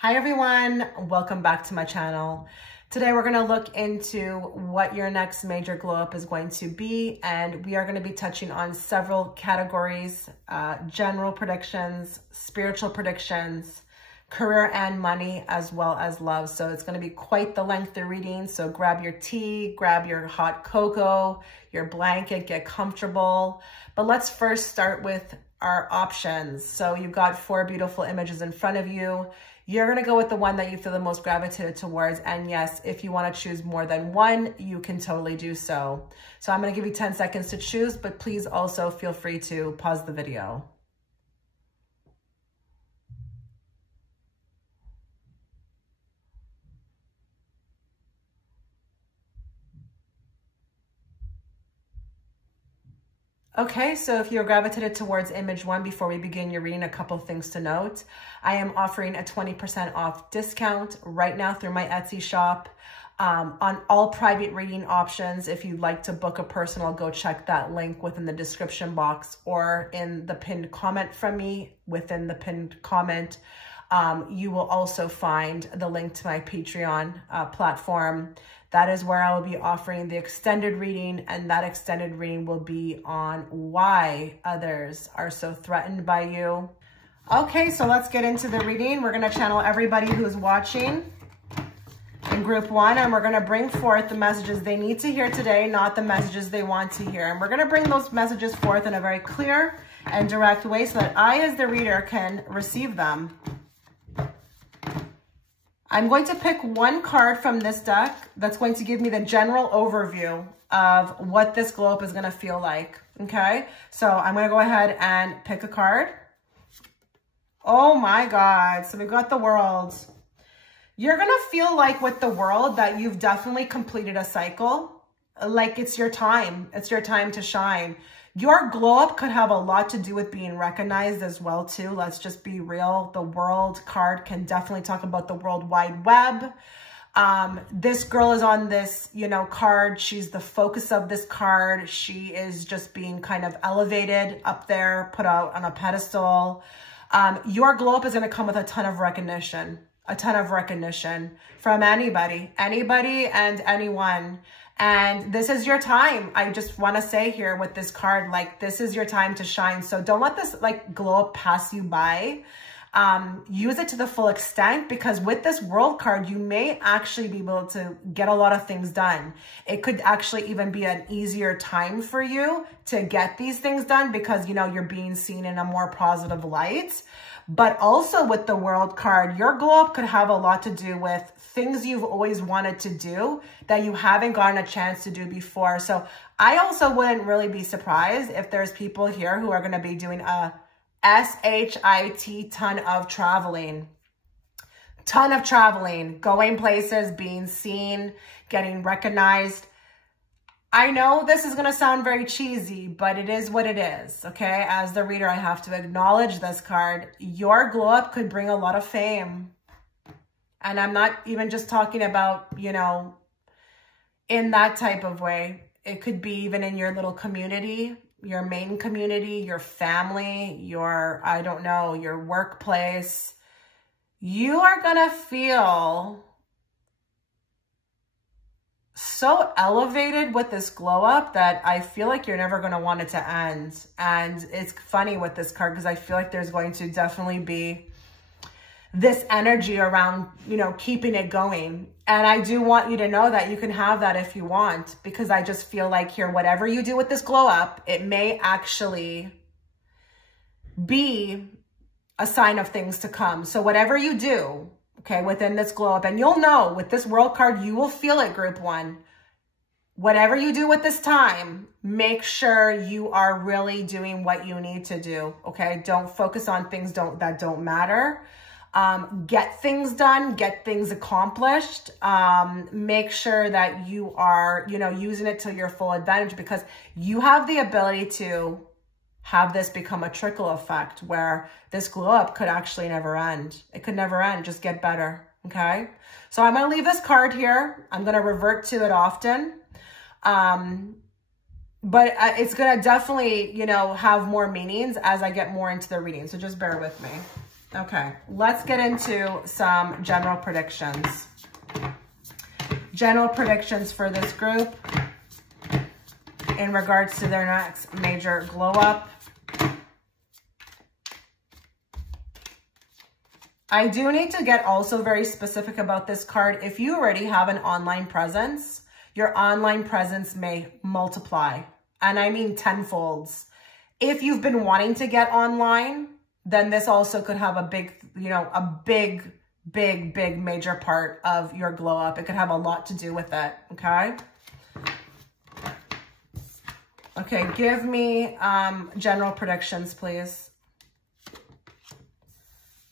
Hi everyone, welcome back to my channel. Today we're going to look into what your next major glow up is going to be, and we are going to be touching on several categories, general predictions, spiritual predictions, career and money, as well as love. So it's going to be quite the lengthy reading. So grab your tea, grab your hot cocoa, your blanket, get comfortable. But let's first start with our options. So you've got 4 beautiful images in front of you. You're going to go with the one that you feel the most gravitated towards. And yes, if you want to choose more than one, you can totally do so. So I'm going to give you 10 seconds to choose, but please also feel free to pause the video. Okay, so if you're gravitated towards image 1, before we begin your reading, a couple things to note. I am offering a 20% off discount right now through my Etsy shop on all private reading options. If you'd like to book a personal, go check that link within the description box or in the pinned comment from me. Within the pinned comment, you will also find the link to my Patreon platform. That is where I will be offering the extended reading, and that extended reading will be on why others are so threatened by you. Okay, so let's get into the reading. We're going to channel everybody who's watching in group 1, and we're going to bring forth the messages they need to hear today, not the messages they want to hear. And we're going to bring those messages forth in a very clear and direct way so that I, as the reader, can receive them. I'm going to pick one card from this deck that's going to give me the general overview of what this glow up is going to feel like. Okay, so I'm going to go ahead and pick a card. Oh my God. So we've got the World. You're going to feel like with the World that you've definitely completed a cycle. Like it's your time. It's your time to shine. Your glow up could have a lot to do with being recognized as well too. Let's just be real. The World card can definitely talk about the World Wide Web. This girl is on this, card. She's the focus of this card. She is just being kind of elevated up there, put out on a pedestal. Your glow up is going to come with a ton of recognition from anybody and anyone. And this is your time. I just want to say here with this card, like, this is your time to shine. So don't let this glow up pass you by. Use it to the full extent, because with this World card, you may actually be able to get a lot of things done. It could actually even be an easier time for you to get these things done because, you're being seen in a more positive light. But also with the World card, your glow up could have a lot to do with things you've always wanted to do that you haven't gotten a chance to do before. So I also wouldn't really be surprised if there's people here who are going to be doing a SHIT ton of traveling, going places, being seen, getting recognized. I know this is going to sound very cheesy, but it is what it is, okay? As the reader, I have to acknowledge this card. Your glow up could bring a lot of fame. And I'm not even just talking about, in that type of way. It could be even in your little community, your main community, your family, your workplace. You are going to feel so elevated with this glow up that I feel like you're never going to want it to end. And it's funny with this card because I feel like there's going to definitely be this energy around, keeping it going. And I do want you to know that you can have that if you want, because I just feel like here, whatever you do with this glow up, it may actually be a sign of things to come. So whatever you do, okay, within this glow up, and you'll know with this World card, you will feel it, group 1. Whatever you do with this time, make sure you are really doing what you need to do, okay? Don't focus on things that don't matter. Get things done, get things accomplished. Make sure that you are, using it to your full advantage, because you have the ability to have this become a trickle effect where this glow up could actually never end. It could never end, just get better, okay? So I'm going to leave this card here. I'm going to revert to it often. But it's going to definitely, have more meanings as I get more into the reading. So just bear with me. Okay, let's get into some general predictions. General predictions for this group in regards to their next major glow up. I do need to get also very specific about this card. If you already have an online presence, your online presence may multiply. And I mean tenfolds. If you've been wanting to get online, then this also could have a big, you know, a big major part of your glow up. It could have a lot to do with it, okay? Okay, give me general predictions, please.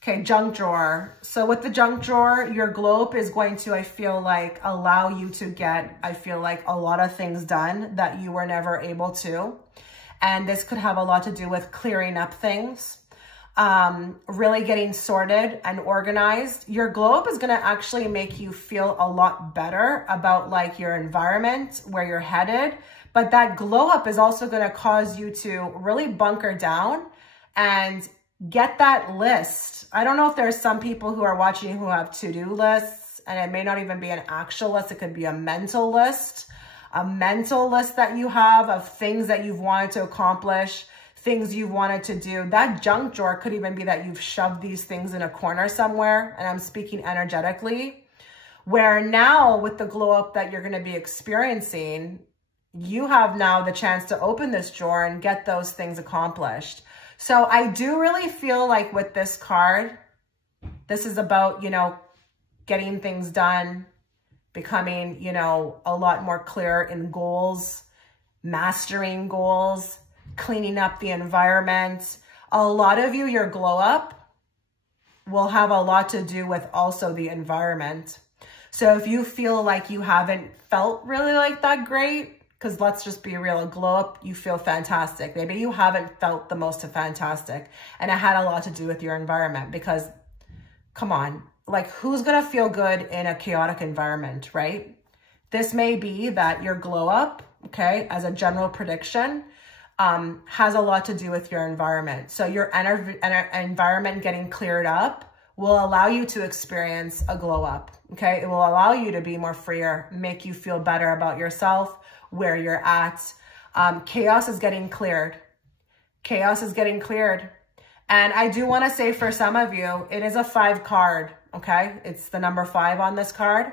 Okay, junk drawer. So with the junk drawer, your glow up is going to, I feel like, allow you to get, I feel like, a lot of things done that you were never able to. And this could have a lot to do with clearing up things, really getting sorted and organized. Your glow up is going to actually make you feel a lot better about like your environment, where you're headed. But that glow up is also going to cause you to really bunker down and get that list. I don't know if there's some people who are watching who have to-do lists, and it may not even be an actual list. It could be a mental list that you have of things that you've wanted to accomplish, things you've wanted to do. That junk drawer could even be that you've shoved these things in a corner somewhere, and I'm speaking energetically, where now with the glow up that you're going to be experiencing, you have now the chance to open this drawer and get those things accomplished. So I do really feel like with this card, this is about, you know, getting things done, becoming, you know, a lot more clear in goals, mastering goals, cleaning up the environment. A lot of you, your glow up will have a lot to do with also the environment. So if you feel like you haven't felt really like that great, because let's just be real, a glow up, you feel fantastic. Maybe you haven't felt the most fantastic, and it had a lot to do with your environment, because come on, like who's going to feel good in a chaotic environment, right? This may be that your glow up, okay, as a general prediction, has a lot to do with your environment. So your environment getting cleared up will allow you to experience a glow up, okay? It will allow you to be more freer, make you feel better about yourself, where you're at. Chaos is getting cleared. Chaos is getting cleared. And I do want to say for some of you, it is a 5 card, okay? It's the number 5 on this card.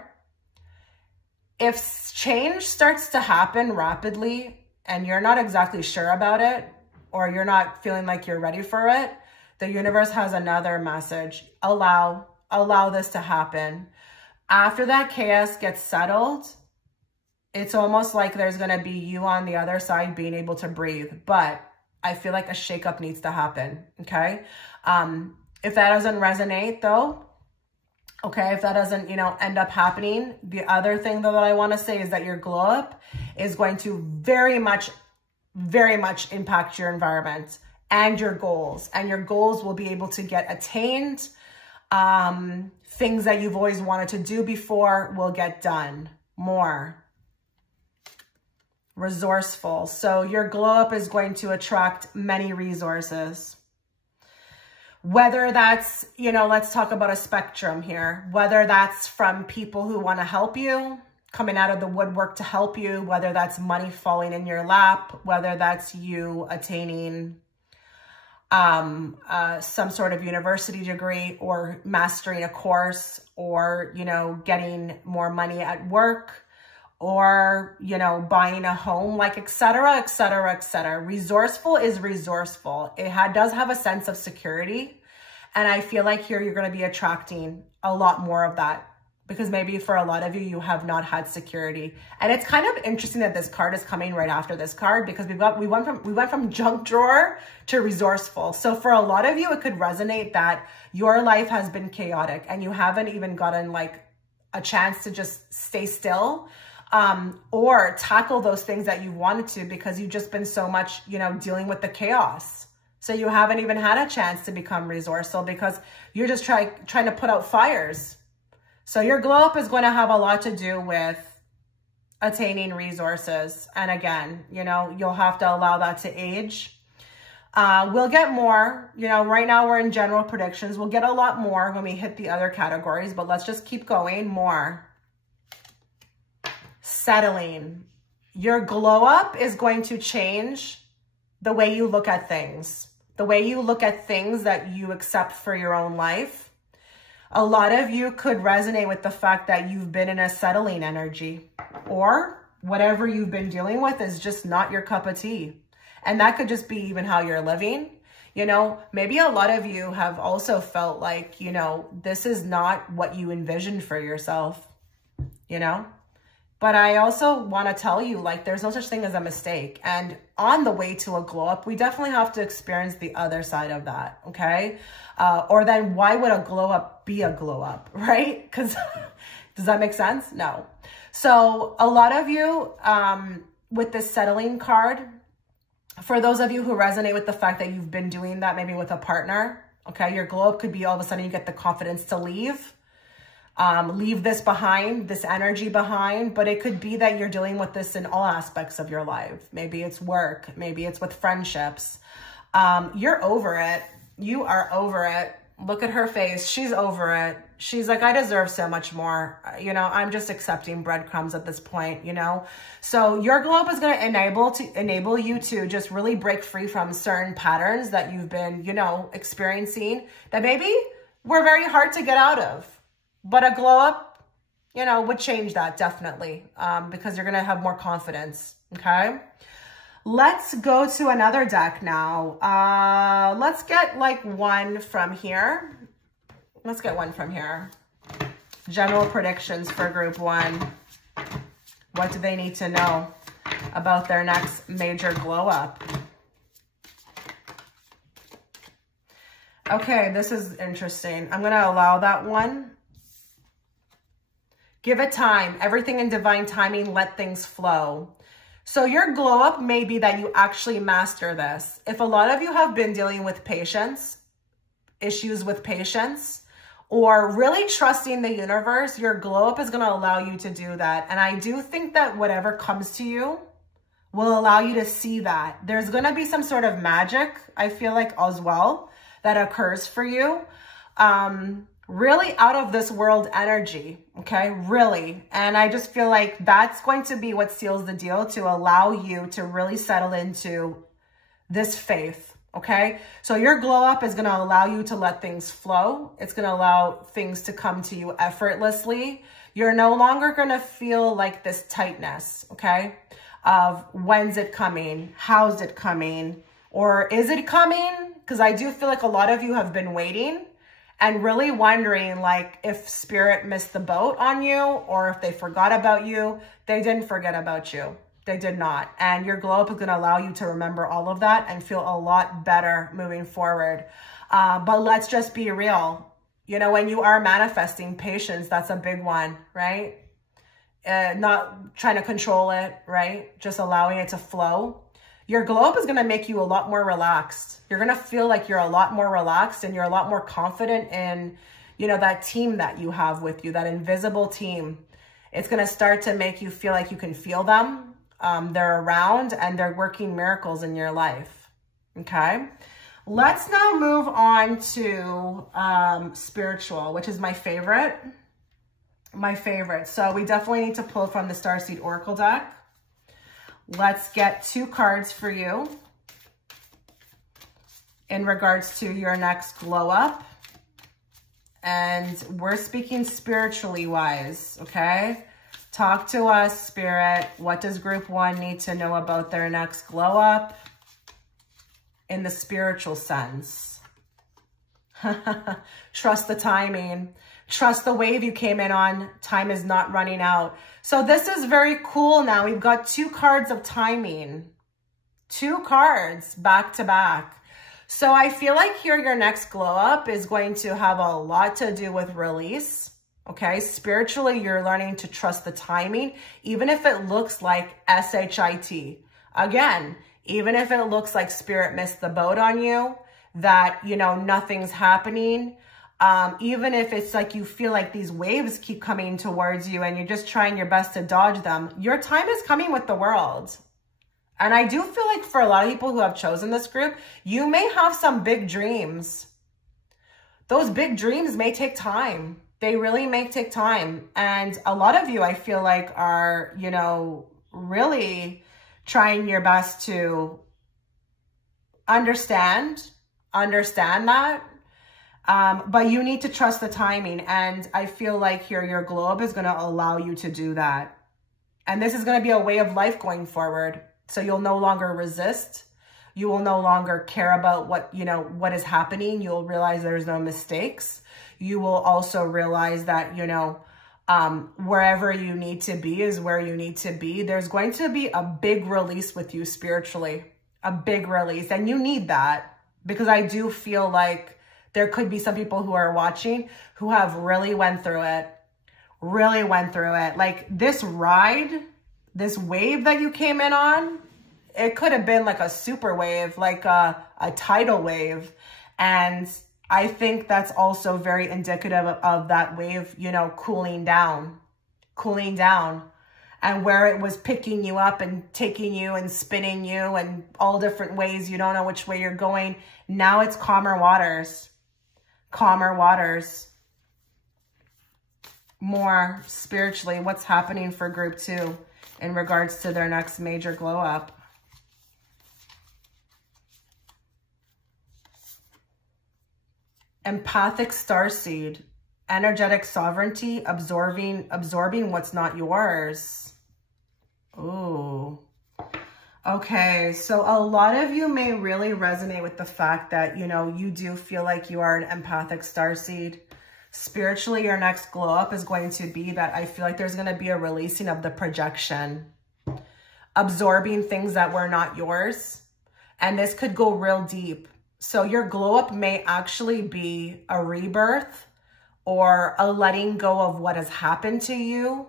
If change starts to happen rapidly and you're not exactly sure about it, or you're not feeling like you're ready for it, the universe has another message. Allow this to happen. After that chaos gets settled, it's almost like there's going to be you on the other side being able to breathe. But I feel like a shakeup needs to happen, okay? If that doesn't resonate though, okay, if that doesn't, you know, end up happening, the other thing though that I want to say is that your glow up is going to very much impact your environment and your goals. And your goals will be able to get attained. Things that you've always wanted to do before will get done more. Resourceful. So your glow up is going to attract many resources. Whether that's, you know, let's talk about a spectrum here. Whether that's from people who want to help you, coming out of the woodwork to help you, whether that's money falling in your lap, whether that's you attaining some sort of university degree, or mastering a course, or, you know, getting more money at work, or, you know, buying a home, like, et cetera, et cetera, et cetera. Resourceful is resourceful. It does have a sense of security. And I feel like here you're going to be attracting a lot more of that, because maybe for a lot of you, you have not had security. And it's kind of interesting that this card is coming right after this card, because we went from junk drawer to resourceful. So for a lot of you, it could resonate that your life has been chaotic and you haven't even gotten like a chance to just stay still, or tackle those things that you wanted to, because you've just been so much, you know, dealing with the chaos. So you haven't even had a chance to become resourceful because you're just trying to put out fires. So your glow up is going to have a lot to do with attaining resources. And again, you know, you'll have to allow that to age. We'll get more, you know, right now we're in general predictions. We'll get a lot more when we hit the other categories, but let's just keep going. More. Settling. Your glow up is going to change the way you look at things, the way you look at things that you accept for your own life. A lot of you could resonate with the fact that you've been in a settling energy, or whatever you've been dealing with is just not your cup of tea. And that could just be even how you're living. You know, maybe a lot of you have also felt like, you know, this is not what you envisioned for yourself, you know? But I also want to tell you, like, there's no such thing as a mistake. And on the way to a glow up, we definitely have to experience the other side of that, okay? Or then why would a glow up be a glow up, right? Because does that make sense? No. So a lot of you with this settling card, for those of you who resonate with the fact that you've been doing that maybe with a partner, okay, your glow up could be all of a sudden you get the confidence to leave this behind, this energy behind, but it could be that you're dealing with this in all aspects of your life. Maybe it's work, maybe it's with friendships. You're over it. You are over it. Look at her face. She's over it. She's like, I deserve so much more. You know, I'm just accepting breadcrumbs at this point, you know? So your glow up is going to enable you to just really break free from certain patterns that you've been, you know, experiencing that maybe were very hard to get out of. But a glow up, you know, would change that definitely, because you're going to have more confidence. Okay. Let's go to another deck now. Let's get like one from here. Let's get one from here. General predictions for group one. What do they need to know about their next major glow up? Okay, this is interesting. I'm going to allow that one. Give it time. Everything in divine timing. Let things flow. So your glow up may be that you actually master this. If a lot of you have been dealing with patience, issues with patience, or really trusting the universe, your glow up is going to allow you to do that. And I do think that whatever comes to you will allow you to see that. There's going to be some sort of magic, I feel like, as well, that occurs for you. Really out of this world energy, okay? Really. And I just feel like that's going to be what seals the deal to allow you to really settle into this faith, okay? So your glow up is going to allow you to let things flow. It's going to allow things to come to you effortlessly. You're no longer going to feel like this tightness, okay? Of when's it coming? How's it coming? Or is it coming? Because I do feel like a lot of you have been waiting and really wondering, like, if spirit missed the boat on you or if they forgot about you. They didn't forget about you. They did not. And your glow up is going to allow you to remember all of that and feel a lot better moving forward. But let's just be real. You know, when you are manifesting patience, that's a big one, right? Not trying to control it, right? Just allowing it to flow. Your glow up is going to make you a lot more relaxed. You're going to feel like you're a lot more relaxed and you're a lot more confident in, you know, that team that you have with you, that invisible team. It's going to start to make you feel like you can feel them. They're around and they're working miracles in your life. Okay. Let's now move on to spiritual, which is my favorite. My favorite. So we definitely need to pull from the Starseed Oracle deck. Let's get 2 cards for you in regards to your next glow up. And we're speaking spiritually wise, okay? Talk to us, Spirit. What does group 1 need to know about their next glow up in the spiritual sense? Trust the timing. Trust the wave you came in on. Time is not running out. So this is very cool now. We've got 2 cards of timing. 2 cards back to back. So I feel like here your next glow up is going to have a lot to do with release. Okay, spiritually, you're learning to trust the timing, even if it looks like SHIT. Again, even if it looks like spirit missed the boat on you, that, you know, nothing's happening. Even if it's like you feel like these waves keep coming towards you and you're just trying your best to dodge them, your time is coming with the world. And I do feel like for a lot of people who have chosen this group, you may have some big dreams. Those big dreams may take time. They really may take time. And a lot of you, I feel like, are, you know, really trying your best to understand that. But you need to trust the timing. And I feel like here your globe is going to allow you to do that. And this is going to be a way of life going forward. So you'll no longer resist. You will no longer care about what, you know, what is happening. You'll realize there's no mistakes. You will also realize that, you know, wherever you need to be is where you need to be. There's going to be a big release with you spiritually, a big release. And you need that, because I do feel like there could be some people who are watching who have really went through it, Like this ride, this wave that you came in on, it could have been like a super wave, like a tidal wave. And I think that's also very indicative of that wave, you know, cooling down. And where it was picking you up and taking you and spinning you and all different ways. You don't know which way you're going. Now it's calmer waters. More spiritually, what's happening for group 2 in regards to their next major glow up? Empathic starseed, energetic sovereignty, absorbing what's not yours. Ooh. Okay, so a lot of you may really resonate with the fact that, you know, you do feel like you are an empathic starseed. Spiritually, your next glow up is going to be that I feel like there's going to be a releasing of the projection, absorbing things that were not yours. And this could go real deep. So your glow up may actually be a rebirth or a letting go of what has happened to you,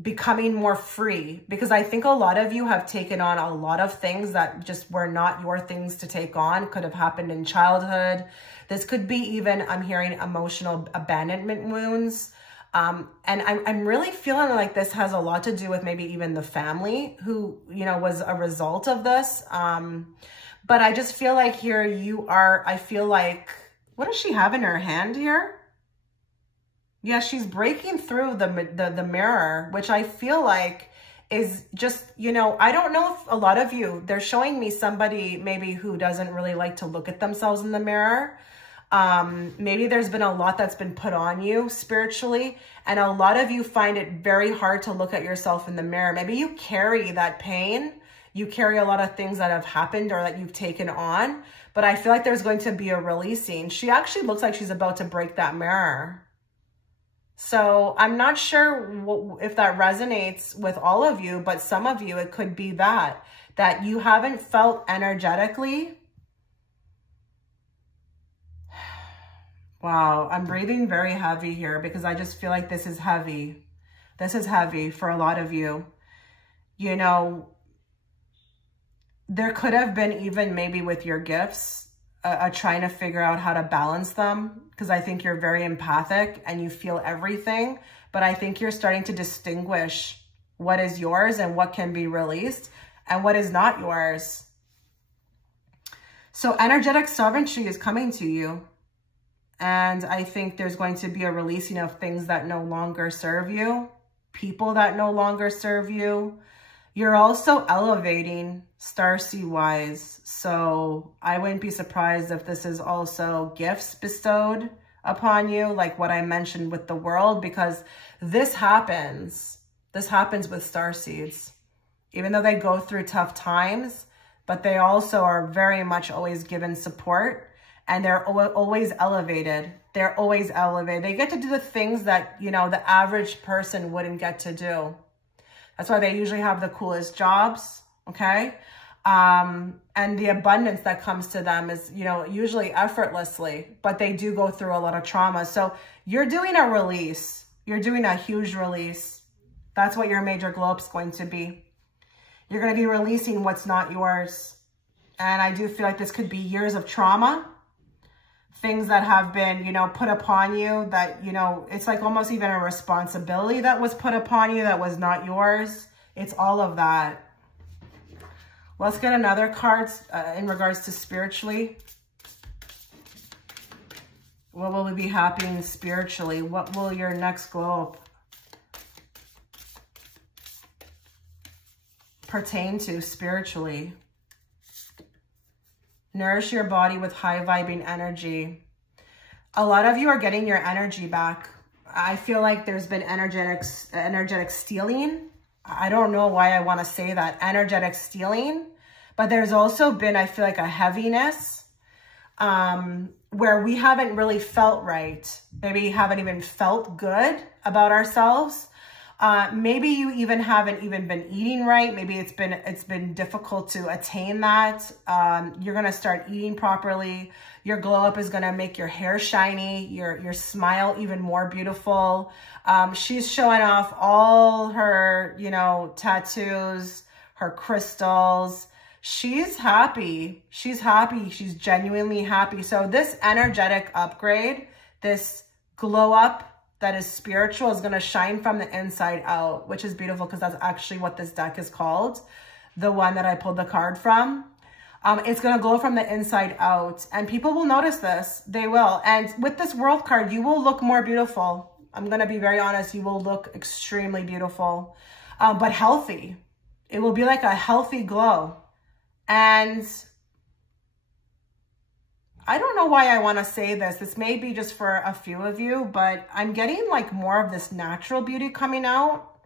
becoming more free. Because I think a lot of you have taken on a lot of things that just were not your things to take on. Could have happened in childhood. This could be even, I'm hearing, emotional abandonment wounds. And I'm really feeling like this has a lot to do with maybe even the family who, you know, was a result of this. But I just feel like here you are, I feel like, what does she have in her hand here? Yeah, she's breaking through the mirror, which I feel like is just, you know, I don't know if a lot of you, they're showing me somebody maybe who doesn't really like to look at themselves in the mirror. Maybe there's been a lot that's been put on you spiritually, and a lot of you find it very hard to look at yourself in the mirror. Maybe you carry that pain. You carry a lot of things that have happened or that you've taken on, but I feel like there's going to be a releasing. She actually looks like she's about to break that mirror. So I'm not sure if that resonates with all of you, but some of you, it could be that you haven't felt energetically. Wow, I'm breathing very heavy here because I just feel like this is heavy. This is heavy for a lot of you. You know, there could have been even maybe with your gifts, trying to figure out how to balance them, because I think you're very empathic and you feel everything, but I think you're starting to distinguish what is yours and what can be released and what is not yours. So energetic sovereignty is coming to you. And I think there's going to be a releasing of things that no longer serve you, people that no longer serve you. You're also elevating starseed-wise. So I wouldn't be surprised if this is also gifts bestowed upon you, like what I mentioned with the world, because this happens. This happens with starseeds. Even though they go through tough times, but they also are very much always given support. And they're always elevated. They're always elevated. They get to do the things that, you know, the average person wouldn't get to do. That's why they usually have the coolest jobs, okay? And the abundance that comes to them is, you know, usually effortlessly, but they do go through a lot of trauma. So you're doing a release. You're doing a huge release. That's what your major glow up is going to be. You're going to be releasing what's not yours. And I do feel like this could be years of trauma. Things that have been, you know, put upon you that, you know, it's like almost even a responsibility that was put upon you that was not yours. It's all of that. Let's get another card in regards to spiritually. What will be happening spiritually? What will your next glow up pertain to spiritually? Nourish your body with high vibing energy. A lot of you are getting your energy back. I feel like there's been energetic stealing. I don't know why I want to say that, energetic stealing, but there's also been, I feel like, a heaviness where we haven't really felt right. Maybe haven't even felt good about ourselves. Maybe you even haven't even been eating right. Maybe it's been difficult to attain that. You're going to start eating properly. Your glow up is going to make your hair shiny, your smile even more beautiful. She's showing off all her, you know, tattoos, her crystals. She's happy. She's happy. She's genuinely happy. So this energetic upgrade, this glow up that is spiritual, is going to shine from the inside out, which is beautiful because that's actually what this deck is called. The one that I pulled the card from. It's going to glow from the inside out, and people will notice this. They will. And with this world card, you will look more beautiful. I'm going to be very honest. You will look extremely beautiful, but healthy. It will be like a healthy glow. And I don't know why I want to say this. This may be just for a few of you, but I'm getting like more of this natural beauty coming out.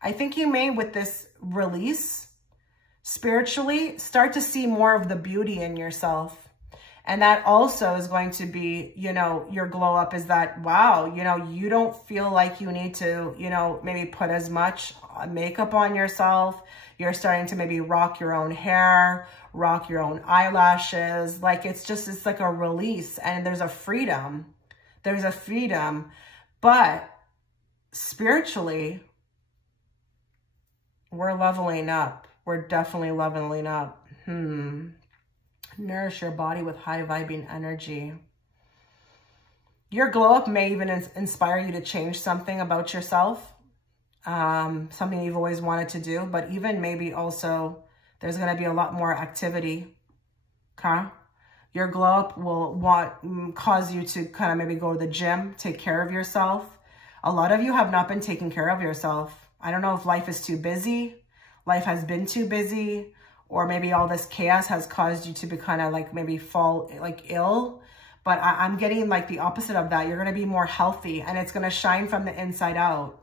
I think you may, with this release, spiritually, start to see more of the beauty in yourself. And that also is going to be, you know, your glow up is that, wow, you know, you don't feel like you need to, you know, maybe put as much makeup on yourself. You're starting to maybe rock your own hair, rock your own eyelashes. Like it's like a release, and there's a freedom. There's a freedom, but spiritually, we're leveling up. We're definitely leveling up. Nourish your body with high vibing energy. Your glow up may even inspire you to change something about yourself. Something you've always wanted to do, but even maybe also there's going to be a lot more activity. Okay. Your glow up will cause you to kind of maybe go to the gym, take care of yourself. A lot of you have not been taking care of yourself. I don't know if life is too busy. Life has been too busy, or maybe all this chaos has caused you to be kind of like maybe fall like ill. But I'm getting like the opposite of that. You're going to be more healthy, and it's going to shine from the inside out.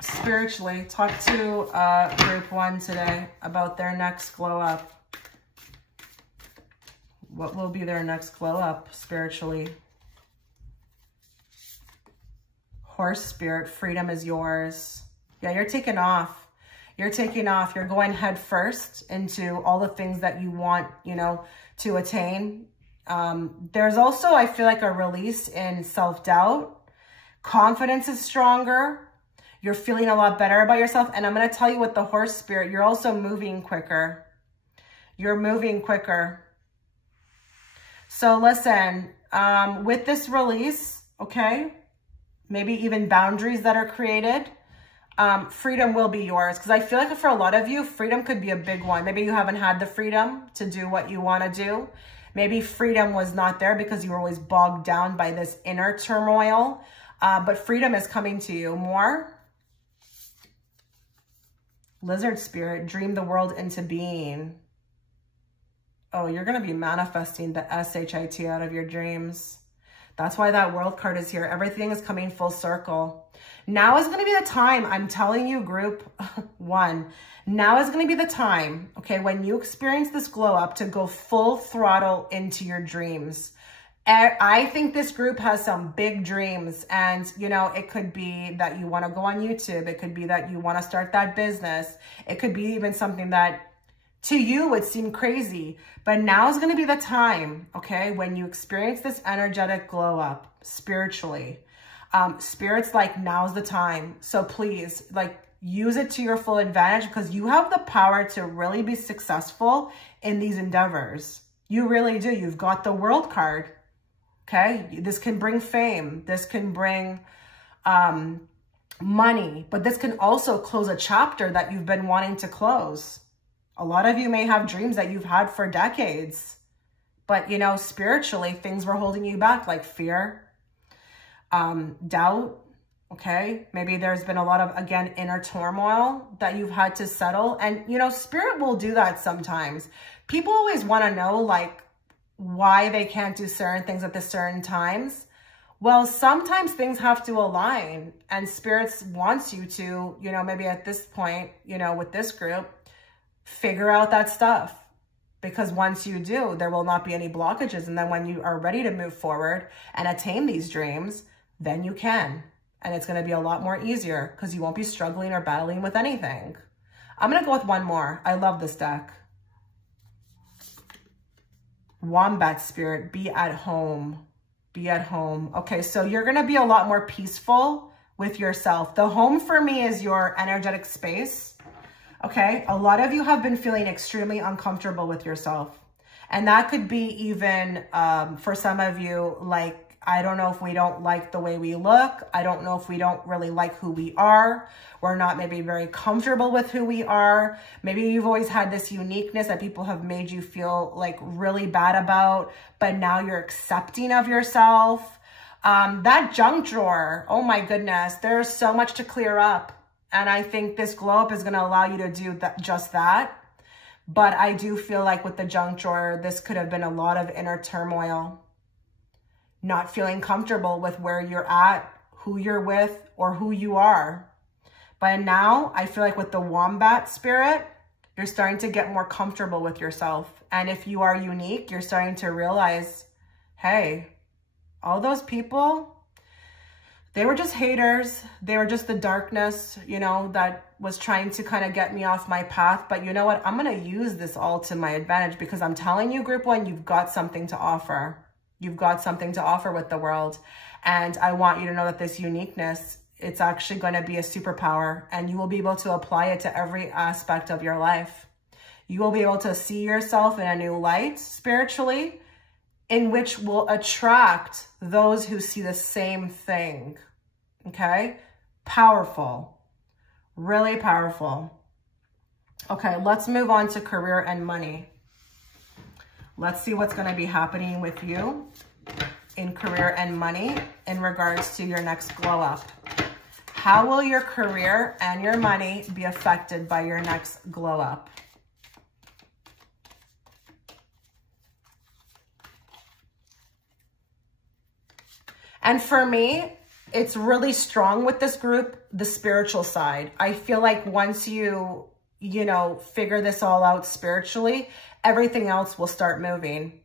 Spiritually, talk to group 1 today about their next glow up. What will be their next glow up spiritually? Horse spirit, freedom is yours. Yeah, you're taking off. You're taking off. You're going head first into all the things that you want, you know, to attain. There's also, I feel like, a release in self-doubt. Confidence is stronger. You're feeling a lot better about yourself. And I'm going to tell you, with the horse spirit, you're also moving quicker. You're moving quicker. So listen, with this release, okay, maybe even boundaries that are created, freedom will be yours. Because I feel like for a lot of you, freedom could be a big one. Maybe you haven't had the freedom to do what you want to do. Maybe freedom was not there because you were always bogged down by this inner turmoil. But freedom is coming to you more. Lizard spirit, dream the world into being. Oh, you're going to be manifesting the SHIT out of your dreams. That's why that world card is here. Everything is coming full circle. Now is going to be the time. I'm telling you, group 1. Now is going to be the time, okay, when you experience this glow up, to go full throttle into your dreams. I think this group has some big dreams, and, you know, it could be that you want to go on YouTube. It could be that you want to start that business. It could be even something that to you would seem crazy, but now is going to be the time, okay, when you experience this energetic glow up spiritually. Spirit's like, now's the time. So please, like, use it to your full advantage, because you have the power to really be successful in these endeavors. You really do. You've got the world card. Okay. This can bring fame. This can bring money, but this can also close a chapter that you've been wanting to close. A lot of you may have dreams that you've had for decades, but you know, spiritually, things were holding you back, like fear, doubt. Okay. Maybe there's been a lot of, again, inner turmoil that you've had to settle. And, you know, spirit will do that sometimes. People always want to know, like, why they can't do certain things at the certain times. Well, sometimes things have to align, and spirits wants you to, you know, maybe at this point, you know, with this group, figure out that stuff. Because once you do, there will not be any blockages. And then when you are ready to move forward and attain these dreams, then you can. And it's going to be a lot more easier because you won't be struggling or battling with anything. I'm going to go with one more. I love this deck. Wombat Spirit, be at home. Be at home. Okay, so you're going to be a lot more peaceful with yourself. The home for me is your energetic space. Okay, a lot of you have been feeling extremely uncomfortable with yourself. And that could be even, for some of you, like, I don't know if we don't like the way we look. I don't know if we don't really like who we are. We're not maybe very comfortable with who we are. Maybe you've always had this uniqueness that people have made you feel like really bad about, but now you're accepting of yourself. That junk drawer, oh my goodness, there's so much to clear up. And I think this glow up is going to allow you to do that, just that. But I do feel like with the junk drawer, this could have been a lot of inner turmoil. Not feeling comfortable with where you're at, who you're with, or who you are. But now I feel like with the Wombat Spirit, you're starting to get more comfortable with yourself. And if you are unique, you're starting to realize, hey, all those people, they were just haters. They were just the darkness, you know, that was trying to kind of get me off my path. But you know what? I'm going to use this all to my advantage because I'm telling you, group one, you've got something to offer. You've got something to offer with the world. And I want you to know that this uniqueness, it's actually going to be a superpower, and you will be able to apply it to every aspect of your life. You will be able to see yourself in a new light spiritually, in which will attract those who see the same thing. Okay? Powerful. Really powerful. Okay, let's move on to career and money. Let's see what's going to be happening with you in career and money in regards to your next glow up. How will your career and your money be affected by your next glow up? And for me, it's really strong with this group, the spiritual side. I feel like once you know, figure this all out spiritually, everything else will start moving.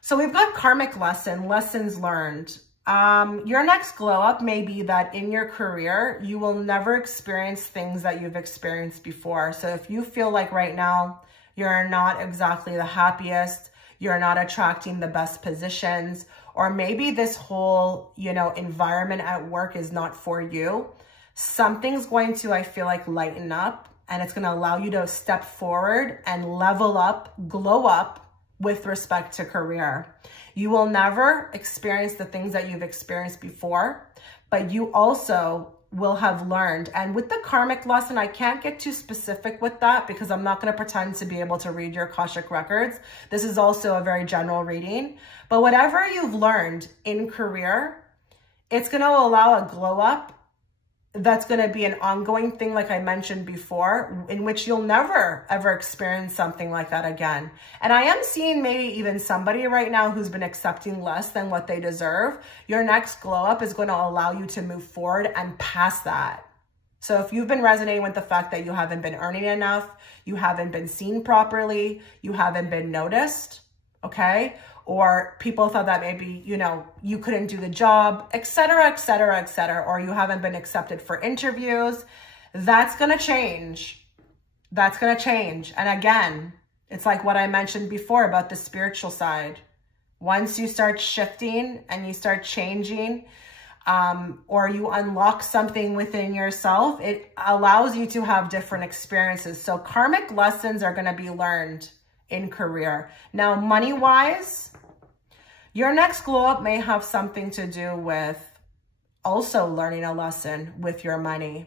So we've got karmic lessons learned. Your next glow up may be that in your career, you will never experience things that you've experienced before. So if you feel like right now, you're not exactly the happiest, you're not attracting the best positions, or maybe this whole, you know, environment at work is not for you, something's going to, I feel like, lighten up. And it's going to allow you to step forward and level up, glow up with respect to career. You will never experience the things that you've experienced before, but you also will have learned. And with the karmic lesson, I can't get too specific with that because I'm not going to pretend to be able to read your Akashic records. This is also a very general reading. But whatever you've learned in career, it's going to allow a glow up that's going to be an ongoing thing, like I mentioned before, in which you'll never, ever experience something like that again. And I am seeing maybe even somebody right now who's been accepting less than what they deserve. Your next glow up is going to allow you to move forward and past that. So if you've been resonating with the fact that you haven't been earning enough, you haven't been seen properly, you haven't been noticed, okay? Or people thought that maybe, you know, you couldn't do the job, etc., etc., etc., or you haven't been accepted for interviews, that's going to change. That's going to change. And again, it's like what I mentioned before about the spiritual side. Once you start shifting and you start changing, or you unlock something within yourself, it allows you to have different experiences. So karmic lessons are going to be learned in career. Now, money-wise, Your next glow up may have something to do with also learning a lesson with your money.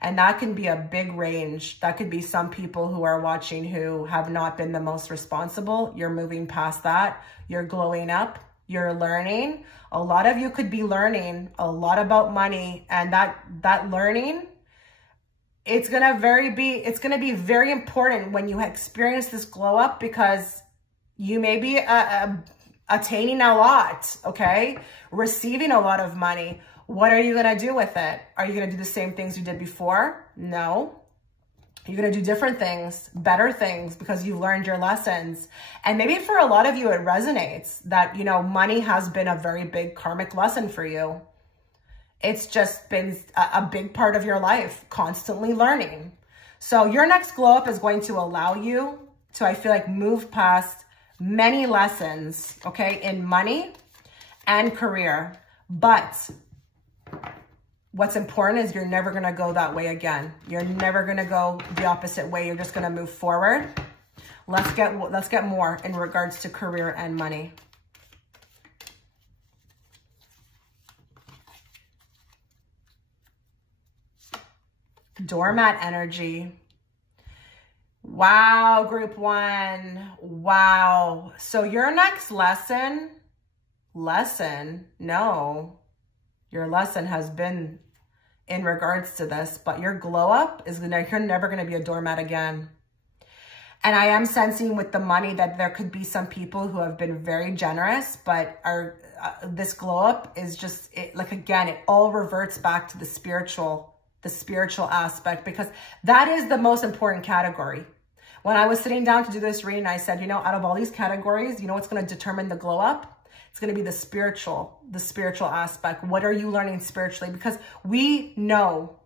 And that can be a big range. That could be some people who are watching who have not been the most responsible. You're moving past that. You're glowing up. You're learning. A lot of you could be learning a lot about money, and that learning, it's gonna be very important when you experience this glow up, because you may be attaining a lot, okay? Receiving a lot of money. What are you going to do with it? Are you going to do the same things you did before? No. You're going to do different things, better things, because you've learned your lessons. And maybe for a lot of you, it resonates that, you know, money has been a very big karmic lesson for you. It's just been a big part of your life, constantly learning. So your next glow up is going to allow you to, I feel like, move past many lessons, okay, in money and career. But what's important is you're never going to go that way again. You're never going to go the opposite way. You're just going to move forward. Let's get more in regards to career and money. Doormat energy. Wow, group one. Wow. So your next lesson, no. Your lesson has been in regards to this, but your glow up is you're never going to be a doormat again. And I am sensing with the money that there could be some people who have been very generous, but are this glow up is just like, again, it all reverts back to the spiritual aspect, because that is the most important category. When I was sitting down to do this reading, I said, you know, out of all these categories, you know what's going to determine the glow up? It's going to be the spiritual aspect. What are you learning spiritually? Because we know,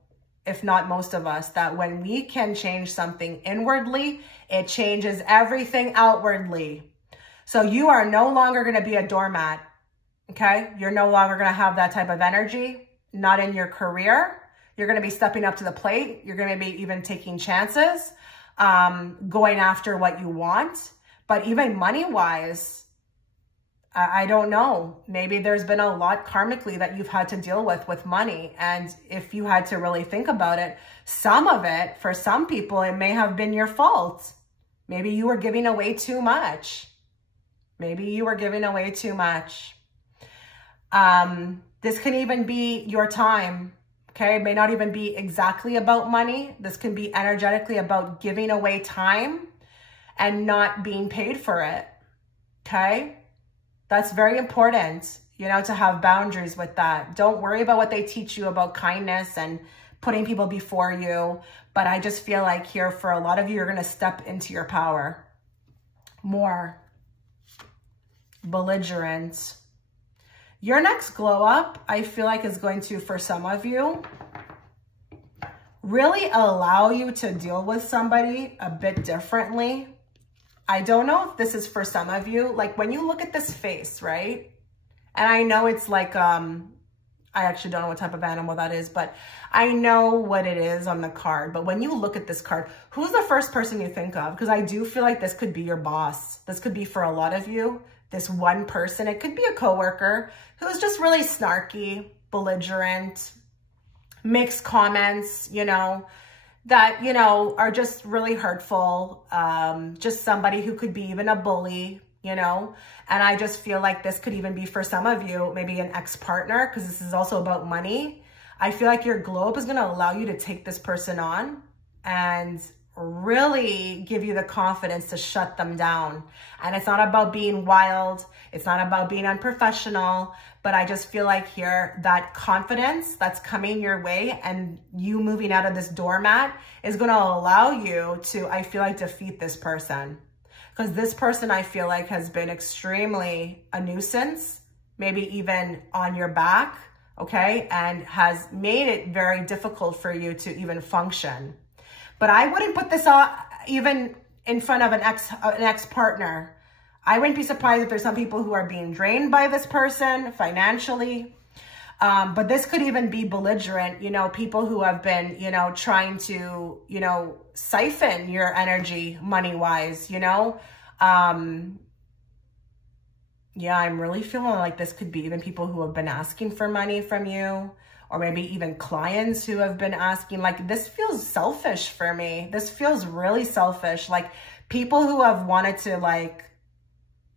if not most of us, that when we can change something inwardly, it changes everything outwardly. So you are no longer going to be a doormat, okay? You're no longer going to have that type of energy, not in your career. You're going to be stepping up to the plate. You're going to be even taking chances, going after what you want. But even money-wise, I don't know. Maybe there's been a lot karmically that you've had to deal with money. And if you had to really think about it, some of it, for some people, it may have been your fault. Maybe you were giving away too much. Maybe you were giving away too much. This can even be your time. Okay, it may not even be exactly about money. This can be energetically about giving away time and not being paid for it. Okay? That's very important, you know, to have boundaries with that. Don't worry about what they teach you about kindness and putting people before you. But I just feel like here for a lot of you, you're going to step into your power more. Belligerent. Your next glow up, I feel like, is going to, for some of you, really allow you to deal with somebody a bit differently. I don't know if this is for some of you. Like when you look at this face, right? And I know it's like, I actually don't know what type of animal that is, but I know what it is on the card. But when you look at this card, who's the first person you think of? Because I do feel like this could be your boss. This could be for a lot of you. This one person, it could be a coworker who's just really snarky, belligerent, makes comments, you know, that, you know, are just really hurtful. Just somebody who could be even a bully, you know. And I just feel like this could even be for some of you, maybe an ex-partner, because this is also about money. I feel like your globe is going to allow you to take this person on and really give you the confidence to shut them down. And it's not about being wild. It's not about being unprofessional. But I just feel like here, that confidence that's coming your way and you moving out of this doormat is going to allow you to, I feel like, defeat this person. Because this person, I feel like, has been extremely a nuisance, maybe even on your back, okay? And has made it very difficult for you to even function. But I wouldn't put this even in front of an ex-partner. I wouldn't be surprised if there's some people who are being drained by this person financially. But this could even be belligerent, you know, people who have been, you know, trying to, you know, siphon your energy money-wise, you know. Yeah, I'm really feeling like this could be even people who have been asking for money from you, or maybe even clients who have been asking. Like, this feels selfish for me. This feels really selfish. Like, people who have wanted to, like,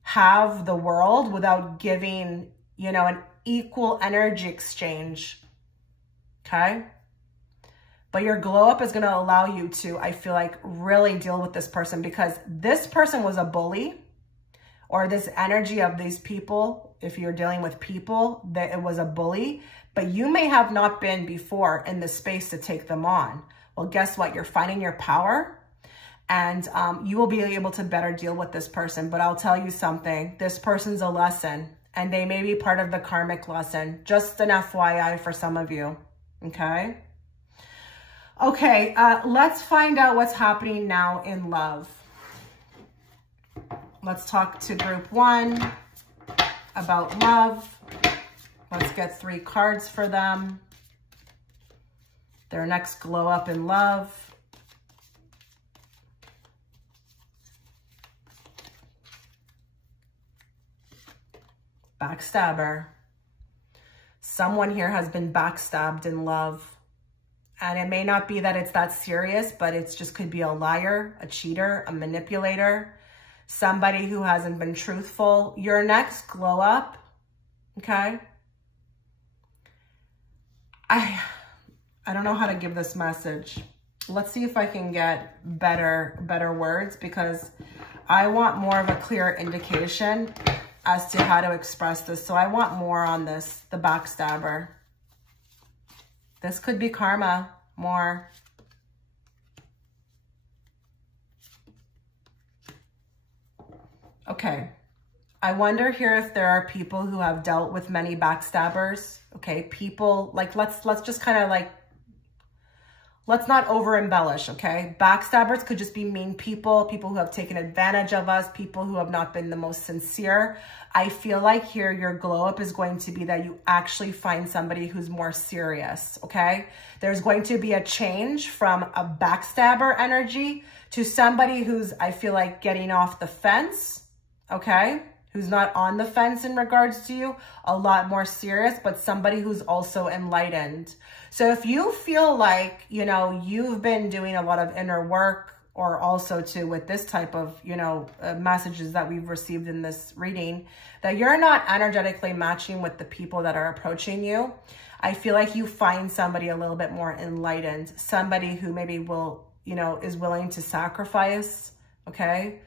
have the world without giving, you know, an equal energy exchange. Okay? But your glow up is going to allow you to, I feel like, really deal with this person, because this person was a bully, or this energy of these people, if you're dealing with people, that it was a bully, but you may have not been before in the space to take them on. Well, guess what? You're finding your power, and you will be able to better deal with this person. But I'll tell you something, this person's a lesson, and they may be part of the karmic lesson. Just an FYI for some of you, okay? Okay, let's find out what's happening now in love. Let's talk to group 1 about love. Let's get 3 cards for them. Their next glow up in love. Backstabber. Someone here has been backstabbed in love. And it may not be that it's that serious, but it's just could be a liar, a cheater, a manipulator, somebody who hasn't been truthful. Your next glow up, okay? I don't know how to give this message. Let's see if I can get better words, because I want more of a clear indication as to how to express this. So I want more on this, the backstabber. This could be karma, more. Okay. I wonder here if there are people who have dealt with many backstabbers. Okay, people, like, let's just kind of like, let's not over embellish, okay? Backstabbers could just be mean people, people who have taken advantage of us, people who have not been the most sincere. I feel like here your glow up is going to be that you actually find somebody who's more serious, okay? There's going to be a change from a backstabber energy to somebody who's, I feel like, getting off the fence, okay? Who's not on the fence in regards to you, a lot more serious, but somebody who's also enlightened. So if you feel like, you know, you've been doing a lot of inner work, or also too with this type of, you know, messages that we've received in this reading, that you're not energetically matching with the people that are approaching you, I feel like you find somebody a little bit more enlightened, somebody who maybe will, you know, is willing to sacrifice, okay?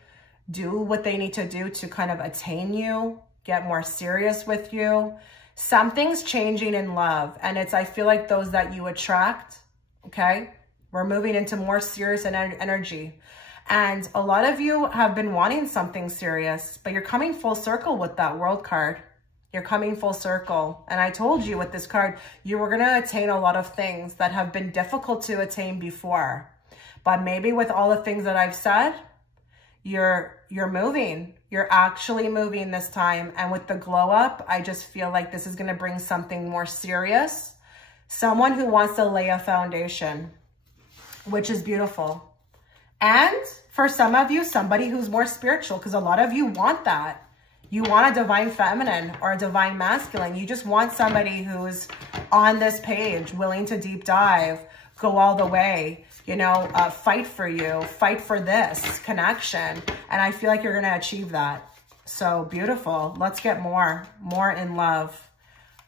Do what they need to do to kind of attain you, get more serious with you. Something's changing in love, and it's, I feel like, those that you attract, okay? We're moving into more serious energy. And a lot of you have been wanting something serious, but you're coming full circle with that World card. You're coming full circle. And I told you with this card, you were going to attain a lot of things that have been difficult to attain before. But maybe with all the things that I've said, you're moving. You're actually moving this time. And with the glow up, I just feel like this is going to bring something more serious. Someone who wants to lay a foundation, which is beautiful. And for some of you, somebody who's more spiritual, because a lot of you want that. You want a divine feminine or a divine masculine. You just want somebody who's on this page, willing to deep dive, go all the way, you know, fight for you, fight for this connection. And I feel like you're going to achieve that. So beautiful. Let's get more in love.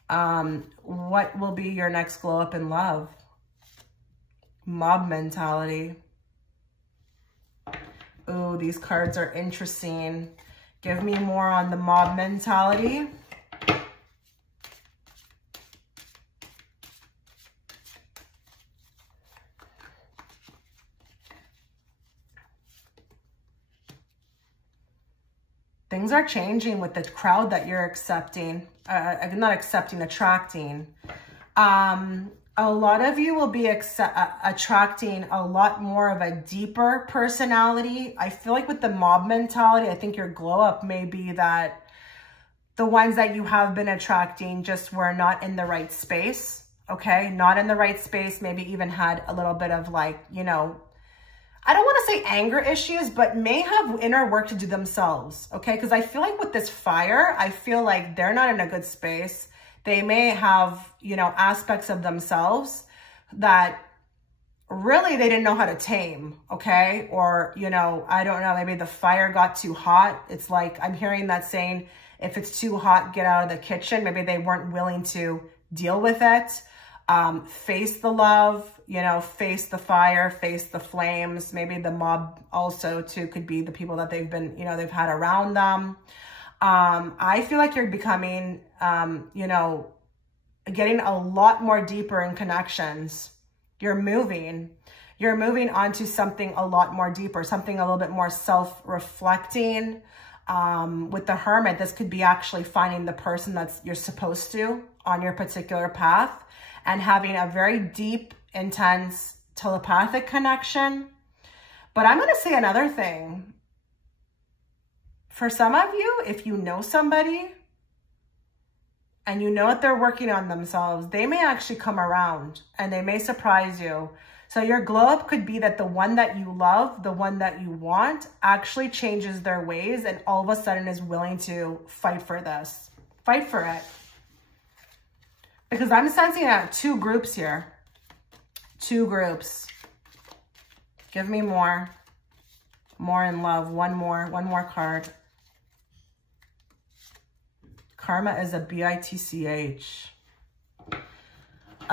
What will be your next glow up in love? Mob mentality. Ooh, these cards are interesting. Give me more on the mob mentality. Things are changing with the crowd that you're accepting. Not accepting, attracting. A lot of you will be attracting a lot more of a deeper personality. I feel like with the mob mentality, I think your glow up may be that the ones that you have been attracting just were not in the right space, okay? Not in the right space, maybe even had a little bit of like, you know, I don't want to say anger issues, but may have inner work to do themselves, okay? Because I feel like with this fire, I feel like they're not in a good space. They may have, you know, aspects of themselves that really they didn't know how to tame, okay? Or, you know, I don't know, maybe the fire got too hot. It's like, I'm hearing that saying, if it's too hot, get out of the kitchen. Maybe they weren't willing to deal with it. Face the love, you know, face the fire, face the flames. Maybe the mob also too could be the people that they've been, you know, they've had around them. I feel like you're becoming, you know, getting a lot more deeper in connections. You're moving onto something a lot more deeper, something a little bit more self-reflecting. With the Hermit, this could be actually finding the person that's you're supposed to on your particular path and having a very deep, intense telepathic connection. But I'm going to say another thing. For some of you, if you know somebody and you know that they're working on themselves, they may actually come around and they may surprise you. So your glow up could be that the one that you love, the one that you want, actually changes their ways and all of a sudden is willing to fight for this. Fight for it. Because I'm sensing two groups here. Two groups. Give me more. More in love. One more card. Karma is a bitch.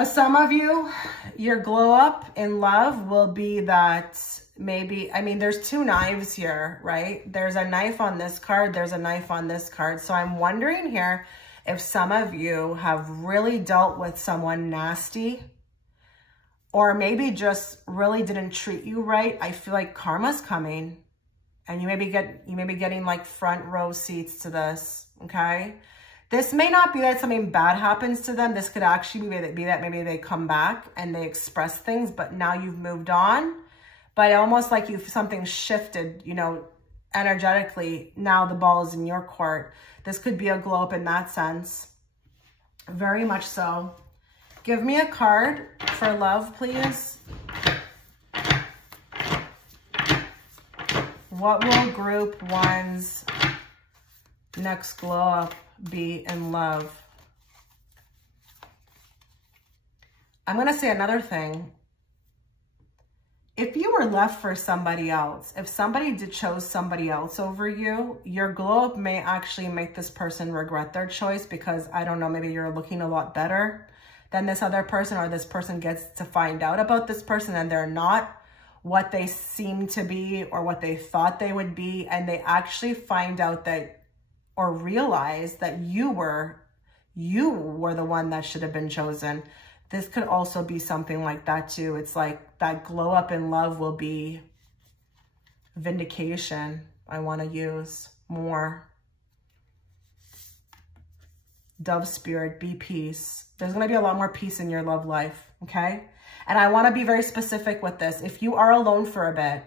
Some of you, your glow up in love will be that maybe, I mean, there's two knives here, right? There's a knife on this card. There's a knife on this card. So I'm wondering here if some of you have really dealt with someone nasty or maybe just really didn't treat you right. I feel like karma's coming and you may be getting like front row seats to this, okay? This may not be that something bad happens to them. This could actually be that maybe they come back and they express things, but now you've moved on. But almost like something shifted, you know, energetically. Now the ball is in your court. This could be a glow up in that sense. Very much so. Give me a card for love, please. What will group one's next glow up be in love? I'm going to say another thing. If you were left for somebody else, if somebody chose somebody else over you, your glow up may actually make this person regret their choice because, I don't know, maybe you're looking a lot better than this other person, or this person gets to find out about this person and they're not what they seem to be or what they thought they would be, and they actually find out that or realize that you were the one that should have been chosen. This could also be something like that too. It's like that glow up in love will be vindication. I want to use more. Dove spirit, be peace. There's going to be a lot more peace in your love life, okay? And I want to be very specific with this. If you are alone for a bit,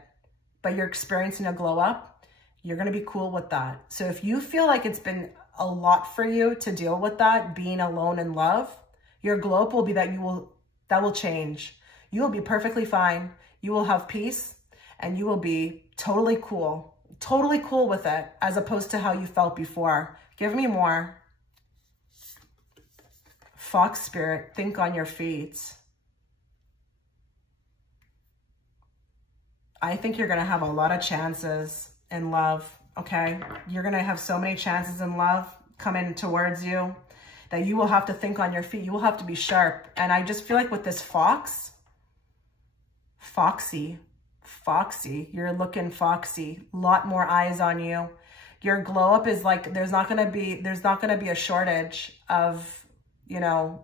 but you're experiencing a glow up, you're going to be cool with that. So if you feel like it's been a lot for you to deal with that, being alone in love, your glow up will be that that will change. You will be perfectly fine. You will have peace and you will be totally cool with it, as opposed to how you felt before. Give me more. Fox spirit, think on your feet. I think you're going to have a lot of chances in love, okay? You're going to have so many chances in love coming towards you that you will have to think on your feet. You will have to be sharp. And I just feel like with this fox, foxy, you're looking foxy, a lot more eyes on you. Your glow up is like, there's not going to be a shortage of, you know,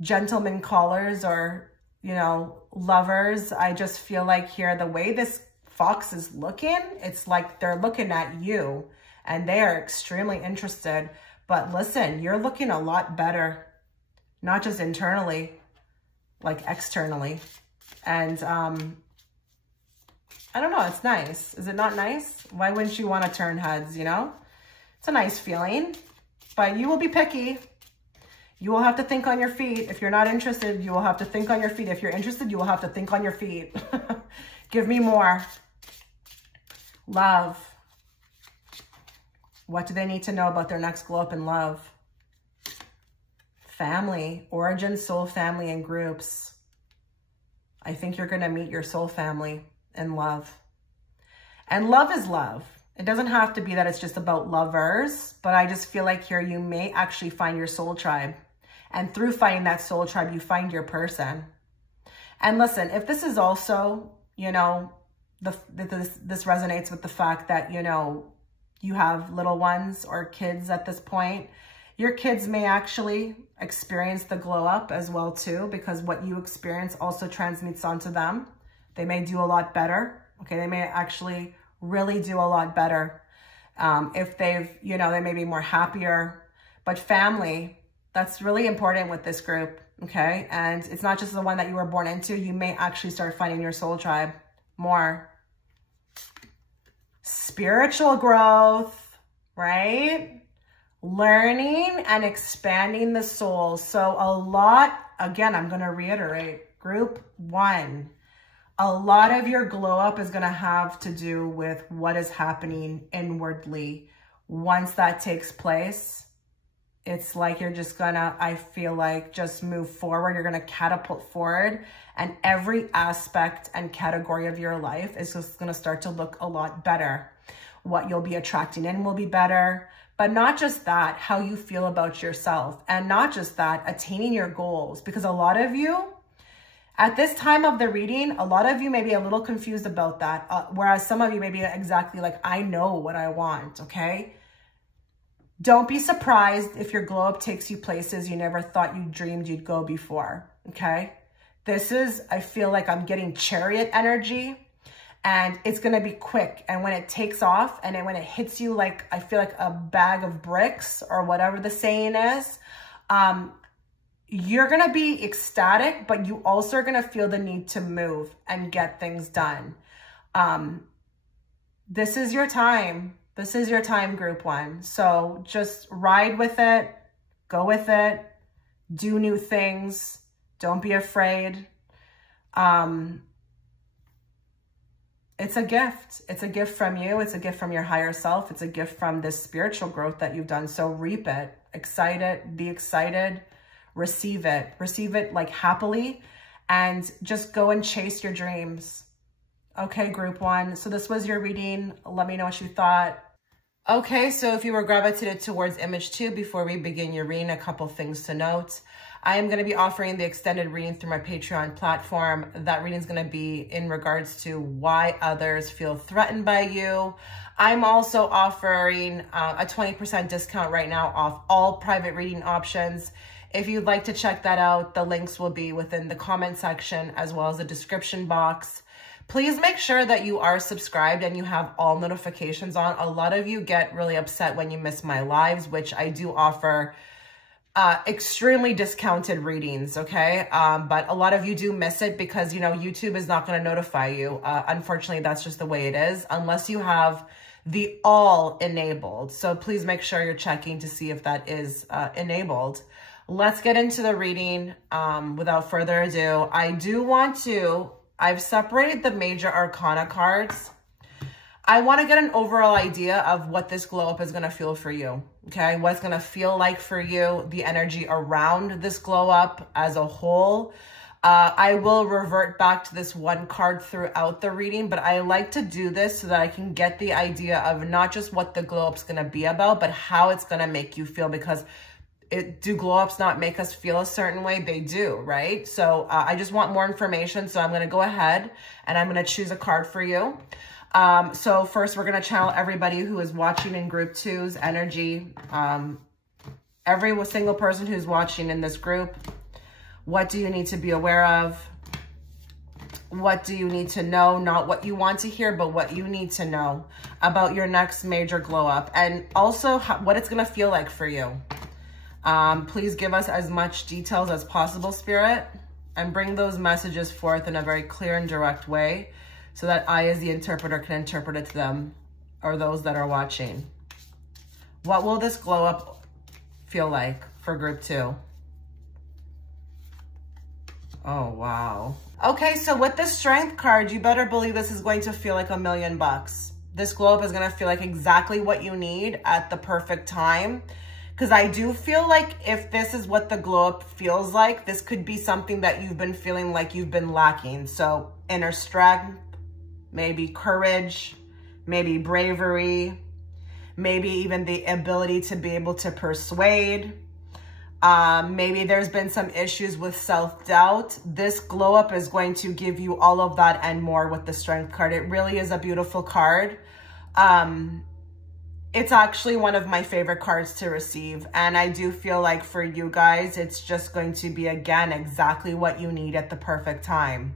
gentleman callers or, you know, lovers. I just feel like here, the way this fox is looking, it's like they're looking at you and they are extremely interested. But listen, you're looking a lot better, not just internally, like externally. And I don't know, it's nice. Is it not nice? Why wouldn't you want to turn heads, you know? It's a nice feeling, but you will be picky. You will have to think on your feet. If you're not interested, you will have to think on your feet. If you're interested, you will have to think on your feet. Give me more. Love. What do they need to know about their next glow up in love? Family, origin, soul family, and groups. I think you're going to meet your soul family in love. And love is love. It doesn't have to be that it's just about lovers, but I just feel like here you may actually find your soul tribe. And through finding that soul tribe, you find your person. And listen, if this is also, you know, this resonates with the fact that, you know, you have little ones or kids at this point, your kids may actually experience the glow up as well too, because what you experience also transmits onto them. They may do a lot better. Okay, they may actually really do a lot better. If they've, you know, they may be more happier. But family, that's really important with this group, okay? And it's not just the one that you were born into. You may actually start finding your soul tribe more. Spiritual growth, right? Learning and expanding the soul. So a lot, again, I'm going to reiterate, group 1, a lot of your glow up is going to have to do with what is happening inwardly. Once that takes place, it's like you're just gonna, I feel like, just move forward. You're gonna catapult forward, and every aspect and category of your life is just gonna start to look a lot better. What you'll be attracting in will be better, but not just that, how you feel about yourself, and not just that, attaining your goals. Because a lot of you, at this time of the reading, a lot of you may be a little confused about that, whereas some of you may be exactly like, I know what I want, okay? Don't be surprised if your glow up takes you places you never thought you dreamed you'd go before, okay? This is, I feel like I'm getting chariot energy, and it's going to be quick. And when it takes off, and then when it hits you like, I feel like a bag of bricks or whatever the saying is, you're going to be ecstatic, but you also are going to feel the need to move and get things done. This is your time. This is your time, group 1. So just ride with it, go with it, do new things. Don't be afraid. It's a gift. It's a gift from you. It's a gift from your higher self. It's a gift from this spiritual growth that you've done. So reap it, excite it, be excited, receive it like happily, and just go and chase your dreams. Okay, group 1. So this was your reading. Let me know what you thought. Okay, so if you were gravitated towards image 2, before we begin your reading, a couple things to note. I am going to be offering the extended reading through my Patreon platform. That reading is going to be in regards to why others feel threatened by you. I'm also offering a 20% discount right now off all private reading options. If you'd like to check that out, the links will be within the comment section as well as the description box. Please make sure that you are subscribed and you have all notifications on. A lot of you get really upset when you miss my lives, which I do offer extremely discounted readings, okay? But a lot of you do miss it because, you know, YouTube is not going to notify you. Unfortunately, that's just the way it is, unless you have the all enabled. So please make sure you're checking to see if that is enabled. Let's get into the reading. Without further ado, I've separated the major arcana cards. I want to get an overall idea of what this glow up is going to feel for you. Okay. What's going to feel like for you, the energy around this glow up as a whole. I will revert back to this one card throughout the reading, but I like to do this so that I can get the idea of not just what the glow up's going to be about, but how it's going to make you feel, because do glow ups not make us feel a certain way? They do, right? So I just want more information. So I'm going to go ahead and I'm going to choose a card for you. So first we're going to channel everybody who is watching in group 2's energy. Every single person who's watching in this group. What do you need to be aware of? What do you need to know? Not what you want to hear, but what you need to know about your next major glow up, and also what it's going to feel like for you. Please give us as much details as possible, Spirit, and bring those messages forth in a very clear and direct way so that I, as the interpreter, can interpret it to them or those that are watching. What will this glow up feel like for group 2? Oh, wow. Okay, so with the strength card, you better believe this is going to feel like $1,000,000. This glow up is going to feel like exactly what you need at the perfect time. Because I do feel like if this is what the glow up feels like, this could be something that you've been feeling like you've been lacking. So inner strength, maybe courage, maybe bravery, maybe even the ability to be able to persuade. Maybe there's been some issues with self-doubt. This glow up is going to give you all of that and more with the strength card. It really is a beautiful card. It's actually one of my favorite cards to receive. And I do feel like for you guys, it's just going to be, again, exactly what you need at the perfect time.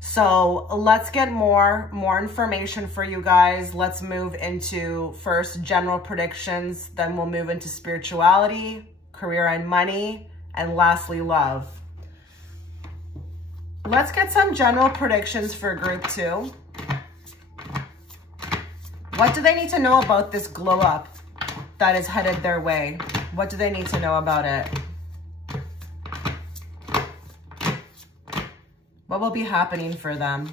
So let's get more information for you guys. Let's move into first general predictions. Then we'll move into spirituality, career and money, and lastly, love. Let's get some general predictions for group 2. What do they need to know about this glow up that is headed their way? What do they need to know about it? What will be happening for them?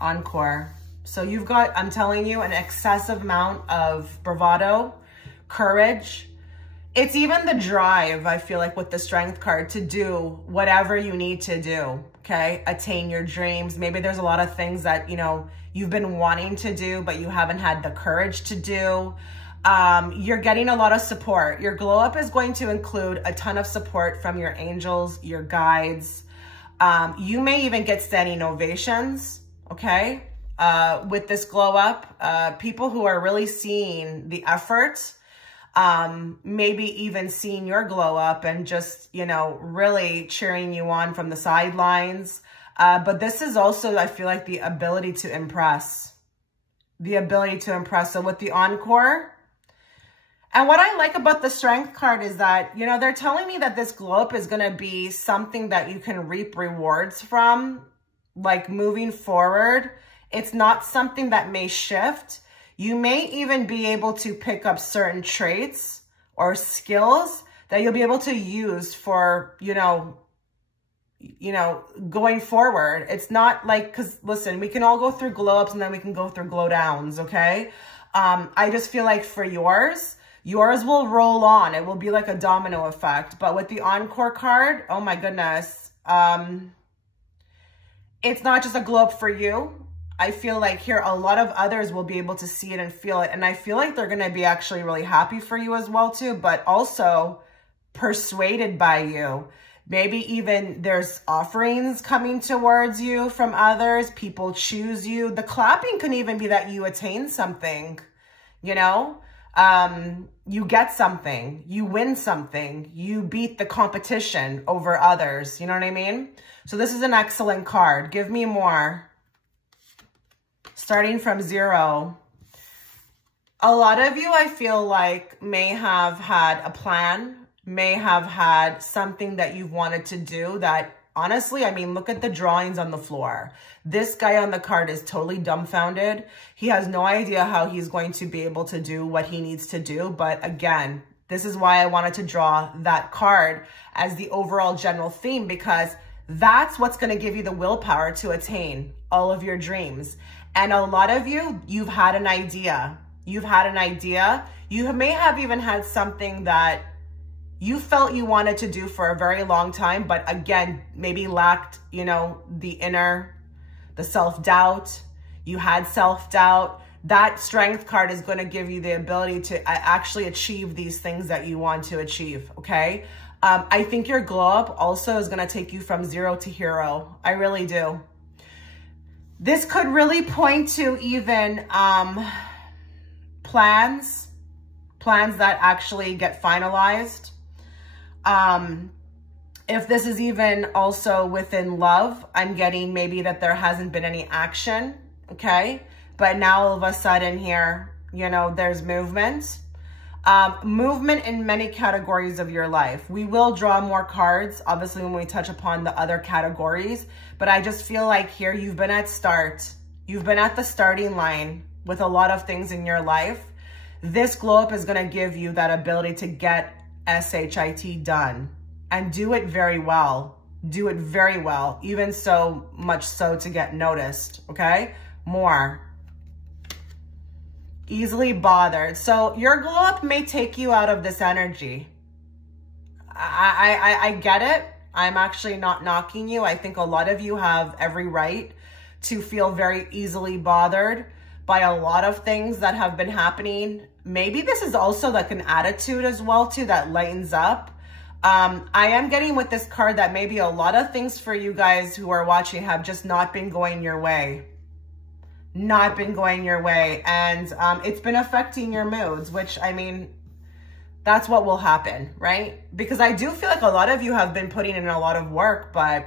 Encore. So you've got, I'm telling you, an excessive amount of bravado, courage. It's even the drive, I feel like, with the strength card to do whatever you need to do, okay? Attain your dreams. Maybe there's a lot of things that, you know, you've been wanting to do, but you haven't had the courage to do. You're getting a lot of support. Your glow up is going to include a ton of support from your angels, your guides. You may even get standing ovations, okay? With this glow up, people who are really seeing the effort, maybe even seeing your glow up and just, you know, really cheering you on from the sidelines. But this is also, I feel like, the ability to impress. The ability to impress. So with the encore, and what I like about the strength card is that, you know, they're telling me that this glow up is going to be something that you can reap rewards from, like moving forward. It's not something that may shift. You may even be able to pick up certain traits or skills that you'll be able to use for, you know, going forward. It's not like, because listen, we can all go through glow ups and then we can go through glow downs, okay? I just feel like for yours will roll on. It will be like a domino effect. But with the encore card, oh my goodness, it's not just a glow up for you. I feel like here a lot of others will be able to see it and feel it. And I feel like they're going to be actually really happy for you as well too, but also persuaded by you. Maybe even there's offerings coming towards you from others. People choose you. The clapping can even be that you attain something, you know? You get something, you win something, you beat the competition over others. You know what I mean? So this is an excellent card. Give me more. Starting from 0. A lot of you, I feel like, may have had a plan, may have had something that you've wanted to do that, honestly, I mean, look at the drawings on the floor. This guy on the card is totally dumbfounded. He has no idea how he's going to be able to do what he needs to do. But again, this is why I wanted to draw that card as the overall general theme, because that's what's going to give you the willpower to attain all of your dreams. And a lot of you, you've had an idea. You've had an idea. You may have even had something that you felt you wanted to do for a very long time, but again, maybe lacked, you know, the self-doubt. You had self-doubt. That strength card is going to give you the ability to actually achieve these things that you want to achieve, okay? I think your glow up also is going to take you from 0 to hero. I really do. This could really point to even plans that actually get finalized. If this is even also within love, I'm getting maybe that there hasn't been any action, okay? But now all of a sudden here, you know, there's movement. Movement in many categories of your life. We will draw more cards, obviously, when we touch upon the other categories. But I just feel like here you've been at start. You've been at the starting line with a lot of things in your life This glow up is going to give you that ability to get SHIT done and do it very well. Do it very well, even so much so to get noticed, okay? More. Easily bothered. So your glow up may take you out of this energy. I get it. I'm actually not knocking you. I think a lot of you have every right to feel very easily bothered by a lot of things that have been happening. Maybe this is also like an attitude as well too that lightens up. I am getting with this card that maybe a lot of things for you guys who are watching have just not been going your way. Not been going your way. And it's been affecting your moods, which, I mean, that's what will happen, right? Because I do feel like a lot of you have been putting in a lot of work, but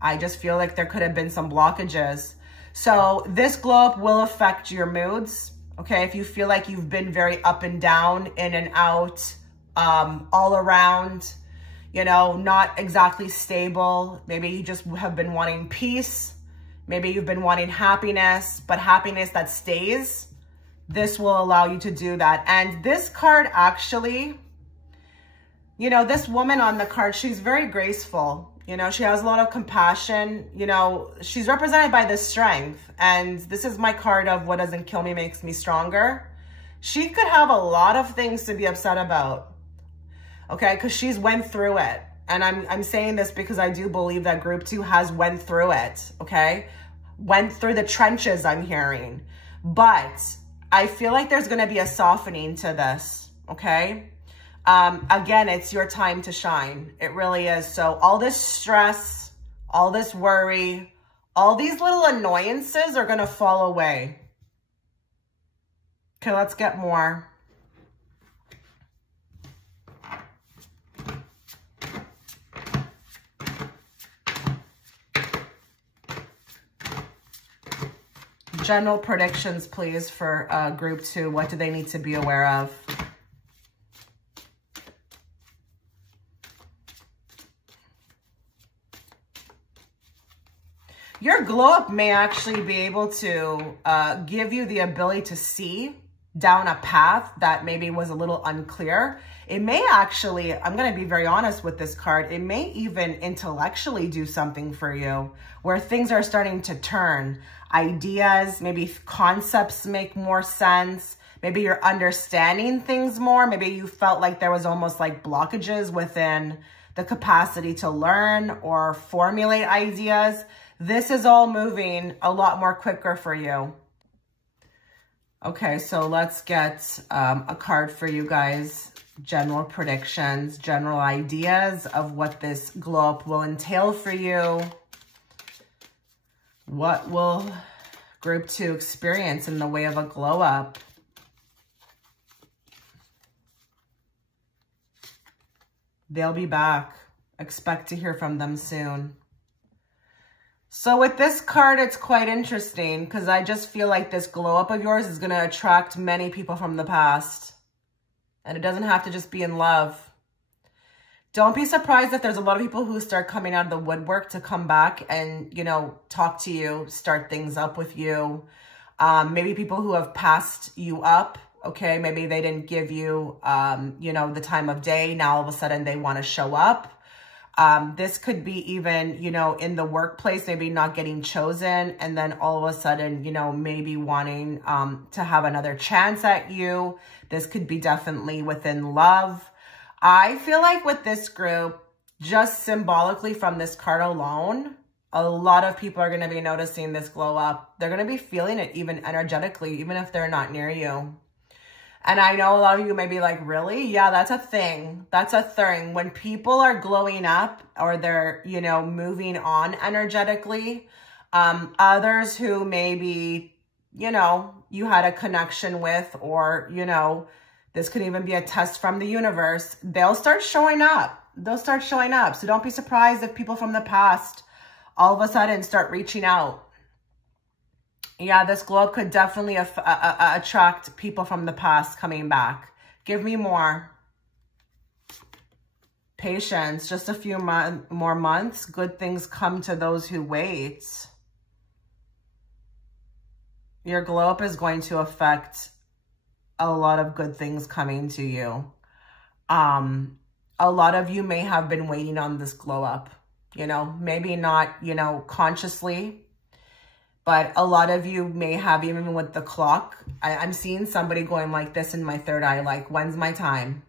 I just feel like there could have been some blockages. So this glow up will affect your moods, okay? If you feel like you've been very up and down, in and out, all around, you know, not exactly stable. Maybe you just have been wanting peace. Maybe you've been wanting happiness, but happiness that stays. This will allow you to do that. And this card actually, you know, this woman on the card, she's very graceful. You know, she has a lot of compassion. You know, she's represented by this strength. And this is my card of what doesn't kill me makes me stronger. She could have a lot of things to be upset about. Okay, because she's went through it. And I'm saying this because I do believe that group 2 has went through it, okay? Went through the trenches, I'm hearing. But I feel like there's going to be a softening to this, okay? Again, it's your time to shine. It really is. So all this stress, all this worry, all these little annoyances are going to fall away. Okay, let's get more. General predictions, please, for group 2. What do they need to be aware of? Your glow up may actually be able to give you the ability to see down a path that maybe was a little unclear. It may actually, I'm going to be very honest with this card, it may even intellectually do something for you where things are starting to turn. Ideas, maybe concepts make more sense. Maybe you're understanding things more. Maybe you felt like there was almost like blockages within the capacity to learn or formulate ideas. This is all moving a lot more quicker for you. Okay, so let's get a card for you guys. General predictions, general ideas of what this glow up will entail for you. What will group 2 experience in the way of a glow up? They'll be back. Expect to hear from them soon. So with this card, it's quite interesting because I just feel like this glow up of yours is going to attract many people from the past. And it doesn't have to just be in love. Don't be surprised if there's a lot of people who start coming out of the woodwork to come back and, you know, talk to you, start things up with you. Maybe people who have passed you up, okay? Maybe they didn't give you, you know, the time of day. Now all of a sudden they want to show up. This could be even, you know, in the workplace, maybe not getting chosen. And then all of a sudden, you know, maybe wanting to have another chance at you. This could be definitely within love. I feel like with this group, just symbolically from this card alone, a lot of people are going to be noticing this glow up. They're going to be feeling it even energetically, even if they're not near you. And I know a lot of you may be like, really? Yeah, that's a thing. That's a thing. When people are glowing up or they're, you know, moving on energetically, others who maybe, you know, you had a connection with, or, you know, this could even be a test from the universe, they'll start showing up. They'll start showing up. So don't be surprised if people from the past all of a sudden start reaching out. Yeah, this glow up could definitely attract people from the past coming back. Give me more. Patience, just a few more months. Good things come to those who wait. Your glow up is going to affect a lot of good things coming to you. A lot of you may have been waiting on this glow up, you know, maybe not, you know, consciously, but a lot of you may have, even with the clock, I'm seeing somebody going like this in my third eye, like, when's my time?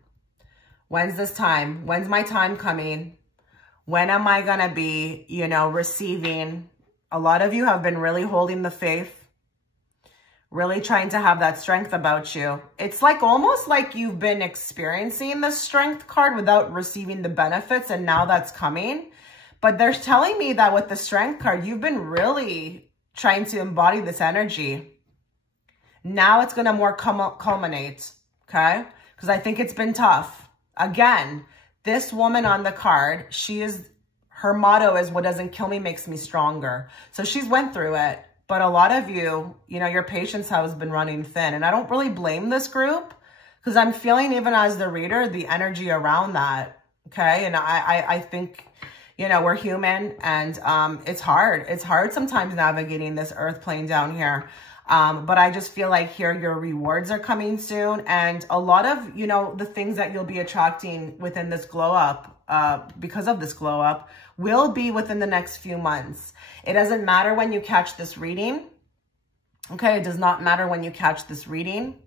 When's this time? When's my time coming? When am I going to be, you know, receiving? A lot of you have been really holding the faith, really trying to have that strength about you. It's like almost like you've been experiencing the strength card without receiving the benefits, and now that's coming. But they're telling me that with the strength card, you've been really trying to embody this energy. Now it's going to more culminate, okay? Because I think it's been tough. Again, this woman on the card, her motto is, what doesn't kill me makes me stronger. So she's went through it. But a lot of you, you know, your patience has been running thin. And I don't really blame this group, because I'm feeling, even as the reader, the energy around that, okay? And I think, you know, we're human, and it's hard. It's hard sometimes navigating this earth plane down here. But I just feel like here your rewards are coming soon. And a lot of, you know, the things that you'll be attracting within this glow up, because of this glow up, will be within the next few months. It doesn't matter when you catch this reading. Okay, it does not matter when you catch this reading.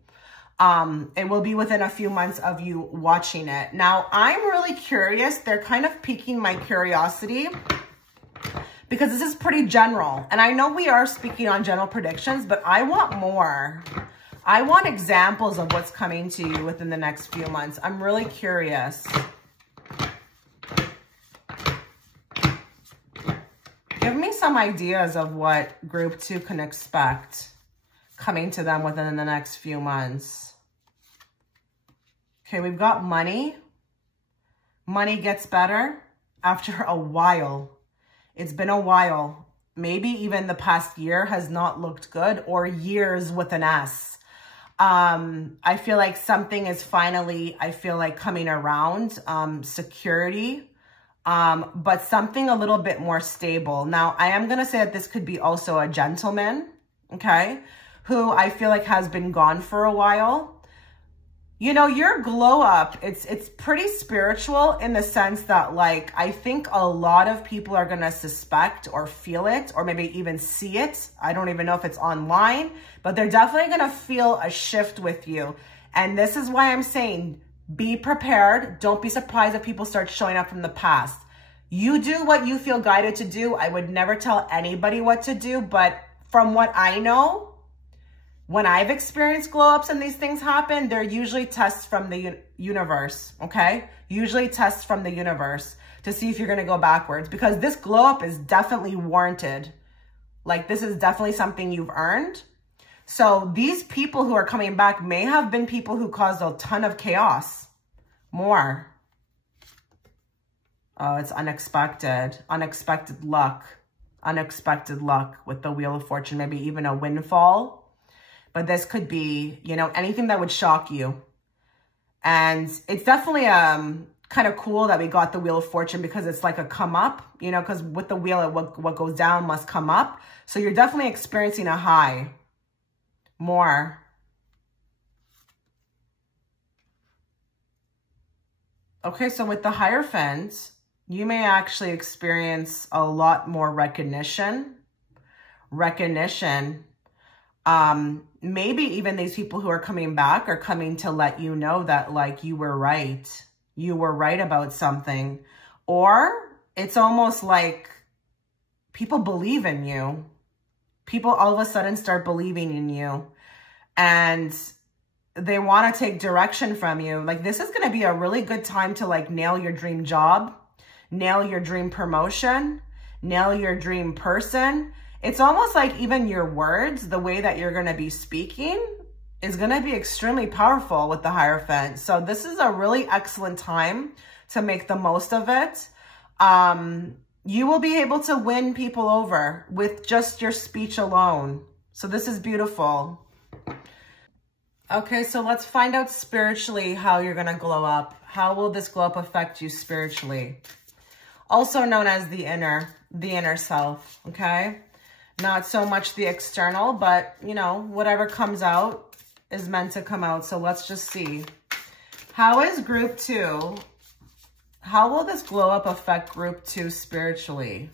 It will be within a few months of you watching it. Now, I'm really curious. They're kind of piquing my curiosity, because this is pretty general. And I know we are speaking on general predictions, but I want more. I want examples of what's coming to you within the next few months. I'm really curious. Give me some ideas of what group 2 can expect coming to them within the next few months. Okay, we've got money. Money gets better after a while. It's been a while. Maybe even the past year has not looked good, or years with an S. I feel like something is finally, coming around, security, but something a little bit more stable. Now, I am going to say that this could be also a gentleman, okay, who I feel like has been gone for a while. You know, your glow up, it's pretty spiritual in the sense that, like, I think a lot of people are going to suspect or feel it, or maybe even see it. I don't even know if it's online, but they're definitely going to feel a shift with you. And this is why I'm saying, be prepared. Don't be surprised if people start showing up from the past. You do what you feel guided to do. I would never tell anybody what to do, but from what I know, when I've experienced glow ups and these things happen, they're usually tests from the universe, okay? Usually tests from the universe to see if you're going to go backwards, because this glow up is definitely warranted. Like, this is definitely something you've earned. So these people who are coming back may have been people who caused a ton of chaos. More. Oh, it's unexpected. Unexpected luck. Unexpected luck with the Wheel of Fortune. Maybe even a windfall. But this could be, you know, anything that would shock you. And it's definitely kind of cool that we got the Wheel of Fortune, because it's like a come up, you know, because with the wheel, what goes down must come up. So you're definitely experiencing a high. More. Okay, so with the Hierophant, you may actually experience a lot more recognition. Maybe even these people who are coming back are coming to let you know that, like, you were right. You were right about something. Or it's almost like people believe in you. People all of a sudden start believing in you. And they want to take direction from you. Like, this is going to be a really good time to, like, nail your dream job. Nail your dream promotion. Nail your dream person. It's almost like even your words, the way that you're going to be speaking, is going to be extremely powerful with the Hierophant. So this is a really excellent time to make the most of it. You will be able to win people over with just your speech alone. So this is beautiful. Okay, so let's find out spiritually how you're going to glow up. How will this glow up affect you spiritually? Also known as the inner self, okay? Not so much the external, but, you know, whatever comes out, is meant to come out. So let's just see. How is group 2? How will this glow up affect group 2 spiritually?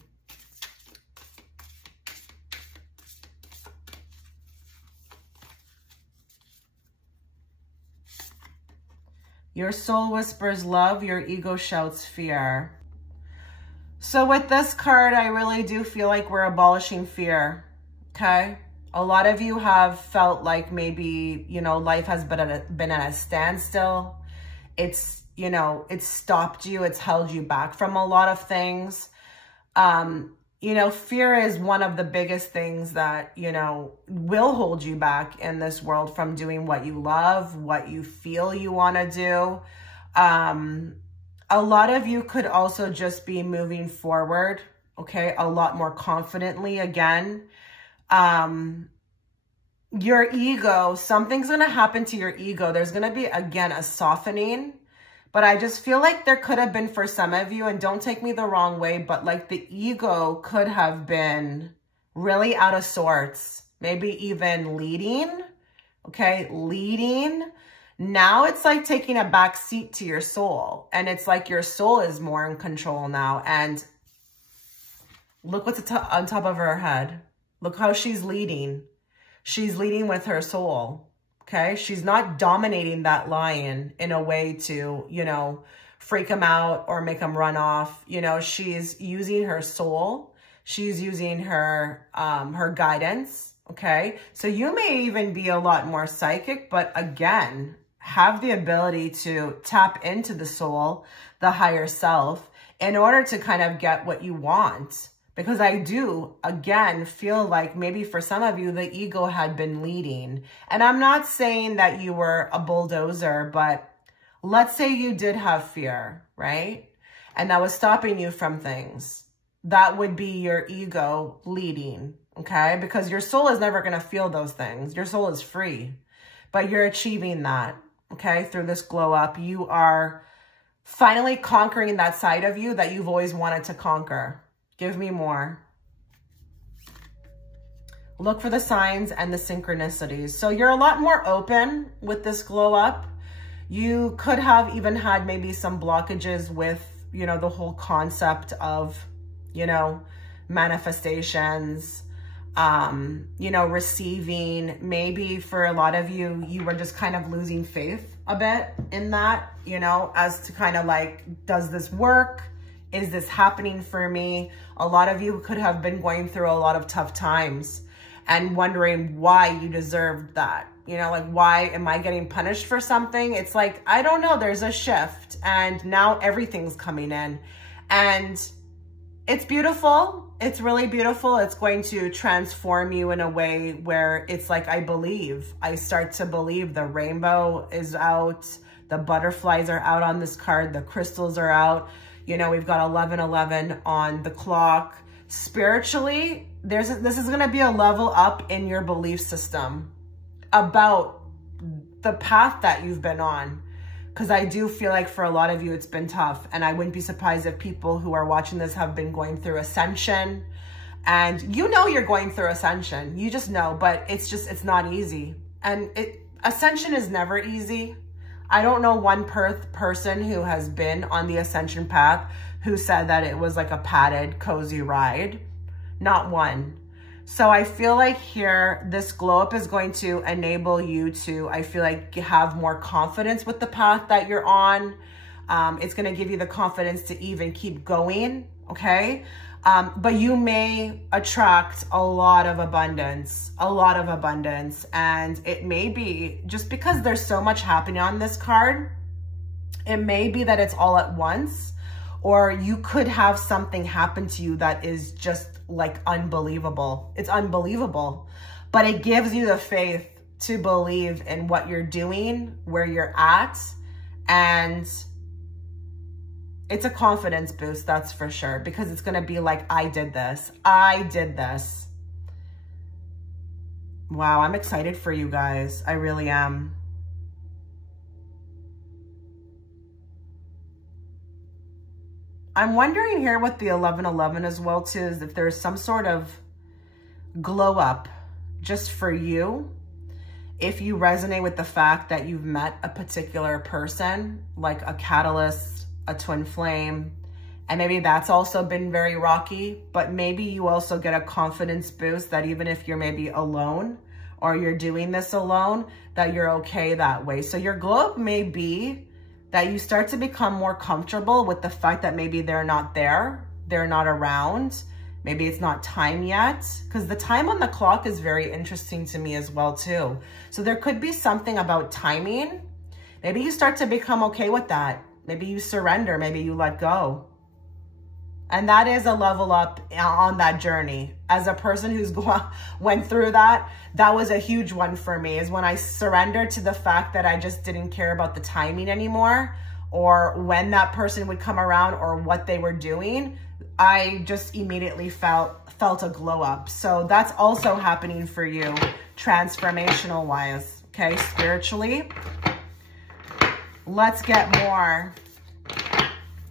Your soul whispers love, your ego shouts fear. So with this card, I really do feel like we're abolishing fear, okay? A lot of you have felt like maybe, you know, life has been at a standstill. It's, you know, it's stopped you. It's held you back from a lot of things. You know, fear is one of the biggest things that, you know, will hold you back in this world from doing what you love, what you feel you want to do. A lot of you could also just be moving forward, okay, a lot more confidently again. Your ego, something's going to happen to your ego. There's going to be, again, a softening. But I just feel like there could have been for some of you, and don't take me the wrong way, but like the ego could have been really out of sorts, maybe even leading, okay, leading. Now it's like taking a back seat to your soul, and it's like your soul is more in control now. And look what's on top of her head. Look how she's leading. She's leading with her soul. Okay, she's not dominating that lion in a way to, you know, freak him out or make him run off. You know, she's using her soul. She's using her, her guidance. Okay, so you may even be a lot more psychic, but again, have the ability to tap into the soul, the higher self, in order to kind of get what you want. Because I do, again, feel like maybe for some of you, the ego had been leading. And I'm not saying that you were a bulldozer, but let's say you did have fear, right? And that was stopping you from things. That would be your ego leading, okay? Because your soul is never going to feel those things. Your soul is free. But you're achieving that, okay? Through this glow up, you are finally conquering that side of you that you've always wanted to conquer. Give me more. Look for the signs and the synchronicities. So you're a lot more open with this glow up. You could have even had maybe some blockages with, you know, the whole concept of, you know, manifestations, you know, receiving. Maybe for a lot of you, you were just kind of losing faith a bit in that, you know, as to kind of like, does this work? Is this happening for me? A lot of you could have been going through a lot of tough times and wondering why you deserved that. You know, like, why am I getting punished for something? It's like, I don't know, there's a shift and now everything's coming in and it's beautiful. It's really beautiful. It's going to transform you in a way where it's like, I start to believe the rainbow is out. The butterflies are out on this card. The crystals are out. You know, we've got 1111 on the clock. Spiritually, this is going to be a level up in your belief system about the path that you've been on. Because I do feel like for a lot of you, it's been tough. And I wouldn't be surprised if people who are watching this have been going through ascension. And you know you're going through ascension. You just know, but it's not easy. And ascension is never easy. I don't know one person who has been on the ascension path who said that it was like a padded, cozy ride. Not one. So I feel like here, this glow up is going to enable you to, I feel like, have more confidence with the path that you're on. It's going to give you the confidence to even keep going, okay? But you may attract a lot of abundance, and it may be just because there's so much happening on this card. It may be that it's all at once, or you could have something happen to you that is just like unbelievable. It's unbelievable, but it gives you the faith to believe in what you're doing, where you're at, and it's a confidence boost, that's for sure, because it's going to be like, I did this. I did this. Wow, I'm excited for you guys. I really am. I'm wondering here with the 1111 as well too, is if there's some sort of glow up just for you. if you resonate with the fact that you've met a particular person, like a catalyst, a twin flame, and maybe that's also been very rocky, but maybe you also get a confidence boost that even if you're maybe alone or you're doing this alone, that you're okay that way. So your glow up may be that you start to become more comfortable with the fact that maybe they're not there, they're not around. Maybe it's not time yet, because the time on the clock is very interesting to me as well too. So there could be something about timing. Maybe you start to become okay with that. Maybe you surrender, maybe you let go. And that is a level up on that journey. As a person who's went through that, that was a huge one for me, is when I surrendered to the fact that I just didn't care about the timing anymore, or when that person would come around or what they were doing. I just immediately felt a glow up. So that's also happening for you transformational wise, okay, spiritually. Let's get more.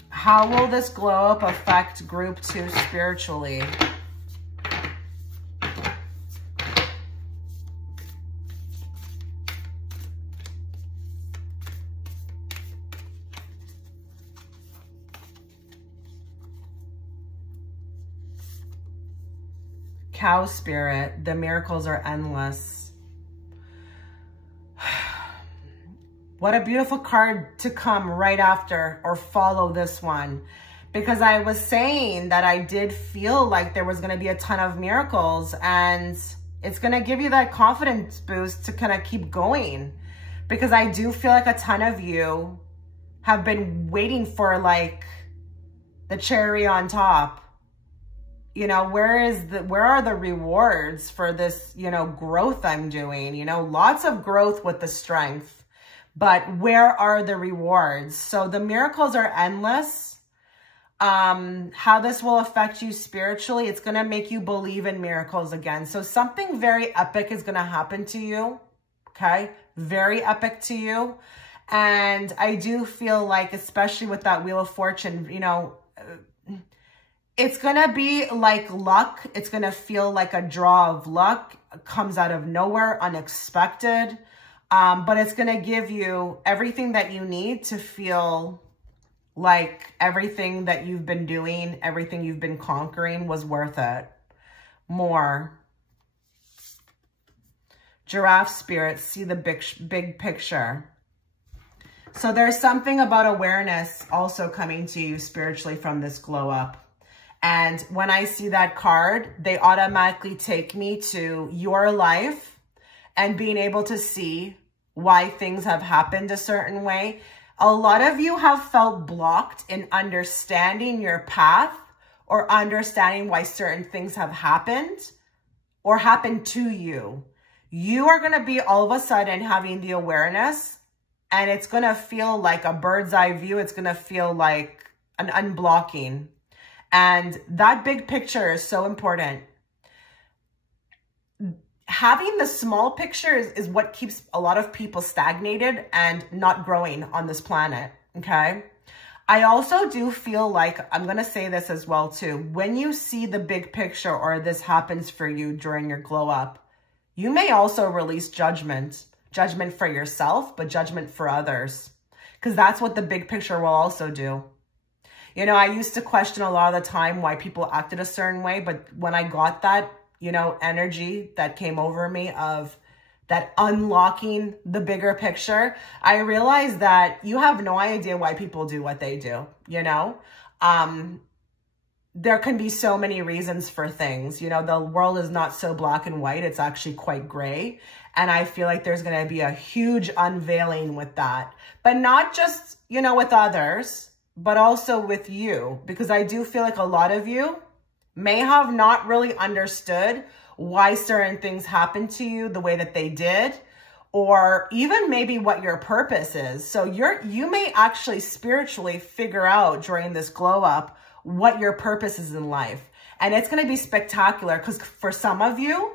How will this glow up affect group 2 spiritually? Cow spirit, the miracles are endless. What a beautiful card to come right after or follow this one. Because I was saying that I did feel like there was going to be a ton of miracles, and it's going to give you that confidence boost to kind of keep going. Because I do feel like a ton of you have been waiting for like the cherry on top. You know, where are the rewards for this, you know, growth I'm doing? You know, lots of growth with the strength. But where are the rewards? So the miracles are endless. How this will affect you spiritually, it's going to make you believe in miracles again. So something very epic is going to happen to you. Okay. Very epic to you. And I do feel like, especially with that Wheel of Fortune, you know, it's going to be like luck. It's going to feel like a draw of luck. It comes out of nowhere, unexpected. But it's going to give you everything that you need to feel like everything that you've been doing, everything you've been conquering was worth it. More. Giraffe spirit, see the big picture. So there's something about awareness also coming to you spiritually from this glow up. And when I see that card, they automatically take me to your life and being able to see why things have happened a certain way. A lot of you have felt blocked in understanding your path or understanding why certain things have happened or happened to you. You are going to be all of a sudden having the awareness, and it's going to feel like a bird's eye view. It's going to feel like an unblocking. And that big picture is so important. Having the small picture is what keeps a lot of people stagnated and not growing on this planet, okay? I also do feel like, I'm going to say this as well too, when you see the big picture or this happens for you during your glow up, you may also release judgment for yourself, but judgment for others, because that's what the big picture will also do. You know, I used to question a lot of the time why people acted a certain way, but when I got that, you know, energy that came over me of that unlocking the bigger picture, I realized that you have no idea why people do what they do, you know? There can be so many reasons for things. You know, the world is not so black and white. It's actually quite gray. And I feel like there's going to be a huge unveiling with that. But not just, you know, with others, but also with you. Because I do feel like a lot of you may have not really understood why certain things happened to you the way that they did, or even maybe what your purpose is. So you may actually spiritually figure out during this glow up what your purpose is in life. And it's going to be spectacular, because for some of you,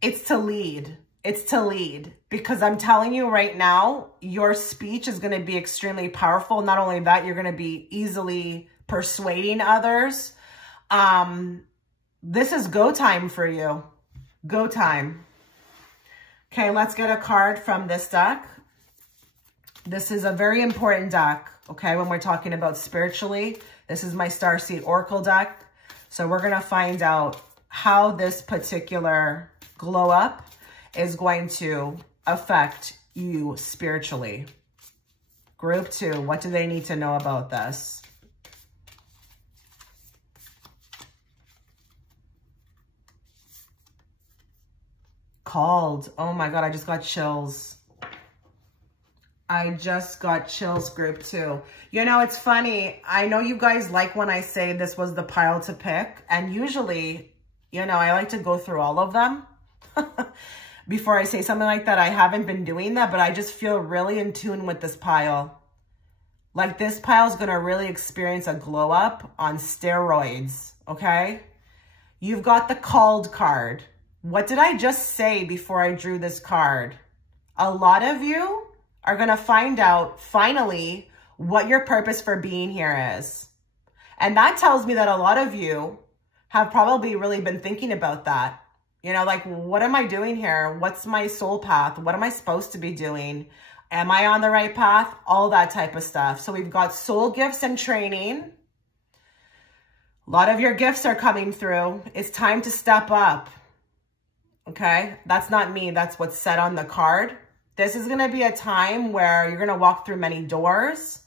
it's to lead. It's to lead, because I'm telling you right now, your speech is going to be extremely powerful. Not only that, you're going to be easily persuading others. This is go time for you. Go time. Okay, let's get a card from this deck. This is a very important deck, okay, when we're talking about spiritually. This is my Starseed Oracle deck. So we're going to find out how this particular glow up is going to affect you spiritually. Group 2, what do they need to know about this? Called. Oh my God, I just got chills. I just got chills, group 2. You know, it's funny. I know you guys like when I say this was the pile to pick. And usually, you know, I like to go through all of them. Before I say something like that, I haven't been doing that, but I just feel really in tune with this pile. Like this pile is going to really experience a glow up on steroids, okay? You've got the called card. What did I just say before I drew this card? A lot of you are going to find out finally what your purpose for being here is. And that tells me that a lot of you have probably really been thinking about that. You know, like, what am I doing here? What's my soul path? What am I supposed to be doing? Am I on the right path? All that type of stuff. So we've got soul gifts and training. A lot of your gifts are coming through. It's time to step up. Okay? That's not me. That's what's said on the card. This is going to be a time where you're going to walk through many doors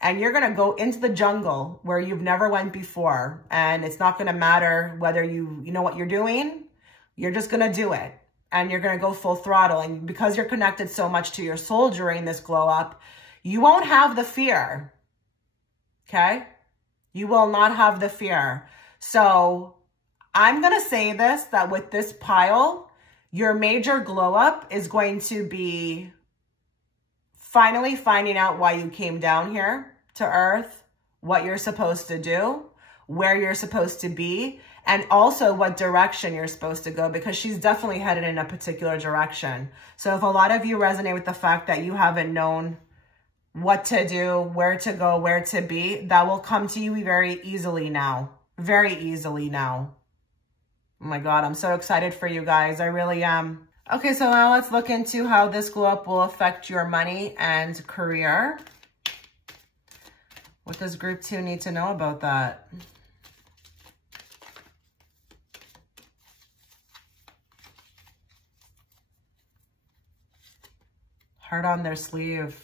and you're going to go into the jungle where you've never went before. And it's not going to matter whether you know what you're doing. You're just going to do it and you're going to go full throttle. And because you're connected so much to your soul during this glow up, you won't have the fear. Okay? You will not have the fear. So I'm going to say this, that with this pile, your major glow up is going to be finally finding out why you came down here to Earth, what you're supposed to do, where you're supposed to be, and also what direction you're supposed to go, because she's definitely headed in a particular direction. So if a lot of you resonate with the fact that you haven't known what to do, where to go, where to be, that will come to you very easily now. Very easily now. Oh my God, I'm so excited for you guys. I really am. Okay, so now let's look into how this glow up will affect your money and career. What does group 2 need to know about that? Heart on their sleeve.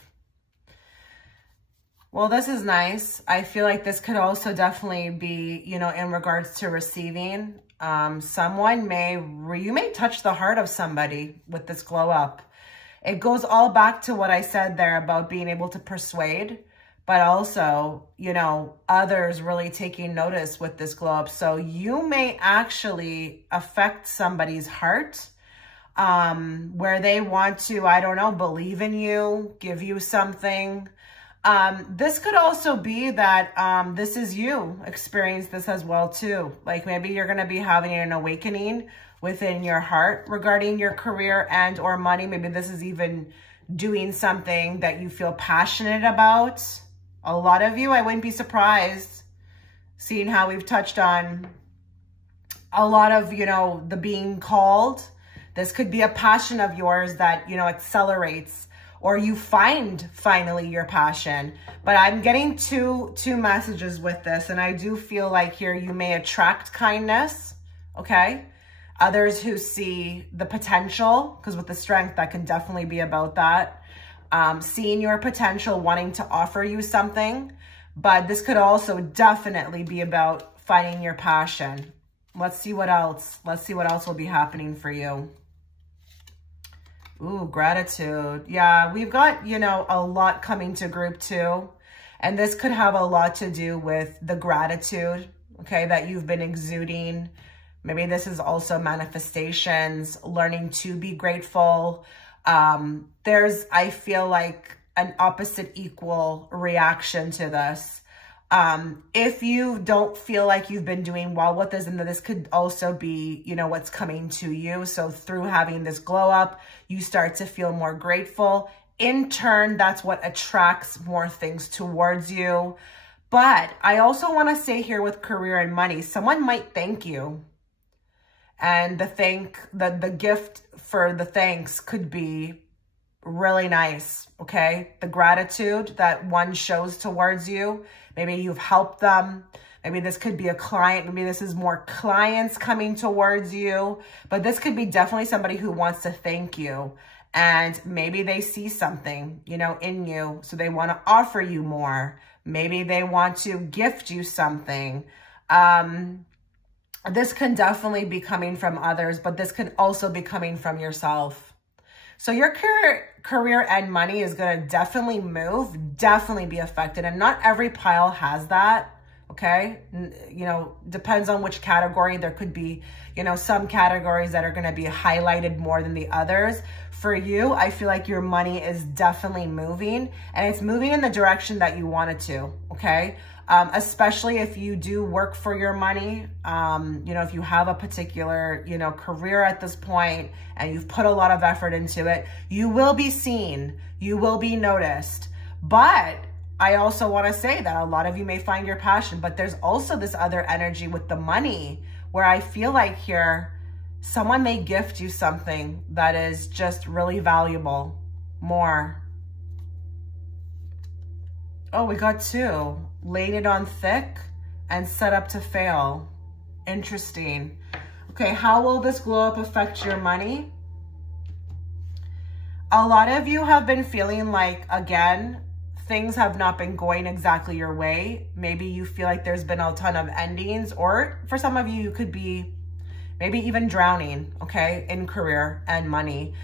Well, this is nice. I feel like this could also definitely be, you know, in regards to receiving. You may touch the heart of somebody with this glow up. It goes all back to what I said there about being able to persuade, but also, you know, others really taking notice with this glow up. So you may actually affect somebody's heart, where they want to, I don't know, believe in you, give you something. This could also be that this is you experience this as well too. Like maybe you're going to be having an awakening within your heart regarding your career and or money. Maybe this is even doing something that you feel passionate about. A lot of you, I wouldn't be surprised seeing how we've touched on a lot of, you know, the being called. This could be a passion of yours that, you know, accelerates, or you find finally your passion. But I'm getting two messages with this, and I do feel like here you may attract kindness, okay? Others who see the potential, because with the strength, that can definitely be about that. Seeing your potential, wanting to offer you something. But this could also definitely be about finding your passion. Let's see what else. Let's see what else will be happening for you. Ooh, gratitude. Yeah, we've got, you know, a lot coming to group 2. And this could have a lot to do with the gratitude, okay, that you've been exuding. Maybe this is also manifestations, learning to be grateful. There's, I feel like, an opposite equal reaction to this. If you don't feel like you've been doing well with this, and this could also be, you know, what's coming to you. So through having this glow up, you start to feel more grateful. In turn, that's what attracts more things towards you. But I also want to say here with career and money, someone might thank you. And the gift for the thanks could be really nice, okay? The gratitude that one shows towards you. Maybe you've helped them. Maybe this could be a client. Maybe this is more clients coming towards you. But this could be definitely somebody who wants to thank you. And maybe they see something, you know, in you. So they want to offer you more. Maybe they want to gift you something. This can definitely be coming from others, but this can also be coming from yourself. So your career and money is going to definitely move, definitely be affected. And not every pile has that, okay? You know, depends on which category. There could be, you know, some categories that are going to be highlighted more than the others. For you, I feel like your money is definitely moving, and it's moving in the direction that you want it to, okay? Especially if you do work for your money, you know, if you have a particular, you know, career at this point and you've put a lot of effort into it, you will be seen, you will be noticed. But I also want to say that a lot of you may find your passion, but there's also this other energy with the money where I feel like here, someone may gift you something that is just really valuable, more. Oh, we got two. Laying it on thick and set up to fail. Interesting. Okay, how will this glow up affect your money? A lot of you have been feeling like, again, things have not been going exactly your way. Maybe you feel like there's been a ton of endings, or for some of you, you could be maybe even drowning, okay, in career and money.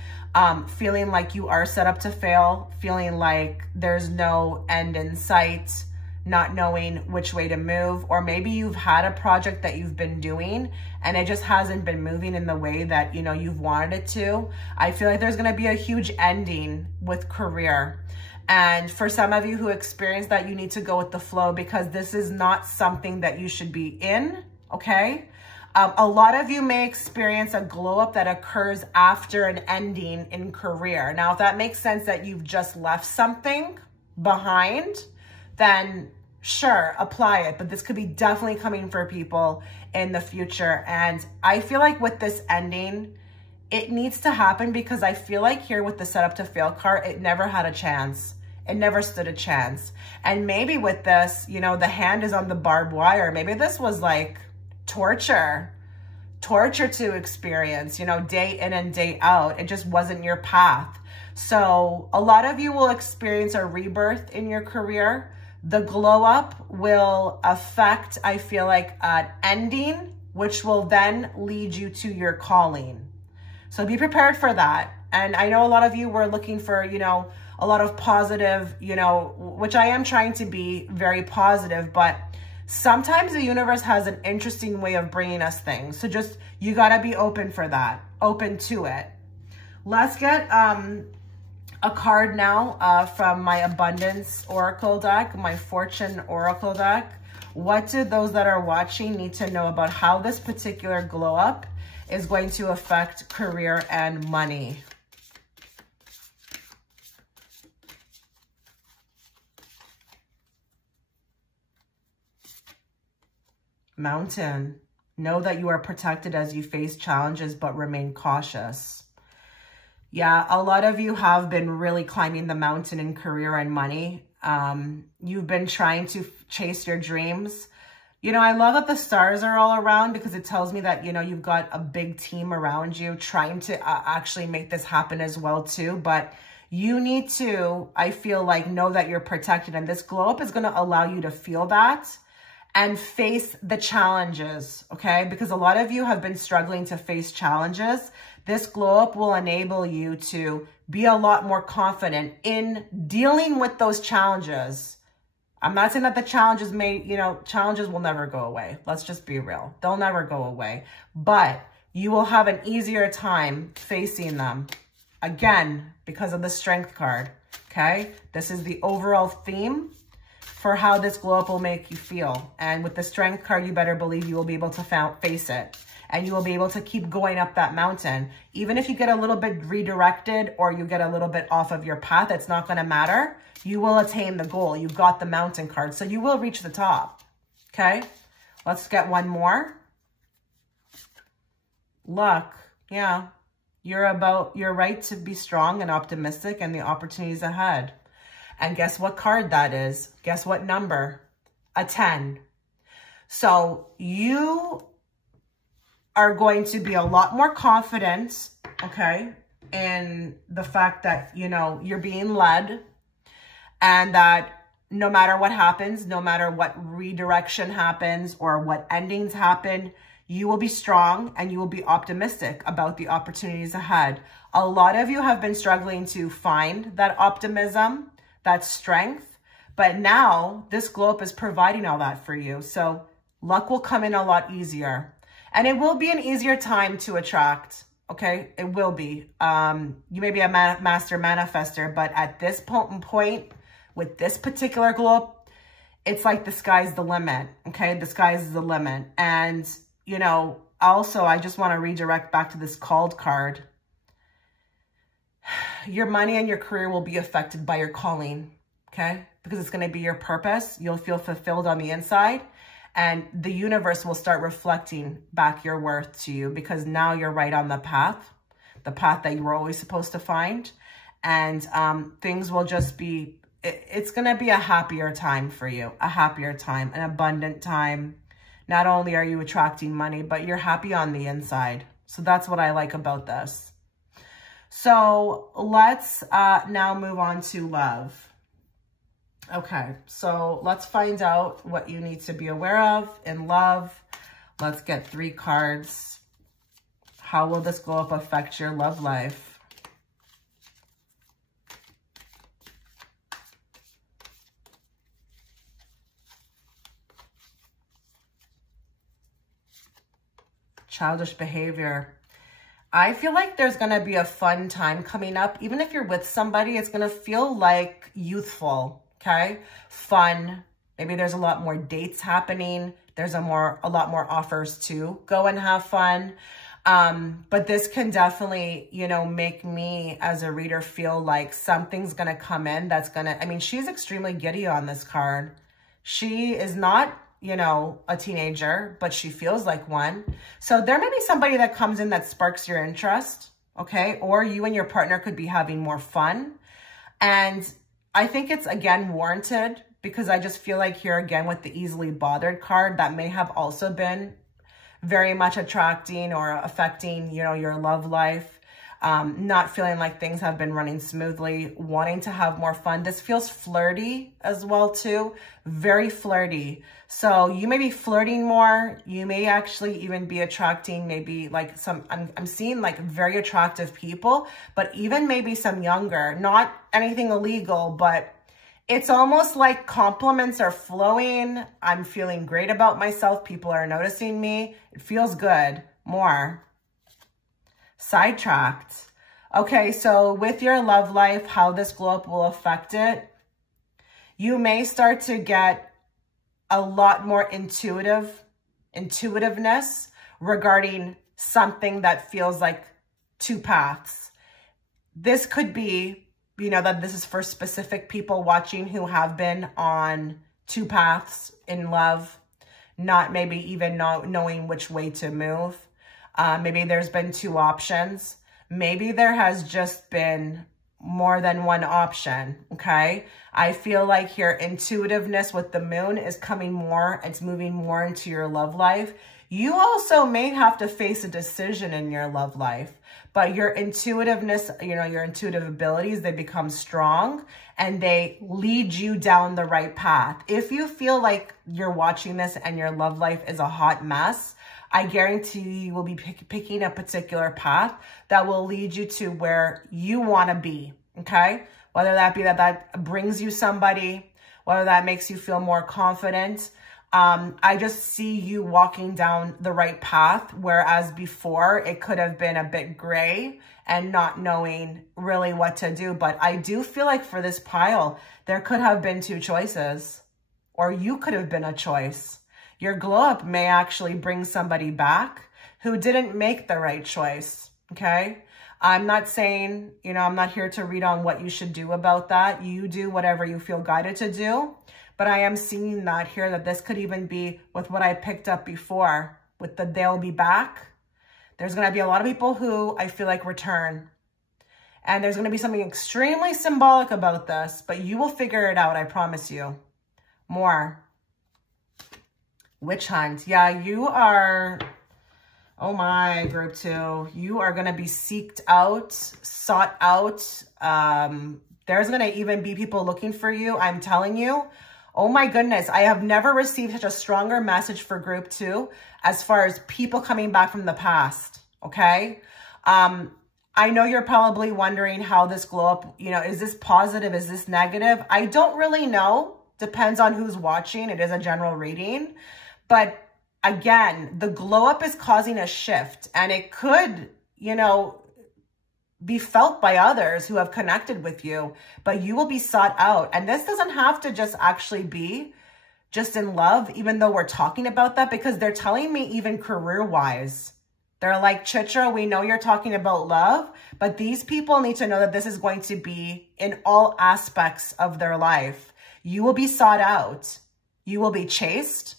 Feeling like you are set up to fail, feeling like there's no end in sight, not knowing which way to move, or maybe you've had a project that you've been doing and it just hasn't been moving in the way that, you know, you've wanted it to. I feel like there's going to be a huge ending with career. And for some of you who experience that, you need to go with the flow, because this is not something that you should be in, okay? A lot of you may experience a glow up that occurs after an ending in career. Now, if that makes sense that you've just left something behind, then sure, apply it. But this could be definitely coming for people in the future. And I feel like with this ending, it needs to happen, because I feel like here with the setup to fail card, it never had a chance. It never stood a chance. And maybe with this, you know, the hand is on the barbed wire. Maybe this was like torture to experience, you know, day in and day out. It just wasn't your path. So a lot of you will experience a rebirth in your career. The glow up will affect, I feel like, an ending, which will then lead you to your calling. So be prepared for that. And I know a lot of you were looking for, you know, a lot of positive, you know, which I am trying to be very positive, but sometimes the universe has an interesting way of bringing us things. So just, you got to be open for that, open to it. Let's get a card now from my Abundance Oracle deck, my Fortune Oracle deck. What do those that are watching need to know about how this particular glow up is going to affect career and money? Mountain. Know that you are protected as you face challenges, but remain cautious. Yeah, a lot of you have been really climbing the mountain in career and money. You've been trying to chase your dreams. You know, I love that the stars are all around, because it tells me that, you know, you've got a big team around you trying to actually make this happen as well too. But you need to, I feel like, know that you're protected, and this glow up is going to allow you to feel that and face the challenges, okay? Because a lot of you have been struggling to face challenges. This glow up will enable you to be a lot more confident in dealing with those challenges. I'm not saying that the challenges challenges will never go away. Let's just be real. They'll never go away. But you will have an easier time facing them. Again, because of the Strength card, okay? This is the overall theme for how this glow up will make you feel. And with the Strength card, you better believe you will be able to face it. And you will be able to keep going up that mountain. Even if you get a little bit redirected or you get a little bit off of your path, it's not going to matter. You will attain the goal. You've got the mountain card. So you will reach the top. Okay? Let's get one more. luck. Yeah. You're right to be strong and optimistic and the opportunities ahead. And guess what card that is? Guess what number? A 10. So you are going to be a lot more confident, okay, in the fact that, you know, you're being led, and that no matter what happens, no matter what redirection happens or what endings happen, you will be strong and you will be optimistic about the opportunities ahead. A lot of you have been struggling to find that optimism, that strength, but now this globe is providing all that for you. So luck will come in a lot easier, and it will be an easier time to attract. Okay, it will be. You may be a master manifester, but at this point with this particular globe, it's like the sky's the limit. Okay, the sky's the limit. And, you know, also, I just want to redirect back to this called card. Your money and your career will be affected by your calling. Okay, because it's going to be your purpose. You'll feel fulfilled on the inside. And the universe will start reflecting back your worth to you, because now you're right on the path that you were always supposed to find. And things will just be, it's going to be a happier time for you, a happier time, an abundant time. Not only are you attracting money, but you're happy on the inside. So that's what I like about this. So let's now move on to love. Okay, so let's find out what you need to be aware of in love. Let's get 3 cards. How will this glow up affect your love life? Childish behavior. I feel like there's going to be a fun time coming up. Even if you're with somebody, it's going to feel like youthful. Okay, fun. Maybe there's a lot more dates happening. There's a lot more offers to go and have fun. But this can definitely, you know, make me as a reader feel like something's going to come in that's going to, I mean, she's extremely giddy on this card. She is not, you know, a teenager, but she feels like one. So there may be somebody that comes in that sparks your interest. Okay, or you and your partner could be having more fun. And I think it's, again, warranted, because I just feel like here again with the easily bothered card, that may have also been very much attracting or affecting, you know, your love life. Not feeling like things have been running smoothly, wanting to have more fun. This feels flirty as well too, very flirty. So you may be flirting more. You may actually even be attracting maybe like I'm seeing like very attractive people, but even maybe some younger, not anything illegal, but it's almost like compliments are flowing. I'm feeling great about myself. People are noticing me. It feels good. More. Sidetracked. Okay, so with your love life, how this glow up will affect it, you may start to get a lot more intuitiveness regarding something that feels like 2 paths. This could be, you know, that this is for specific people watching who have been on 2 paths in love, not maybe even knowing which way to move. Maybe there's been 2 options. Maybe there has just been more than one option, okay? I feel like here intuitiveness with the moon is coming more. It's moving more into your love life. You also may have to face a decision in your love life, but your intuitiveness, you know, your intuitive abilities, they become strong and they lead you down the right path. If you feel like you're watching this and your love life is a hot mess, I guarantee you will be picking a particular path that will lead you to where you want to be, okay? Whether that be that brings you somebody, whether that makes you feel more confident. I just see you walking down the right path, whereas before it could have been a bit gray and not knowing really what to do. But I do feel like for this pile, there could have been 2 choices, or you could have been a choice. Your glow up may actually bring somebody back who didn't make the right choice, okay? I'm not saying, you know, I'm not here to read on what you should do about that. You do whatever you feel guided to do. But I am seeing that here, that this could even be with what I picked up before, with the they'll be back. There's going to be a lot of people who I feel like return. And there's going to be something extremely symbolic about this, but you will figure it out, I promise you. More. Witch hunt. Yeah, you are, oh my, group 2. You are going to be seeked out, sought out. There's going to even be people looking for you, I'm telling you. Oh my goodness, I have never received such a stronger message for group 2 as far as people coming back from the past, okay? I know you're probably wondering how this glow up, you know, is this positive? Is this negative? I don't really know. Depends on who's watching. It is a general reading. But again, the glow up is causing a shift, and it could, you know, be felt by others who have connected with you, but you will be sought out. And this doesn't have to just actually be just in love, even though we're talking about that, because they're telling me even career-wise. They're like, Chitra, we know you're talking about love, but these people need to know that this is going to be in all aspects of their life. You will be sought out. You will be chased.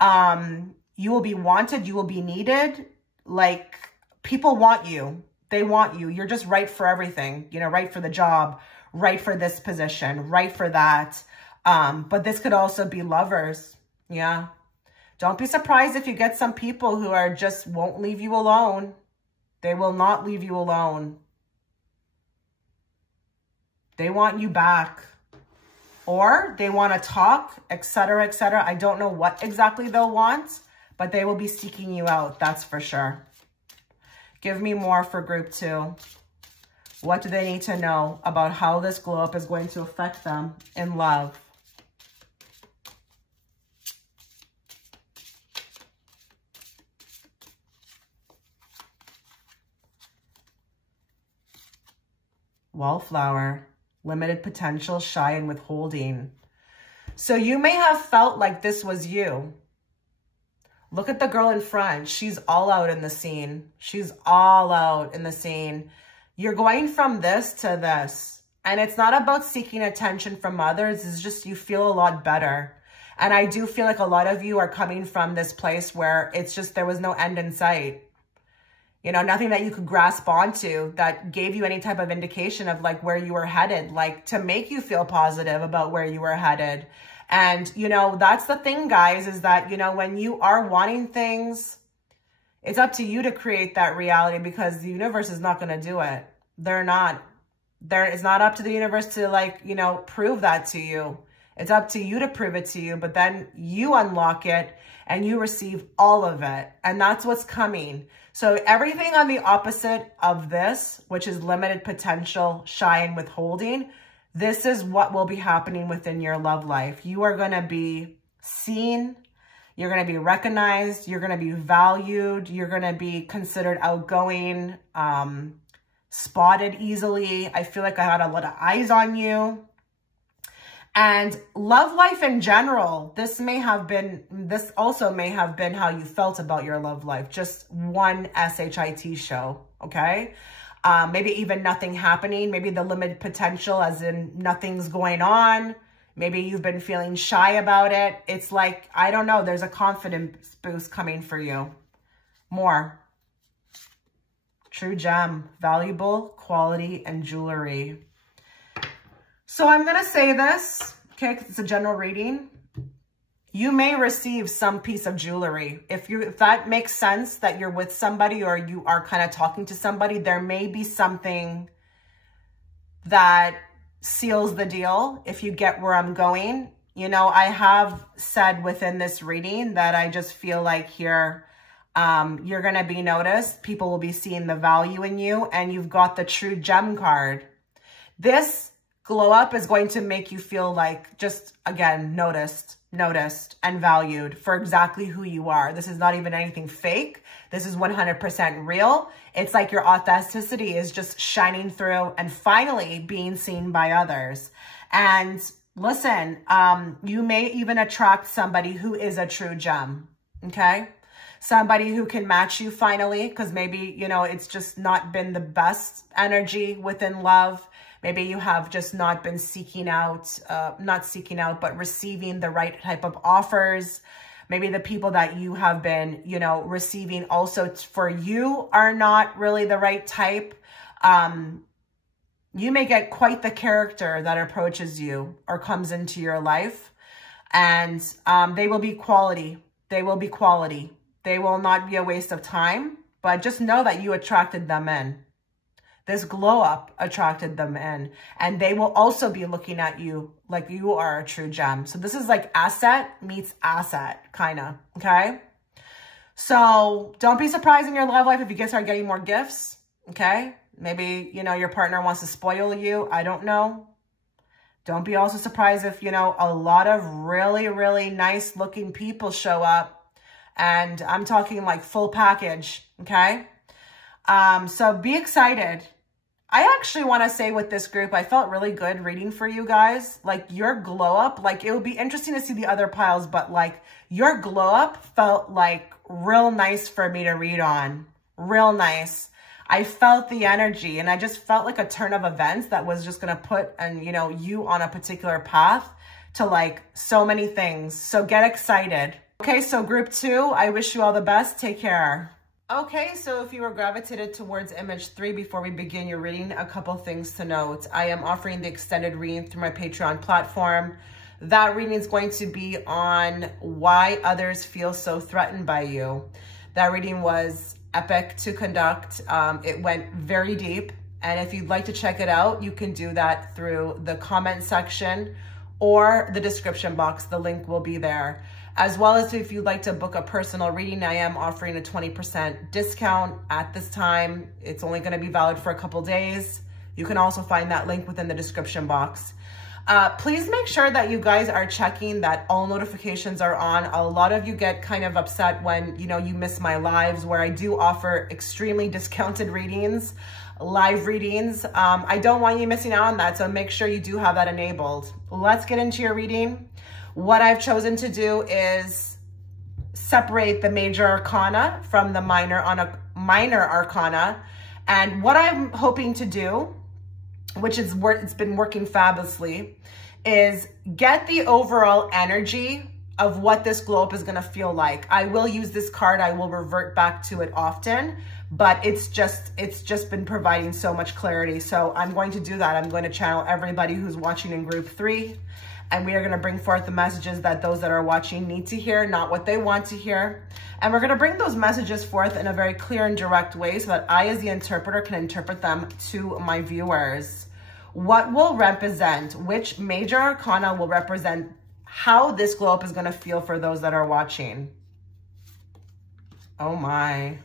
You will be wanted. You will be needed. Like, people want you. They want you. You're just right for everything. You know, right for the job, right for this position, right for that. But this could also be lovers. Yeah. Don't be surprised if you get some people who are just won't leave you alone. They will not leave you alone. They want you back. Or they want to talk, etc., etc. I don't know what exactly they'll want, but they will be seeking you out. That's for sure. Give me more for group 2. What do they need to know about how this glow up is going to affect them in love? Wallflower, limited potential, shy and withholding. So you may have felt like this was you. Look at the girl in front. She's all out in the scene. She's all out in the scene. You're going from this to this. And it's not about seeking attention from others. It's just you feel a lot better. And I do feel like a lot of you are coming from this place where it's just there was no end in sight. You know, nothing that you could grasp onto that gave you any type of indication of like where you were headed, like to make you feel positive about where you were headed. And, you know, that's the thing, guys, is that, you know, when you are wanting things, it's up to you to create that reality, because the universe is not going to do it. They're not. It's not up to the universe to, like, you know, prove that to you. It's up to you to prove it to you, but then you unlock it and you receive all of it. And that's what's coming. So everything on the opposite of this, which is limited potential, shy and withholding, this is what will be happening within your love life. You are going to be seen. You're going to be recognized. You're going to be valued. You're going to be considered outgoing, spotted easily. I feel like I had a lot of eyes on you. And love life in general, this also may have been how you felt about your love life. Just one SHIT show, okay? Maybe even nothing happening. Maybe the limited potential as in nothing's going on. Maybe you've been feeling shy about it. It's like, I don't know, there's a confidence boost coming for you. More. True gem, valuable, quality, and jewelry. So I'm going to say this, okay, because it's a general reading. You may receive some piece of jewelry. If that makes sense, that you're with somebody or you are kind of talking to somebody, there may be something that seals the deal, if you get where I'm going. You know, I have said within this reading that I just feel like here, you're going to be noticed. People will be seeing the value in you, and you've got the true gem card. This glow up is going to make you feel like just, again, noticed and valued for exactly who you are. This is not even anything fake. This is 100% real. It's like your authenticity is just shining through and finally being seen by others. And listen, you may even attract somebody who is a true gem, okay? Somebody who can match you finally, because maybe, you know, it's just not been the best energy within love. Maybe you have just not been seeking out, but receiving the right type of offers. Maybe the people that you have been, you know, receiving also for you are not really the right type. You may get quite the character that approaches you or comes into your life. And they will be quality. They will be quality. They will not be a waste of time. But just know that you attracted them in. This glow up attracted them in. And they will also be looking at you like you are a true gem. So this is like asset meets asset, kind of. Okay? So don't be surprised in your love life if you start getting more gifts. Okay? Maybe, you know, your partner wants to spoil you. I don't know. Don't be also surprised if, you know, a lot of really, really nice looking people show up. And I'm talking like full package. Okay? So be excited. I actually want to say with this group, I felt really good reading for you guys. Like your glow up, like it would be interesting to see the other piles, but like your glow up felt like real nice for me to read on. Real nice. I felt the energy and I just felt like a turn of events that was just going to put, you know, you on a particular path to like so many things. So get excited. Okay. So group 2, I wish you all the best. Take care. Okay, so if you were gravitated towards image 3 before we begin your reading, a couple things to note. I am offering the extended reading through my Patreon platform. That reading is going to be on why others feel so threatened by you. That reading was epic to conduct. It went very deep. And if you'd like to check it out, you can do that through the comment section or the description box. The link will be there. As well as if you'd like to book a personal reading, I am offering a 20% discount at this time. It's only going to be valid for a couple days. You can also find that link within the description box. Please make sure that you guys are checking that all notifications are on. A lot of you get kind of upset when, you know, you miss my lives where I do offer extremely discounted readings, live readings. I don't want you missing out on that, so make sure you do have that enabled. Let's get into your reading. What I've chosen to do is separate the major arcana from the minor arcana. And what I'm hoping to do, which is it's been working fabulously, is get the overall energy of what this glow up is going to feel like. I will use this card. I will revert back to it often, but it's just been providing so much clarity. So I'm going to do that. I'm going to channel everybody who's watching in group 3. And we are going to bring forth the messages that those that are watching need to hear, not what they want to hear. And we're going to bring those messages forth in a very clear and direct way so that I, as the interpreter, can interpret them to my viewers. What will represent, which major arcana will represent how this glow up is going to feel for those that are watching? Oh my.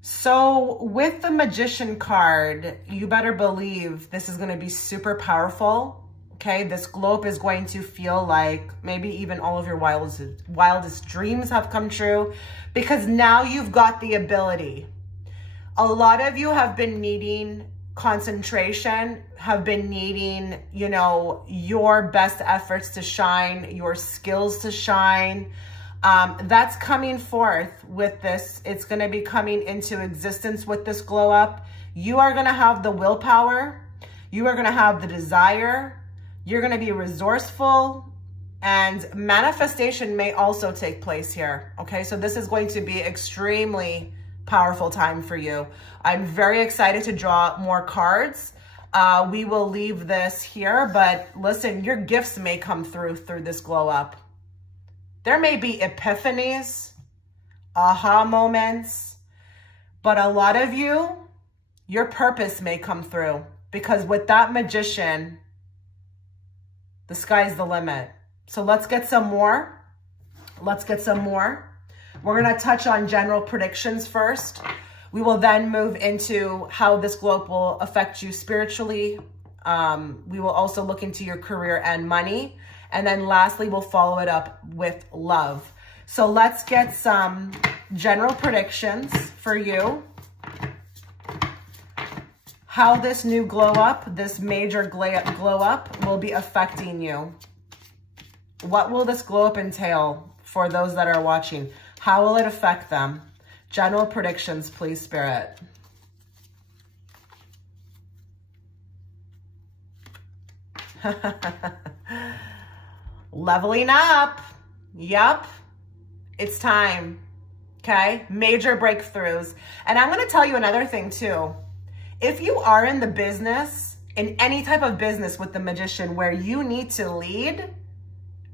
So with the Magician card, you better believe this is going to be super powerful. Okay, this glow up is going to feel like maybe even all of your wildest dreams have come true, because now you've got the ability. A lot of you have been needing concentration, have been needing, you know, your best efforts to shine, your skills to shine. That's coming forth with this. It's going to be coming into existence with this glow up. You are going to have the willpower. You are going to have the desire. You're going to be resourceful, and manifestation may also take place here. Okay, so this is going to be extremely powerful time for you. I'm very excited to draw more cards. We will leave this here, but listen, your gifts may come through this glow up. There may be epiphanies, aha moments, but a lot of you, your purpose may come through, because with that Magician, the sky's the limit. So let's get some more. Let's get some more. We're going to touch on general predictions first. We will then move into how this glow up will affect you spiritually. We will also look into your career and money. And then lastly, we'll follow it up with love. So let's get some general predictions for you. How this new glow up, this major glow up will be affecting you. What will this glow up entail for those that are watching? How will it affect them? General predictions, please, Spirit. Leveling up. Yep. It's time. Okay? Major breakthroughs. And I'm going to tell you another thing too. If you are in the business, in any type of business with the Magician where you need to lead,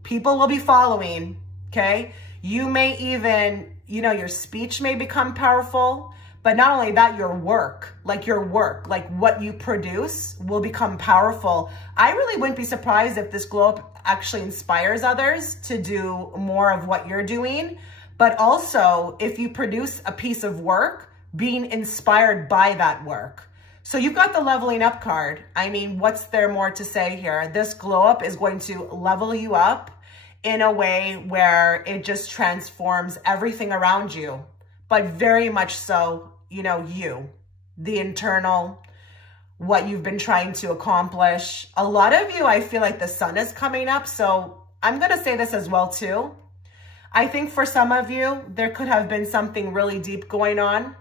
people will be following. Okay? You may even, you know, your speech may become powerful. But not only that, your work, like what you produce will become powerful. I really wouldn't be surprised if this glow up actually inspires others to do more of what you're doing. But also, if you produce a piece of work, being inspired by that work. So you've got the leveling up card. I mean, what's there more to say here? This glow up is going to level you up in a way where it just transforms everything around you. But very much so, you know, the internal, what you've been trying to accomplish. A lot of you, I feel like the sun is coming up. So I'm going to say this as well too. I think for some of you, there could have been something really deep going on.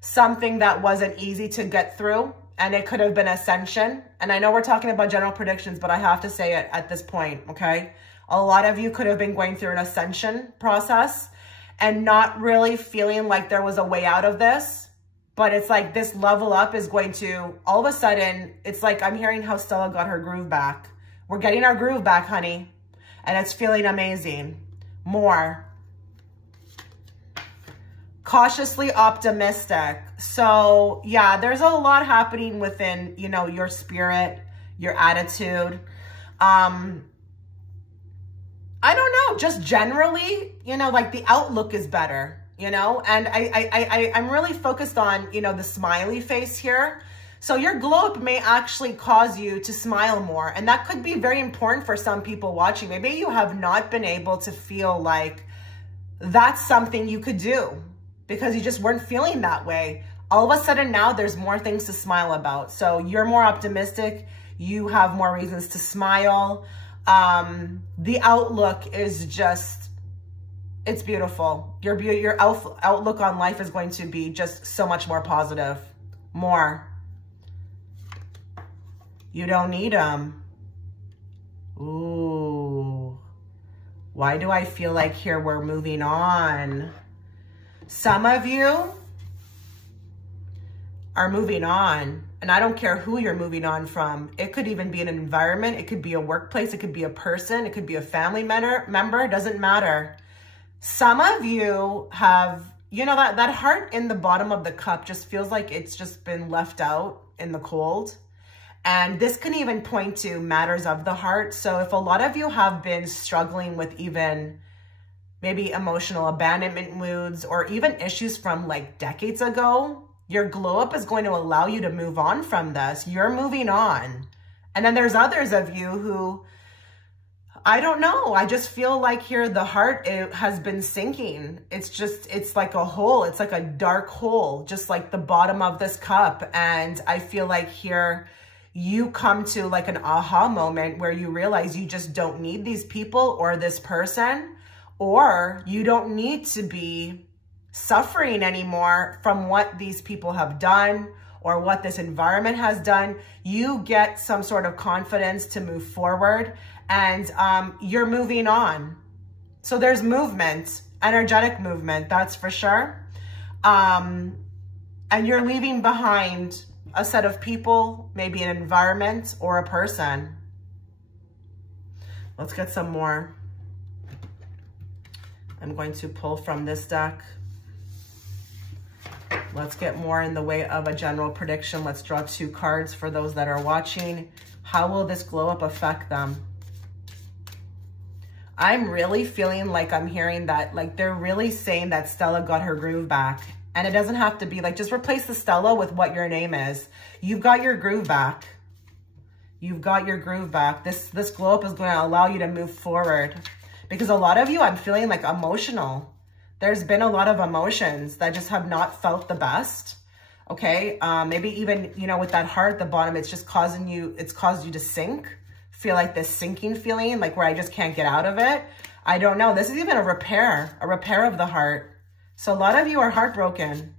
Something that wasn't easy to get through. And it could have been ascension. And I know we're talking about general predictions, but I have to say it at this point, okay? A lot of you could have been going through an ascension process and not really feeling like there was a way out of this. But it's like this level up is going to, all of a sudden, it's like I'm hearing how Stella got her groove back. We're getting our groove back, honey. And it's feeling amazing. More. Cautiously optimistic. So yeah, there's a lot happening within, you know, your spirit, your attitude. I don't know, just generally, you know, like the outlook is better, you know, and I'm really focused on, you know, the smiley face here. So your glow up may actually cause you to smile more. And that could be very important for some people watching. Maybe you have not been able to feel like that's something you could do because you just weren't feeling that way. All of a sudden now there's more things to smile about. So you're more optimistic. You have more reasons to smile. The outlook is just, it's beautiful. Your outlook on life is going to be just so much more positive. More. You don't need them. Ooh. Why do I feel like here we're moving on? Some of you are moving on. And I don't care who you're moving on from. It could even be an environment. It could be a workplace. It could be a person. It could be a family member. It doesn't matter. Some of you have, you know, that heart in the bottom of the cup just feels like it's just been left out in the cold. And this can even point to matters of the heart. So if a lot of you have been struggling with even maybe emotional abandonment moods or even issues from like decades ago, your glow up is going to allow you to move on from this. You're moving on. And then there's others of you who, I don't know. I just feel like here the heart has been sinking. It's like a hole. It's like a dark hole, just like the bottom of this cup. And I feel like here you come to like an aha moment where you realize you just don't need these people or this person, or you don't need to be suffering anymore from what these people have done or what this environment has done. You get some sort of confidence to move forward and you're moving on. So there's movement, energetic movement, that's for sure. And you're leaving behind a set of people, maybe an environment or a person. Let's get some more. I'm going to pull from this deck. Let's get more in the way of a general prediction. Let's draw 2 cards for those that are watching. How will this glow up affect them? I'm really feeling like I'm hearing that, like they're really saying that Stella got her groove back. And it doesn't have to be like, just replace the Stella with what your name is. You've got your groove back. You've got your groove back. This glow up is going to allow you to move forward. Because a lot of you, I'm feeling like emotional. There's been a lot of emotions that just have not felt the best. Okay. Maybe even, you know, with that heart at the bottom, it's just causing you, it's caused you to sink. Feel like this sinking feeling, like where I just can't get out of it. I don't know. This is even a repair of the heart. So a lot of you are heartbroken,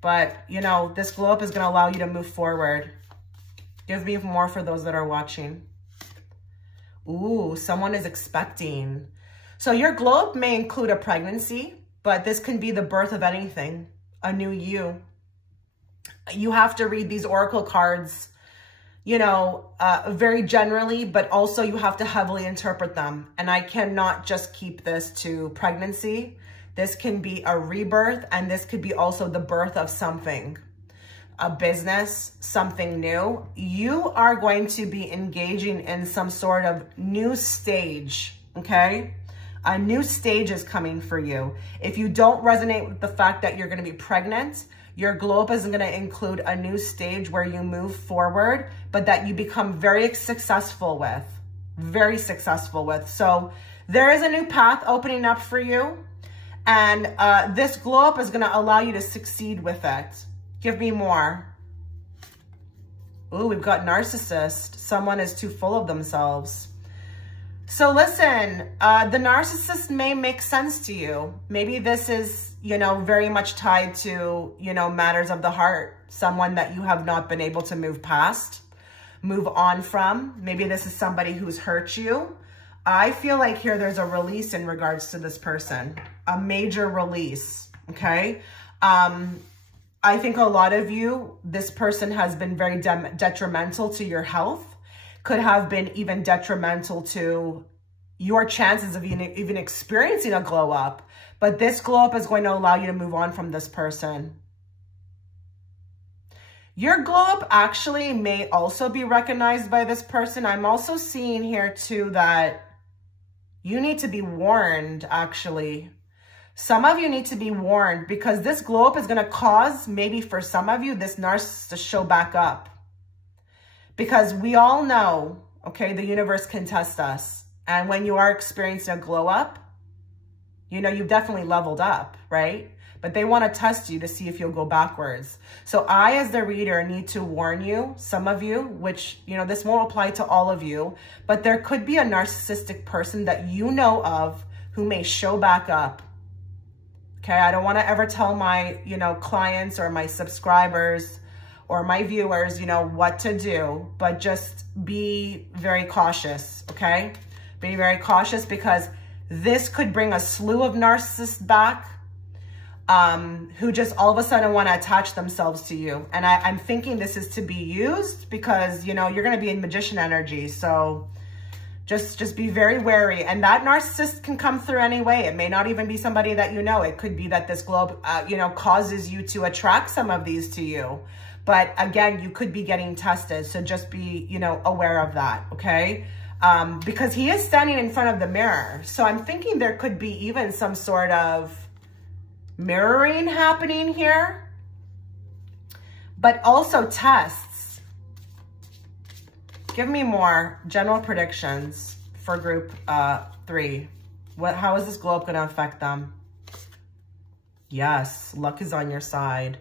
but you know, this glow up is going to allow you to move forward. Give me more for those that are watching. Ooh, someone is expecting. So your globe may include a pregnancy, but this can be the birth of anything, a new you. You have to read these oracle cards, you know, very generally, but also you have to heavily interpret them. And I cannot just keep this to pregnancy. This can be a rebirth, and this could be also the birth of something, a business, something new. You are going to be engaging in some sort of new stage, okay? A new stage is coming for you. If you don't resonate with the fact that you're going to be pregnant, your globe is going to include a new stage where you move forward, but that you become very successful with, very successful with. So there is a new path opening up for you, and this globe is going to allow you to succeed with it. Give me more. Ooh, we've got narcissist. Someone is too full of themselves. So listen, the narcissist may make sense to you. Maybe this is, you know, very much tied to, you know, matters of the heart. Someone that you have not been able to move past, move on from. Maybe this is somebody who's hurt you. I feel like here there's a release in regards to this person, a major release, okay? I think a lot of you, this person has been very detrimental to your health, could have been even detrimental to your chances of even experiencing a glow up. But this glow up is going to allow you to move on from this person. Your glow up actually may also be recognized by this person. I'm also seeing here too that you need to be warned, actually. Some of you need to be warned, because this glow up is going to cause, maybe for some of you, this narcissist to show back up. Because we all know, okay, the universe can test us. And when you are experiencing a glow up, you know, you've definitely leveled up, right? But they want to test you to see if you'll go backwards. So I, as the reader, need to warn you, some of you, which, you know, this won't apply to all of you, but there could be a narcissistic person that you know of who may show back up. Okay, I don't want to ever tell my, you know, clients or my subscribers or my viewers, you know, what to do, but just be very cautious, okay? Be very cautious, because this could bring a slew of narcissists back who just all of a sudden want to attach themselves to you. And I'm thinking this is to be used because, you know, you're going to be in magician energy. So just be very wary. And that narcissist can come through anyway. It may not even be somebody that you know. It could be that this globe, you know, causes you to attract some of these to you. But again, you could be getting tested. So just be, you know, aware of that, okay? Because he is standing in front of the mirror. So I'm thinking there could be even some sort of mirroring happening here, but also tests. Give me more general predictions for group 3. How is this globe going to affect them? Yes, luck is on your side.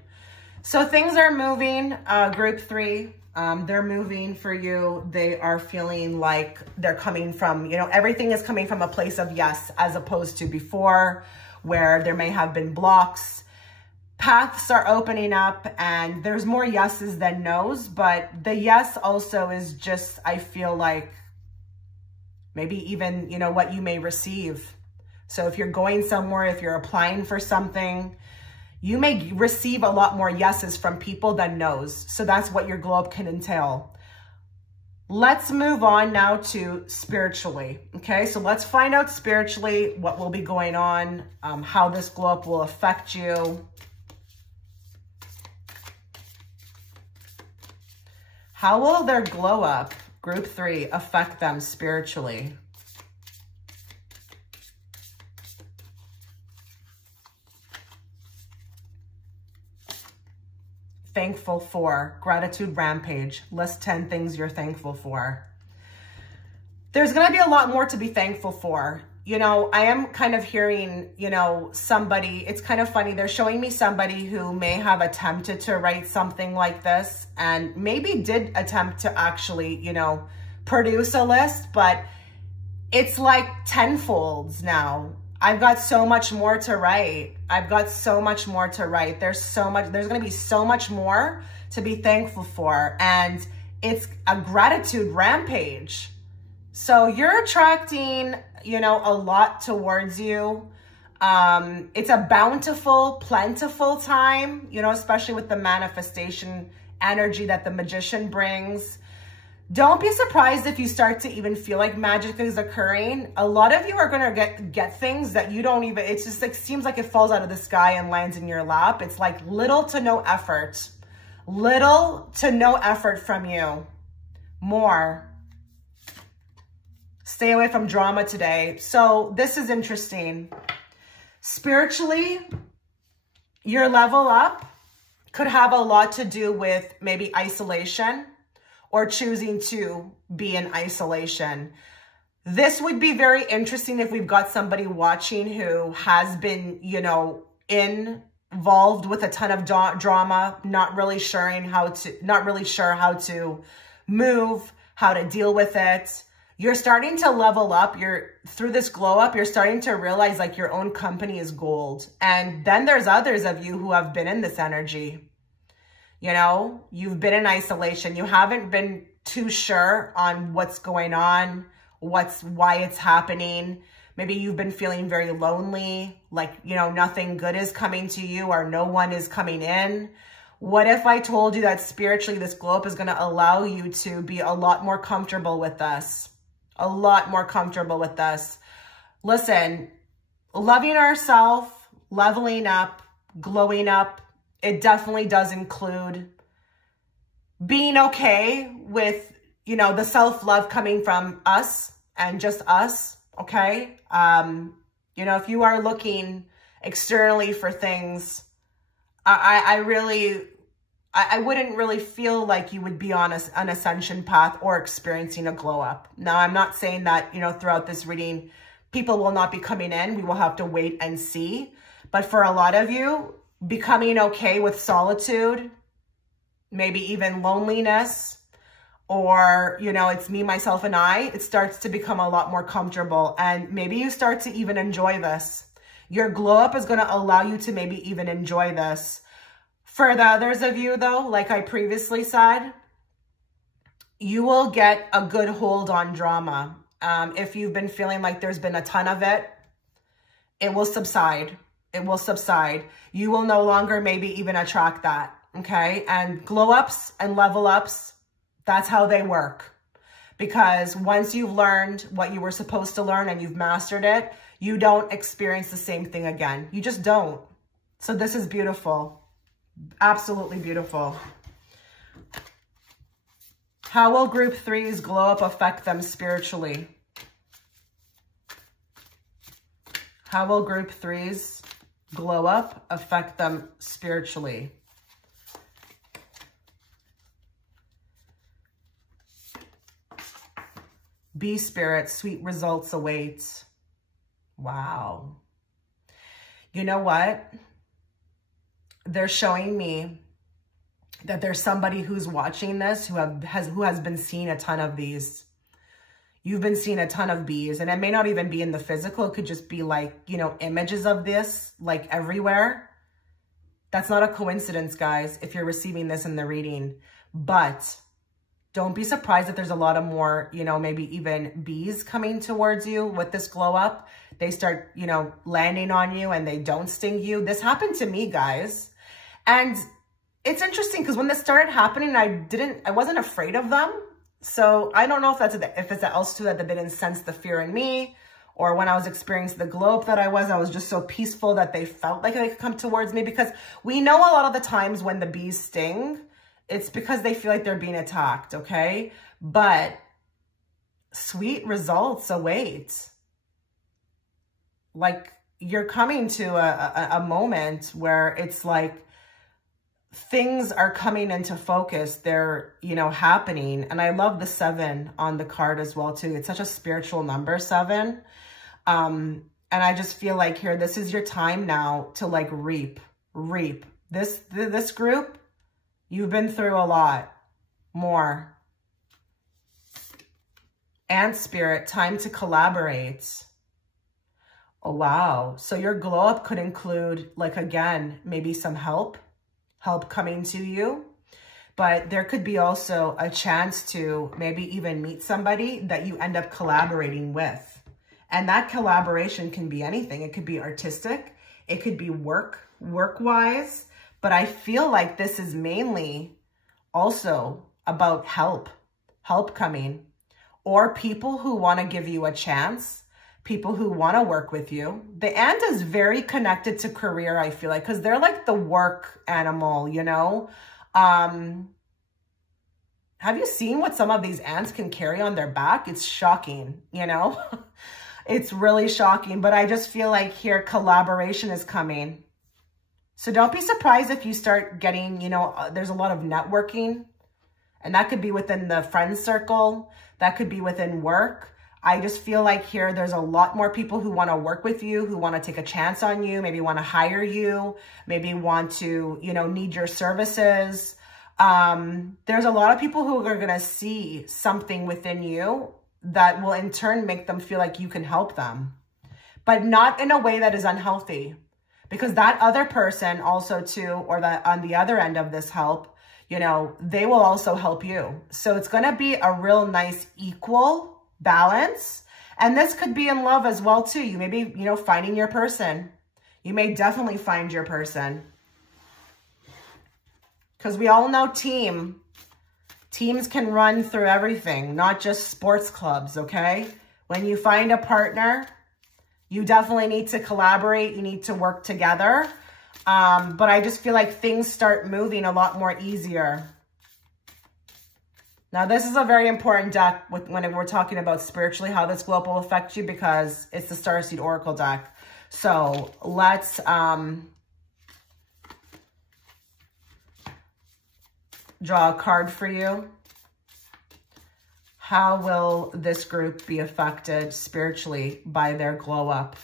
So things are moving, group 3. They're moving for you. They are feeling like they're coming from, you know, everything is coming from a place of yes, as opposed to before where there may have been blocks. Paths are opening up and there's more yeses than nos, but the yes also is just, I feel like maybe even, you know, what you may receive. So if you're going somewhere, if you're applying for something, you may receive a lot more yeses from people than nos. So that's what your globe can entail. Let's move on now to spiritually. Okay, so let's find out spiritually what will be going on, how this globe will affect you. How will their glow up, group 3, affect them spiritually? Thankful for, gratitude rampage. List 10 things you're thankful for. There's going to be a lot more to be thankful for. You know, I am kind of hearing, you know, somebody, it's kind of funny. They're showing me somebody who may have attempted to write something like this and maybe did attempt to actually, you know, produce a list, but it's like tenfolds now. I've got so much more to write. I've got so much more to write. There's going to be so much more to be thankful for. And it's a gratitude rampage. So you're attracting you know, a lot towards you. It's a bountiful, plentiful time, you know, especially with the manifestation energy that the magician brings. Don't be surprised if you start to even feel like magic is occurring. A lot of you are going to get things that you don't even, it's just like, seems like it falls out of the sky and lands in your lap. It's like little to no effort. Little to no effort from you. More. Stay away from drama today. So this is interesting. Spiritually, your level up could have a lot to do with maybe isolation or choosing to be in isolation. This would be very interesting if we've got somebody watching who has been, you know, involved with a ton of drama, not really sure how to move, how to deal with it. You're starting to level up. Through this glow up, you're starting to realize like your own company is gold. And then there's others of you who have been in this energy. You know, you've been in isolation. You haven't been too sure on what's going on, why it's happening. Maybe you've been feeling very lonely, like, you know, nothing good is coming to you or no one is coming in. What if I told you that spiritually this glow up is going to allow you to be a lot more comfortable with us? A lot more comfortable with us. Listen, loving ourselves, leveling up, glowing up, it definitely does include being okay with, you know, the self-love coming from us and just us, okay? You know, if you are looking externally for things, I wouldn't really feel like you would be on an ascension path or experiencing a glow up. Now, I'm not saying that, you know, throughout this reading, people will not be coming in. We will have to wait and see. But for a lot of you, becoming okay with solitude, maybe even loneliness, or, you know, it's me, myself, and I, it starts to become a lot more comfortable. And maybe you start to even enjoy this. Your glow up is going to allow you to maybe even enjoy this. For the others of you, though, like I previously said, you will get a good hold on drama. If you've been feeling like there's been a ton of it, it will subside. It will subside. You will no longer maybe even attract that, okay? And glow ups and level ups, that's how they work. Because once you've learned what you were supposed to learn and you've mastered it, you don't experience the same thing again. You just don't. So this is beautiful. Absolutely beautiful. How will group 3's glow up affect them spiritually? How will group 3's glow up affect them spiritually? Be spirit, sweet results await. Wow. You know what? They're showing me that there's somebody who's watching this who has been seeing a ton of these. You've been seeing a ton of bees, and it may not even be in the physical. It could just be like, you know, images of this like everywhere. That's not a coincidence, guys, if you're receiving this in the reading. But don't be surprised if there's a lot of more, you know, maybe even bees coming towards you with this glow up. They start, you know, landing on you and they don't sting you. This happened to me, guys. And it's interesting because when this started happening, I wasn't afraid of them. So I don't know if it's also that they didn't sense the fear in me, or when I was experiencing the glow up that I was just so peaceful that they felt like they could come towards me. Because we know a lot of the times when the bees sting, it's because they feel like they're being attacked, okay? But sweet results await. Like, you're coming to a moment where it's like things are coming into focus. They're, you know, happening. And I love the 7 on the card as well, too. It's such a spiritual number, 7. And I just feel like here, this is your time now to like reap. This group, you've been through a lot more. And spirit, time to collaborate. Oh, wow. So your glow up could include, like, again, maybe some help coming to you. But there could be also a chance to maybe even meet somebody that you end up collaborating with. And that collaboration can be anything. It could be artistic. It could be work-wise. But I feel like this is mainly also about help coming, or people who want to give you a chance, people who want to work with you. The ant is very connected to career, I feel like, because they're like the work animal, you know? Have you seen what some of these ants can carry on their back? It's shocking, you know? It's really shocking, but I just feel like here collaboration is coming. So don't be surprised if you start getting, you know, there's a lot of networking, and that could be within the friend circle. That could be within work. I just feel like here there's a lot more people who want to work with you, who want to take a chance on you, maybe want to hire you, maybe want to, you know, need your services. There's a lot of people who are going to see something within you that will in turn make them feel like you can help them, but not in a way that is unhealthy, because that other person also too, or that on the other end of this help, you know, they will also help you. So it's going to be a real nice equal balance. And this could be in love as well too. You may be, you know, finding your person. You may definitely find your person. Because we all know teams can run through everything, not just sports clubs, okay? When you find a partner, you definitely need to collaborate. You need to work together. But I just feel like things start moving a lot more easier. Now, this is a very important deck when we're talking about spiritually, how this globe will affect you, because it's the Starseed Oracle deck. So let's draw a card for you. How will this group be affected spiritually by their glow up?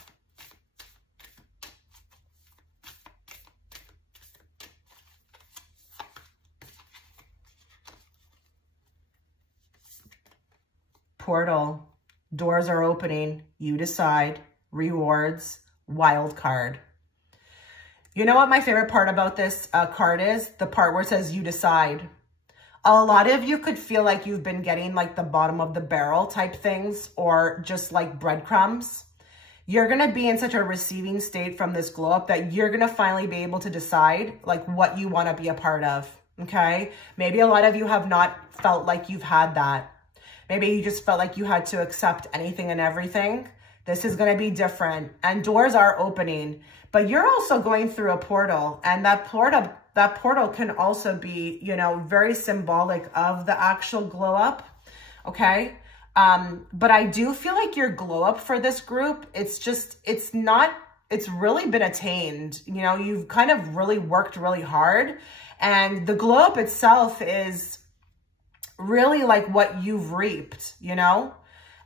Portal, doors are opening, you decide, rewards, wild card. You know what my favorite part about this card is? The part where it says you decide. A lot of you could feel like you've been getting like the bottom of the barrel type things, or just like breadcrumbs. You're going to be in such a receiving state from this glow up that you're going to finally be able to decide like what you want to be a part of. Okay. Maybe a lot of you have not felt like you've had that. Maybe you just felt like you had to accept anything and everything. This is going to be different, and doors are opening, but you're also going through a portal, and that portal can also be, you know, very symbolic of the actual glow up. Okay. But I do feel like your glow up for this group, it's really been attained. You know, you've kind of really worked really hard, and the glow up itself is really like what you've reaped, you know,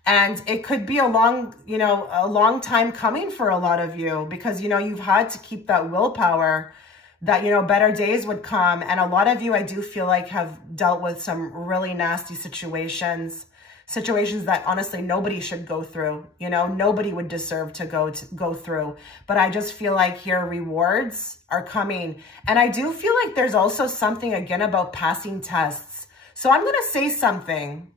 and it could be a long time coming for a lot of you, because, you know, you've had to keep that willpower that, you know, better days would come. And a lot of you, I do feel like, have dealt with some really nasty situations that honestly nobody should go through. You know, nobody would deserve to go through. But I just feel like here rewards are coming. And I do feel like there's also something again about passing tests. So I'm going to say something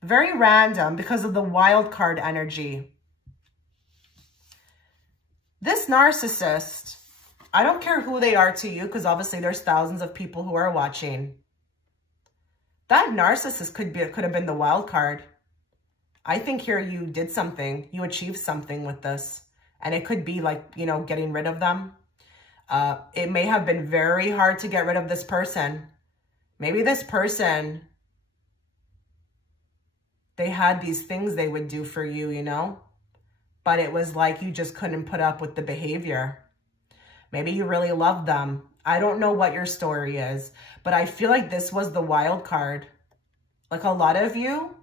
very random because of the wild card energy. This narcissist, I don't care who they are to you, because obviously there's thousands of people who are watching. That narcissist could have been the wild card. I think here you did something. You achieved something with this. And it could be like, you know, getting rid of them. It may have been very hard to get rid of this person. Maybe this person, they had these things they would do for you, you know, but it was like you just couldn't put up with the behavior. Maybe you really loved them. I don't know what your story is, but I feel like this was the wild card. Like a lot of you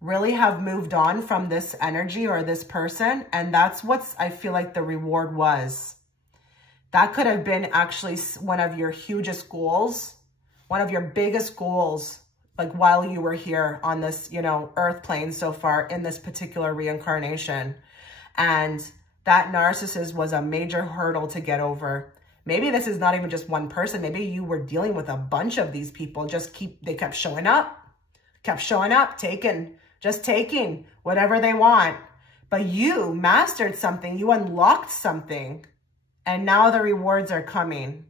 really have moved on from this energy or this person, and that's what's, I feel like the reward was. That could have been actually one of your hugest goals. One of your biggest goals, like while you were here on this, you know, earth plane so far in this particular reincarnation. And that narcissist was a major hurdle to get over. Maybe this is not even just one person. Maybe you were dealing with a bunch of these people. They kept showing up, taking, just taking whatever they want. But you mastered something, you unlocked something, and now the rewards are coming.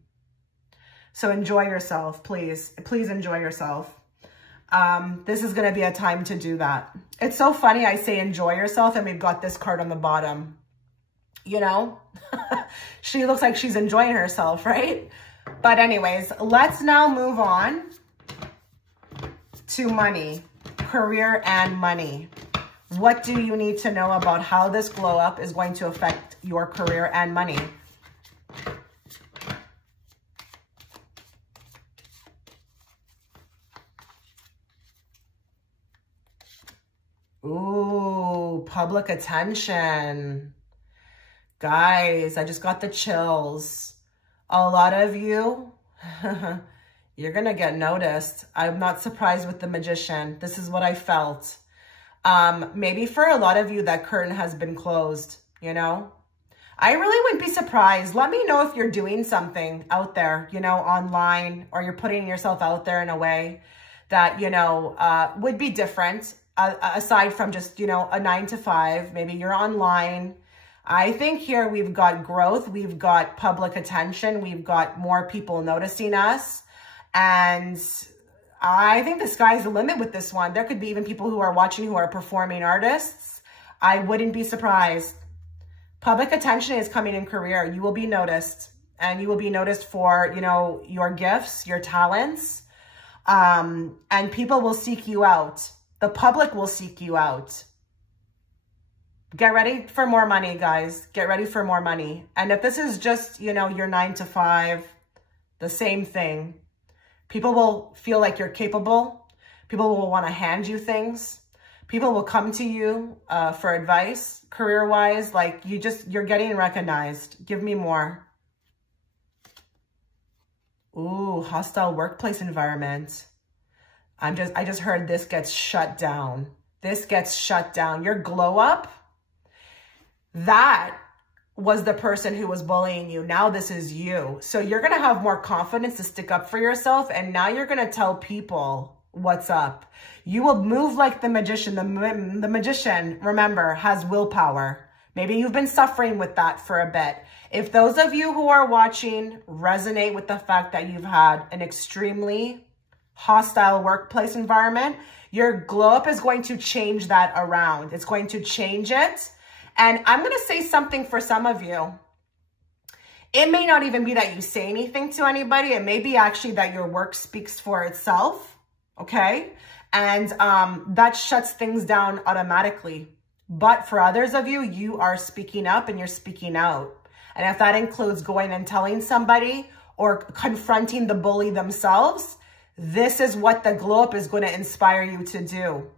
So enjoy yourself, please. Please enjoy yourself. This is going to be a time to do that. It's so funny I say enjoy yourself and we've got this card on the bottom. You know, she looks like she's enjoying herself, right? But anyways, let's now move on to money, career and money. What do you need to know about how this glow up is going to affect your career and money? Ooh, public attention. Guys, I just got the chills. A lot of you, you're going to get noticed. I'm not surprised with the Magician. This is what I felt. Maybe for a lot of you, that curtain has been closed, you know? I really wouldn't be surprised. Let me know if you're doing something out there, you know, online, or you're putting yourself out there in a way that, you know, would be different aside from just, you know, a 9 to 5. Maybe you're online. I think here we've got growth, we've got public attention, we've got more people noticing us. And I think the sky's the limit with this one. There could be even people who are watching who are performing artists. I wouldn't be surprised. Public attention is coming in career. You will be noticed, and you will be noticed for, you know, your gifts, your talents, and people will seek you out. The public will seek you out. Get ready for more money, guys. Get ready for more money. And if this is just, you know, your 9 to 5, the same thing. People will feel like you're capable. People will want to hand you things. People will come to you for advice, career-wise. Like, you're getting recognized. Give me more. Ooh, hostile workplace environment. I just heard this gets shut down. This gets shut down. Your glow up, that was the person who was bullying you. Now this is you. So you're going to have more confidence to stick up for yourself. And now you're going to tell people what's up. You will move like the Magician. The Magician, remember, has willpower. Maybe you've been suffering with that for a bit. If those of you who are watching resonate with the fact that you've had an extremely hostile workplace environment, your glow up is going to change that around. It's going to change it. And I'm going to say something for some of you. It may not even be that you say anything to anybody. It may be actually that your work speaks for itself. Okay. And that shuts things down automatically. But for others of you, you are speaking up and you're speaking out. And if that includes going and telling somebody or confronting the bully themselves, this is what the glow up is going to inspire you to do.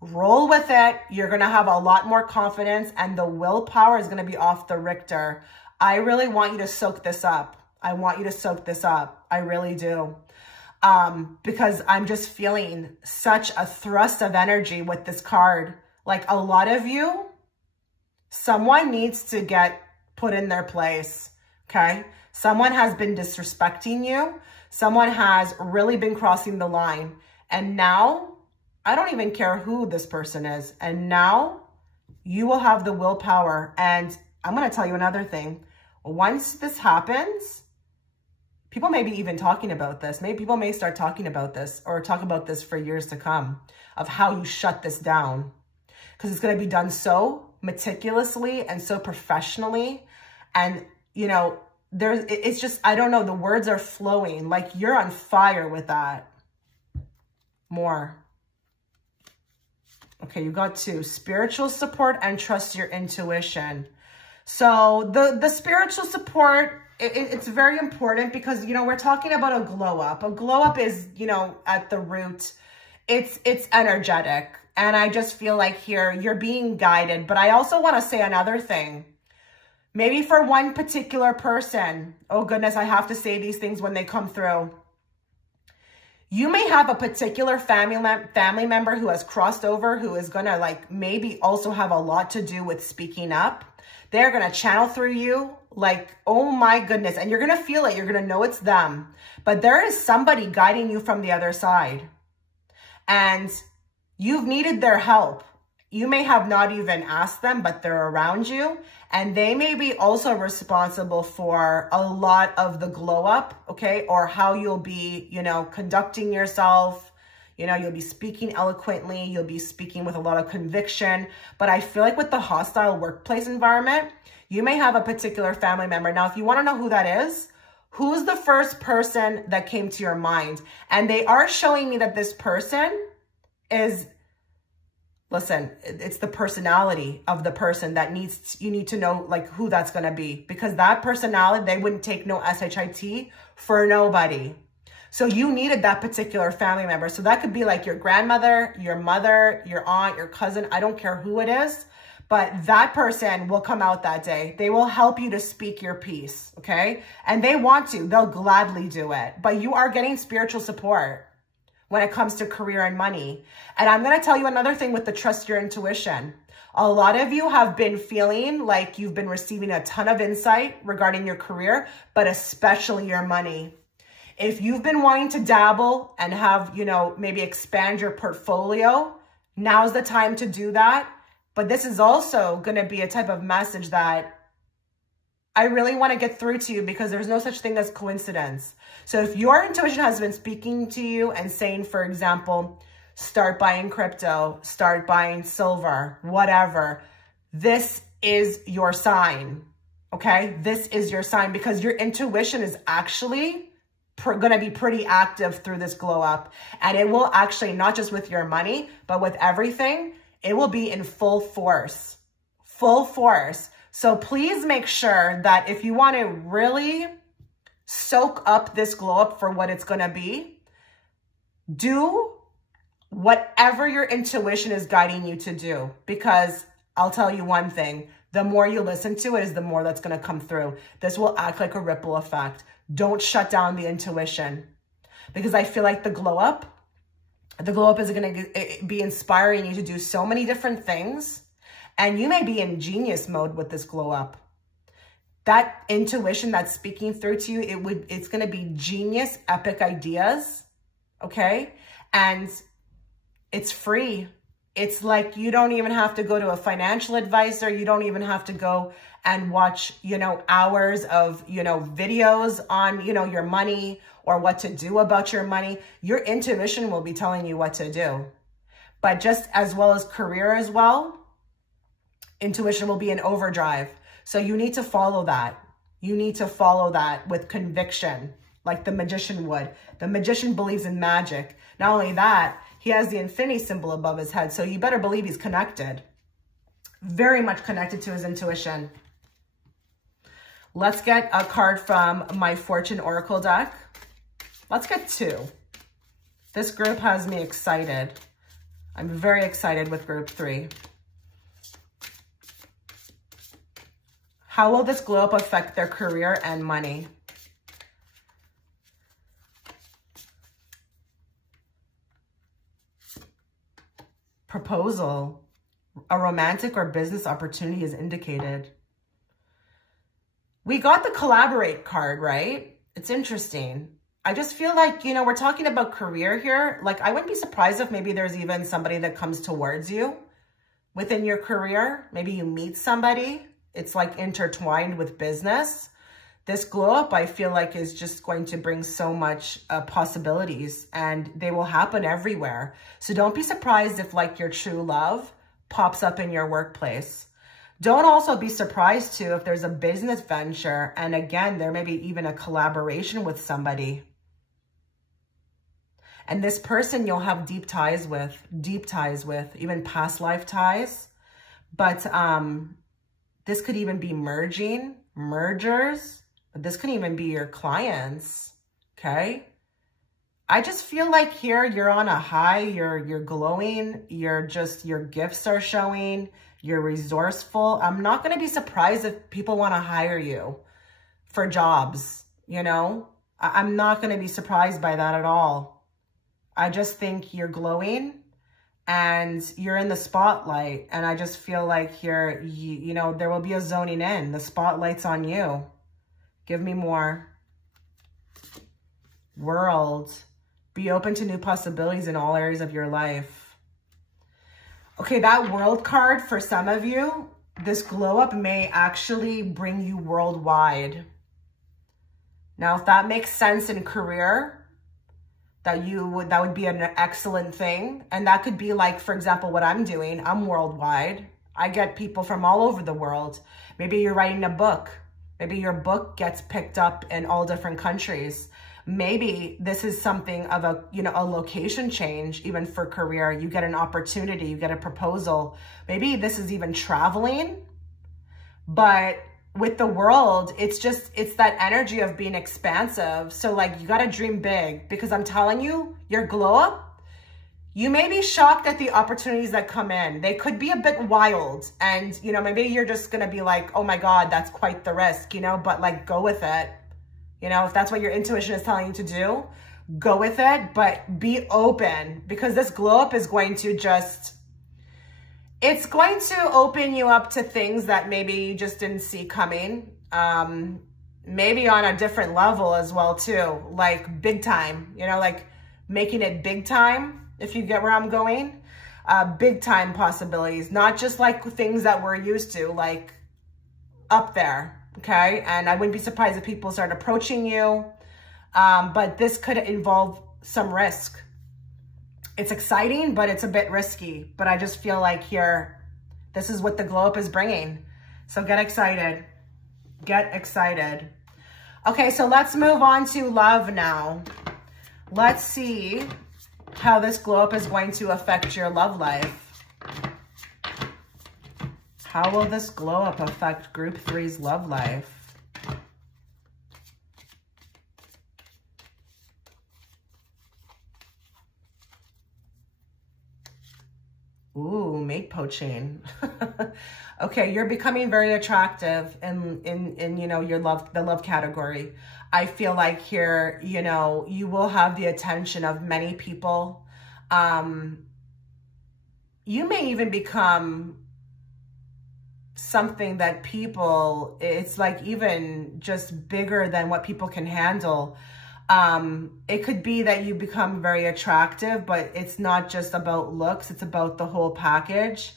Roll with it. You're going to have a lot more confidence, and the willpower is going to be off the Richter. I really want you to soak this up. I want you to soak this up. I really do. Because I'm just feeling such a thrust of energy with this card. Like, a lot of you, someone needs to get put in their place. Okay. Someone has been disrespecting you. Someone has really been crossing the line. And now, I don't even care who this person is. And now you will have the willpower. And I'm going to tell you another thing. Once this happens, people may be even talking about this. Maybe people may start talking about this or talk about this for years to come, of how you shut this down. Because it's going to be done so meticulously and so professionally. And, you know, it's just, I don't know, the words are flowing. Like, you're on fire with that. More. Okay, you got 2. Spiritual support and trust your intuition. So the spiritual support, it's very important because, you know, we're talking about a glow up. A glow up is, you know, at the root, it's energetic. And I just feel like here you're being guided. But I also want to say another thing. Maybe for one particular person, oh goodness, I have to say these things when they come through. You may have a particular family member who has crossed over, who is going to, like, maybe also have a lot to do with speaking up. They're going to channel through you like, oh my goodness. And you're going to feel it. You're going to know it's them. But there is somebody guiding you from the other side. And You've needed their help. You may have not even asked them, but they're around you. And they may be also responsible for a lot of the glow up, okay? Or how you'll be, you know, conducting yourself. You know, you'll be speaking eloquently. You'll be speaking with a lot of conviction. But I feel like with the hostile workplace environment, you may have a particular family member. Now, if you want to know who that is, who's the first person that came to your mind? And they are showing me that this person is, listen, it's the personality of the person that you need to know like who that's going to be, because that personality, they wouldn't take no shit for nobody. So you needed that particular family member. So that could be like your grandmother, your mother, your aunt, your cousin. I don't care who it is, but that person will come out that day. They will help you to speak your piece, okay? And they want to. They'll gladly do it. But you are getting spiritual support when it comes to career and money. And I'm going to tell you another thing with the trust your intuition. A lot of you have been feeling like you've been receiving a ton of insight regarding your career, but especially your money. If you've been wanting to dabble and have, you know, maybe expand your portfolio, now's the time to do that. But this is also going to be a type of message that I really want to get through to you, because there's no such thing as coincidence. So if your intuition has been speaking to you and saying, for example, start buying crypto, start buying silver, whatever, this is your sign, okay? This is your sign, because your intuition is actually going to be pretty active through this glow up. And it will actually, not just with your money, but with everything, it will be in full force, full force. So please make sure that if you want to really soak up this glow up for what it's going to be, do whatever your intuition is guiding you to do. Because I'll tell you one thing, the more you listen to it is the more that's going to come through. This will act like a ripple effect. Don't shut down the intuition, because I feel like the glow up is going to be inspiring you to do so many different things. And you may be in genius mode with this glow up. That intuition that's speaking through to you, it's going to be genius, epic ideas. Okay. And it's free. It's like you don't even have to go to a financial advisor. You don't even have to go and watch, you know, hours of, you know, videos on, you know, your money or what to do about your money. Your intuition will be telling you what to do. But just as well as career as well, intuition will be in overdrive. So you need to follow that. You need to follow that with conviction, like the magician would. The magician believes in magic. Not only that, he has the infinity symbol above his head. So you better believe he's connected. Very much connected to his intuition. Let's get a card from my Fortune Oracle deck. Let's get two. This group has me excited. I'm very excited with group 3. How will this glow up affect their career and money? Proposal. A romantic or business opportunity is indicated. We got the collaborate card, right? It's interesting. I just feel like, you know, we're talking about career here. Like, I wouldn't be surprised if maybe there's even somebody that comes towards you within your career. Maybe you meet somebody. It's like intertwined with business. This glow up, I feel like, is just going to bring so much possibilities, and they will happen everywhere. So don't be surprised if like your true love pops up in your workplace. Don't also be surprised too if there's a business venture, and again, there may be even a collaboration with somebody. And this person you'll have deep ties with, even past life ties. But this could even be mergers. This could even be your clients, okay? I just feel like here you're on a high, you're glowing, your gifts are showing, you're resourceful. I'm not going to be surprised if people want to hire you for jobs, you know? I'm not going to be surprised by that at all. I just think you're glowing and you're in the spotlight. And I just feel like you know, there will be a zoning in. The spotlight's on you. Give me more. World. Be open to new possibilities in all areas of your life. Okay, that world card for some of you, this glow up may actually bring you worldwide. Now, if that makes sense in career, that would be an excellent thing. And that could be like, for example, what I'm doing. I'm worldwide. I get people from all over the world. Maybe you're writing a book. Maybe your book gets picked up in all different countries. Maybe this is something of a, a location change, even for career. You get an opportunity, you get a proposal. Maybe this is even traveling. But with the world, it's that energy of being expansive. So like, you got to dream big, because I'm telling you, your glow up, you may be shocked at the opportunities that come in. They could be a bit wild, and, maybe you're just going to be like, oh my God, that's quite the risk, but like, go with it. If that's what your intuition is telling you to do, go with it, but be open, because this glow up is going to it's going to open you up to things that maybe you just didn't see coming. Maybe on a different level as well too, like big time, like making it big time, if you get where I'm going. Big time possibilities, not just like things that we're used to, like up there. Okay. And I wouldn't be surprised if people start approaching you. But this could involve some risk. It's exciting, but it's a bit risky. But I just feel like here, this is what the glow up is bringing. So get excited. Get excited. Okay. So let's move on to love now. Let's see how this glow up is going to affect your love life. How will this glow up affect Group 3's love life? Ooh, mate poaching. Okay, you're becoming very attractive in your the love category. I feel like here, you will have the attention of many people. You may even become something that people, it's like even just bigger than what people can handle. It could be that you become very attractive, but it's not just about looks, it's about the whole package.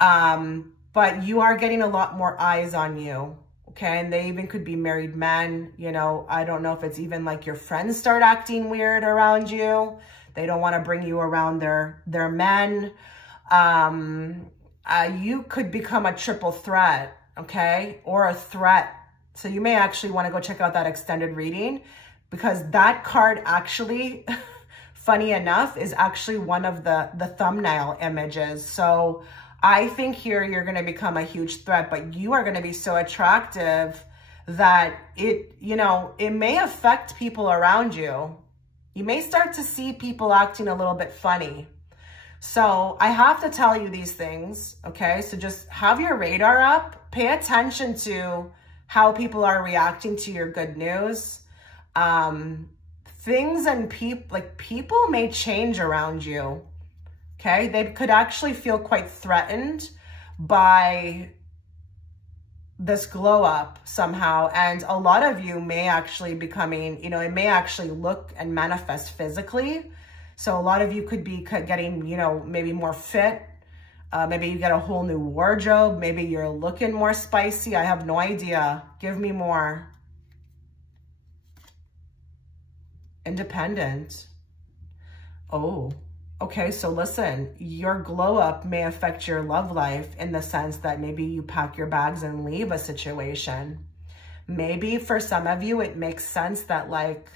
But you are getting a lot more eyes on you. Okay. And they even could be married men. I don't know if it's even like your friends start acting weird around you. They don't want to bring you around their men. You could become a triple threat, okay? Or a threat. So you may actually want to go check out that extended reading, because that card actually, funny enough, is actually one of the thumbnail images. So I think here you're going to become a huge threat, but you are going to be so attractive that it may affect people around you. You may start to see people acting a little bit funny. So I have to tell you these things, okay? So just have your radar up. Pay attention to how people are reacting to your good news. Things and people may change around you, okay? They could actually feel quite threatened by this glow up somehow. And a lot of you may actually becoming, it may actually look and manifest physically. So a lot of you could be getting, maybe more fit. Maybe you get a whole new wardrobe. Maybe you're looking more spicy. I have no idea. Give me more. Independent. Oh, okay. So listen, your glow up may affect your love life in the sense that maybe you pack your bags and leave a situation. Maybe for some of you, it makes sense that like,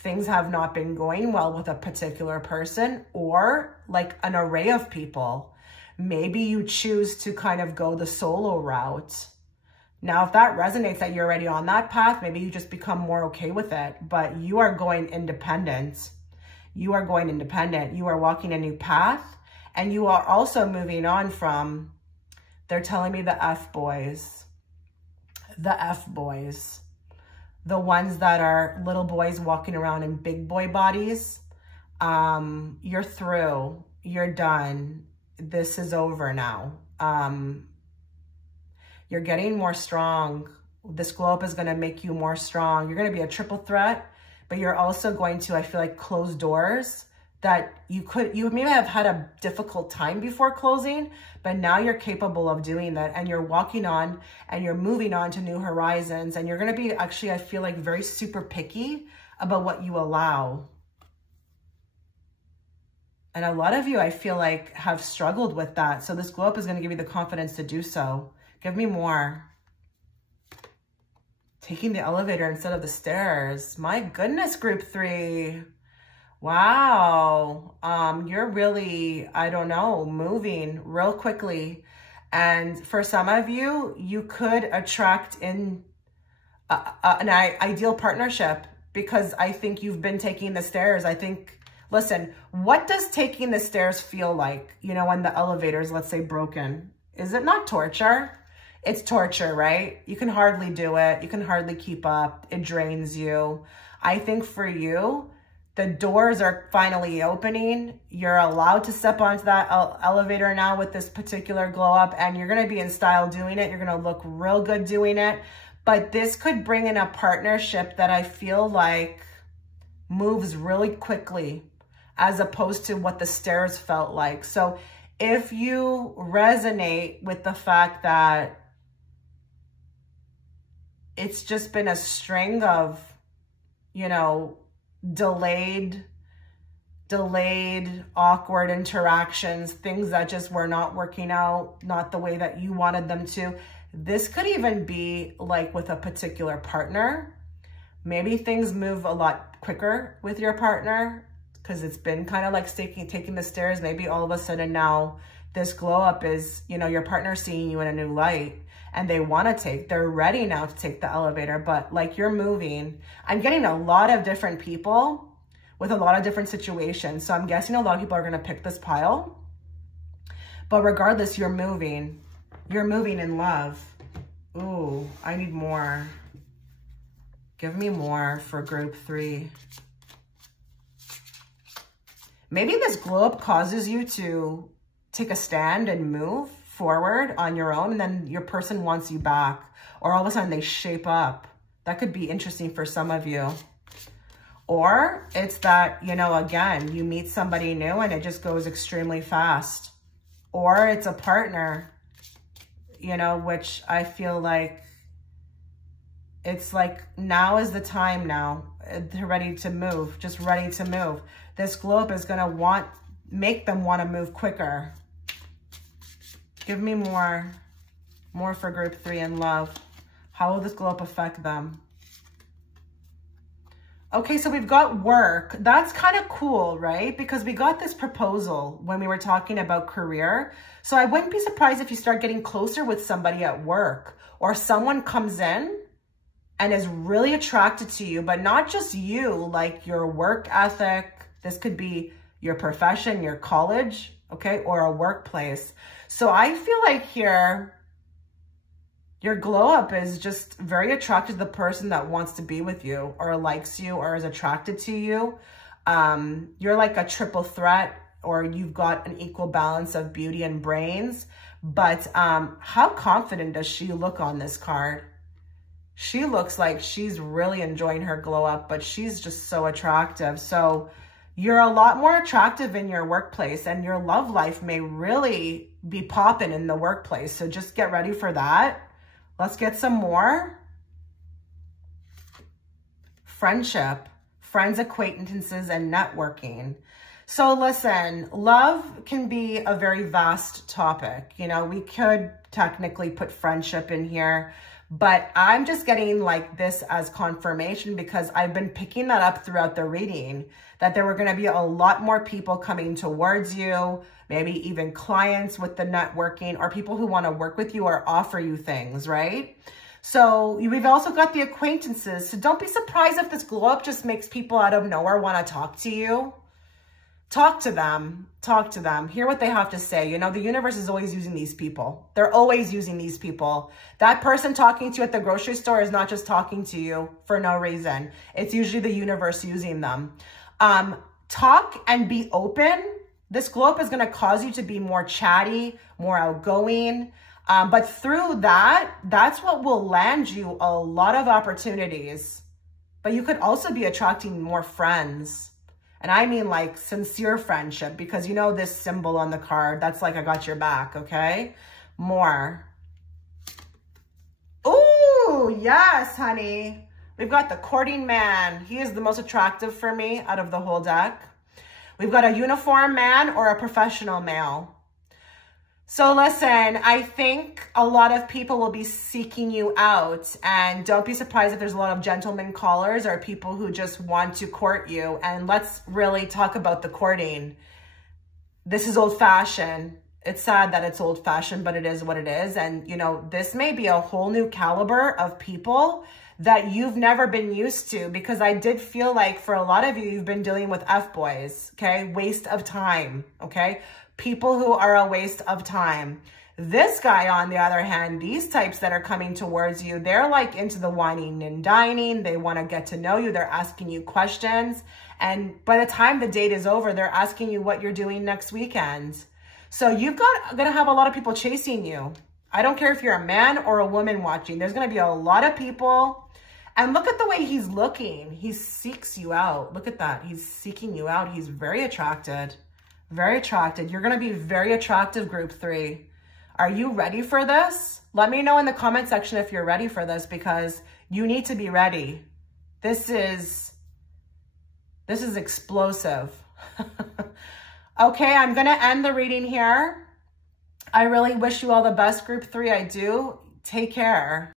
things have not been going well with a particular person or like an array of people. Maybe you choose to kind of go the solo route. Now, if that resonates, that you're already on that path, maybe you just become more okay with it, but you are going independent. You are going independent. You are walking a new path, and you are also moving on from, they're telling me the F boys. The F boys. The ones that are little boys walking around in big boy bodies. You're through. You're done. This is over now. You're getting more strong. This glow up is going to make you more strong. You're going to be a triple threat, but you're also going to, I feel like, close doors that you may have had a difficult time before closing, but now you're capable of doing that, and you're walking on and you're moving on to new horizons. And you're going to be actually, I feel like, very super picky about what you allow. And a lot of you, I feel like, have struggled with that. So this glow up is going to give you the confidence to do so. Give me more. Taking the elevator instead of the stairs. My goodness, group 3. Wow. You're really, I don't know, moving real quickly. And for some of you, you could attract in an ideal partnership, because I think you've been taking the stairs. I think, listen, what does taking the stairs feel like? You know, when the elevator is, let's say, broken. Is it not torture? It's torture, right? You can hardly do it. You can hardly keep up. It drains you. I think for you, the doors are finally opening. You're allowed to step onto that elevator now with this particular glow up, and you're going to be in style doing it. You're going to look real good doing it. But this could bring in a partnership that I feel like moves really quickly, as opposed to what the stairs felt like. So if you resonate with the fact that it's just been a string of, you know, delayed, awkward interactions, things that just were not working out, not the way that you wanted them to. This could even be like with a particular partner. Maybe things move a lot quicker with your partner because it's been kind of like taking the stairs. Maybe all of a sudden now this glow up is, you know, your partner seeing you in a new light, and they're ready now to take the elevator, but like you're moving. I'm getting a lot of different people with a lot of different situations. So I'm guessing a lot of people are going to pick this pile, but regardless, you're moving in love. Ooh, I need more. Give me more for group 3. Maybe this glow up causes you to take a stand and move forward on your own, and then your person wants you back, or all of a sudden they shape up. That could be interesting for some of you. Or it's that, you know, again, you meet somebody new and it just goes extremely fast. Or it's a partner, you know, which I feel like it's like now is the time now. They're ready to move, just ready to move. This glow up is going to make them want to move quicker. Give me more for group 3 in love. How will this glow up affect them? Okay, so we've got work. That's kind of cool, right? Because we got this proposal when we were talking about career. So I wouldn't be surprised if you start getting closer with somebody at work, or someone comes in and is really attracted to you, but not just you, like your work ethic. This could be your profession, your college, okay, or a workplace. So I feel like here, your glow up is just very attracted to the person that wants to be with you, or likes you, or is attracted to you. You're like a triple threat, or you've got an equal balance of beauty and brains. But how confident does she look on this card? She looks like she's really enjoying her glow up, but she's just so attractive. So you're a lot more attractive in your workplace, and your love life may really be popping in the workplace. So just get ready for that. Let's get some more. Friendship, friends, acquaintances, and networking. So listen, love can be a very vast topic. You know, we could technically put friendship in here, but I'm just getting like this as confirmation, because I've been picking that up throughout the reading, that there were going to be a lot more people coming towards you, maybe even clients with the networking, or people who want to work with you or offer you things, right? So we've also got the acquaintances. So don't be surprised if this glow up just makes people out of nowhere want to talk to you. Talk to them, hear what they have to say. You know, the universe is always using these people. They're always using these people. That person talking to you at the grocery store is not just talking to you for no reason. It's usually the universe using them. Talk and be open. This glow up is going to cause you to be more chatty, more outgoing. But through that, that's what will land you a lot of opportunities. But you could also be attracting more friends. And I mean like sincere friendship, because you know this symbol on the card, that's like I got your back, okay? More. Ooh, yes, honey. We've got the courting man. He is the most attractive for me out of the whole deck. We've got a uniform man or a professional male. So listen, I think a lot of people will be seeking you out, and don't be surprised if there's a lot of gentleman callers or people who just want to court you. And let's really talk about the courting. This is old-fashioned. It's sad that it's old-fashioned, but it is what it is. And, you know, this may be a whole new caliber of people that you've never been used to, because I did feel like for a lot of you, you've been dealing with F-boys, okay? Waste of time, okay? People who are a waste of time. This guy, on the other hand, these types that are coming towards you, they're like into the whining and dining. They want to get to know you. They're asking you questions. And by the time the date is over, they're asking you what you're doing next weekend. So you've got going to have a lot of people chasing you. I don't care if you're a man or a woman watching. There's going to be a lot of people. And look at the way he's looking. He seeks you out. Look at that. He's seeking you out. He's very attracted. Very attracted. You're going to be very attractive, group 3. Are you ready for this? Let me know in the comment section if you're ready for this, because you need to be ready. This is explosive. Okay, I'm going to end the reading here. I really wish you all the best, group 3. I do. Take care.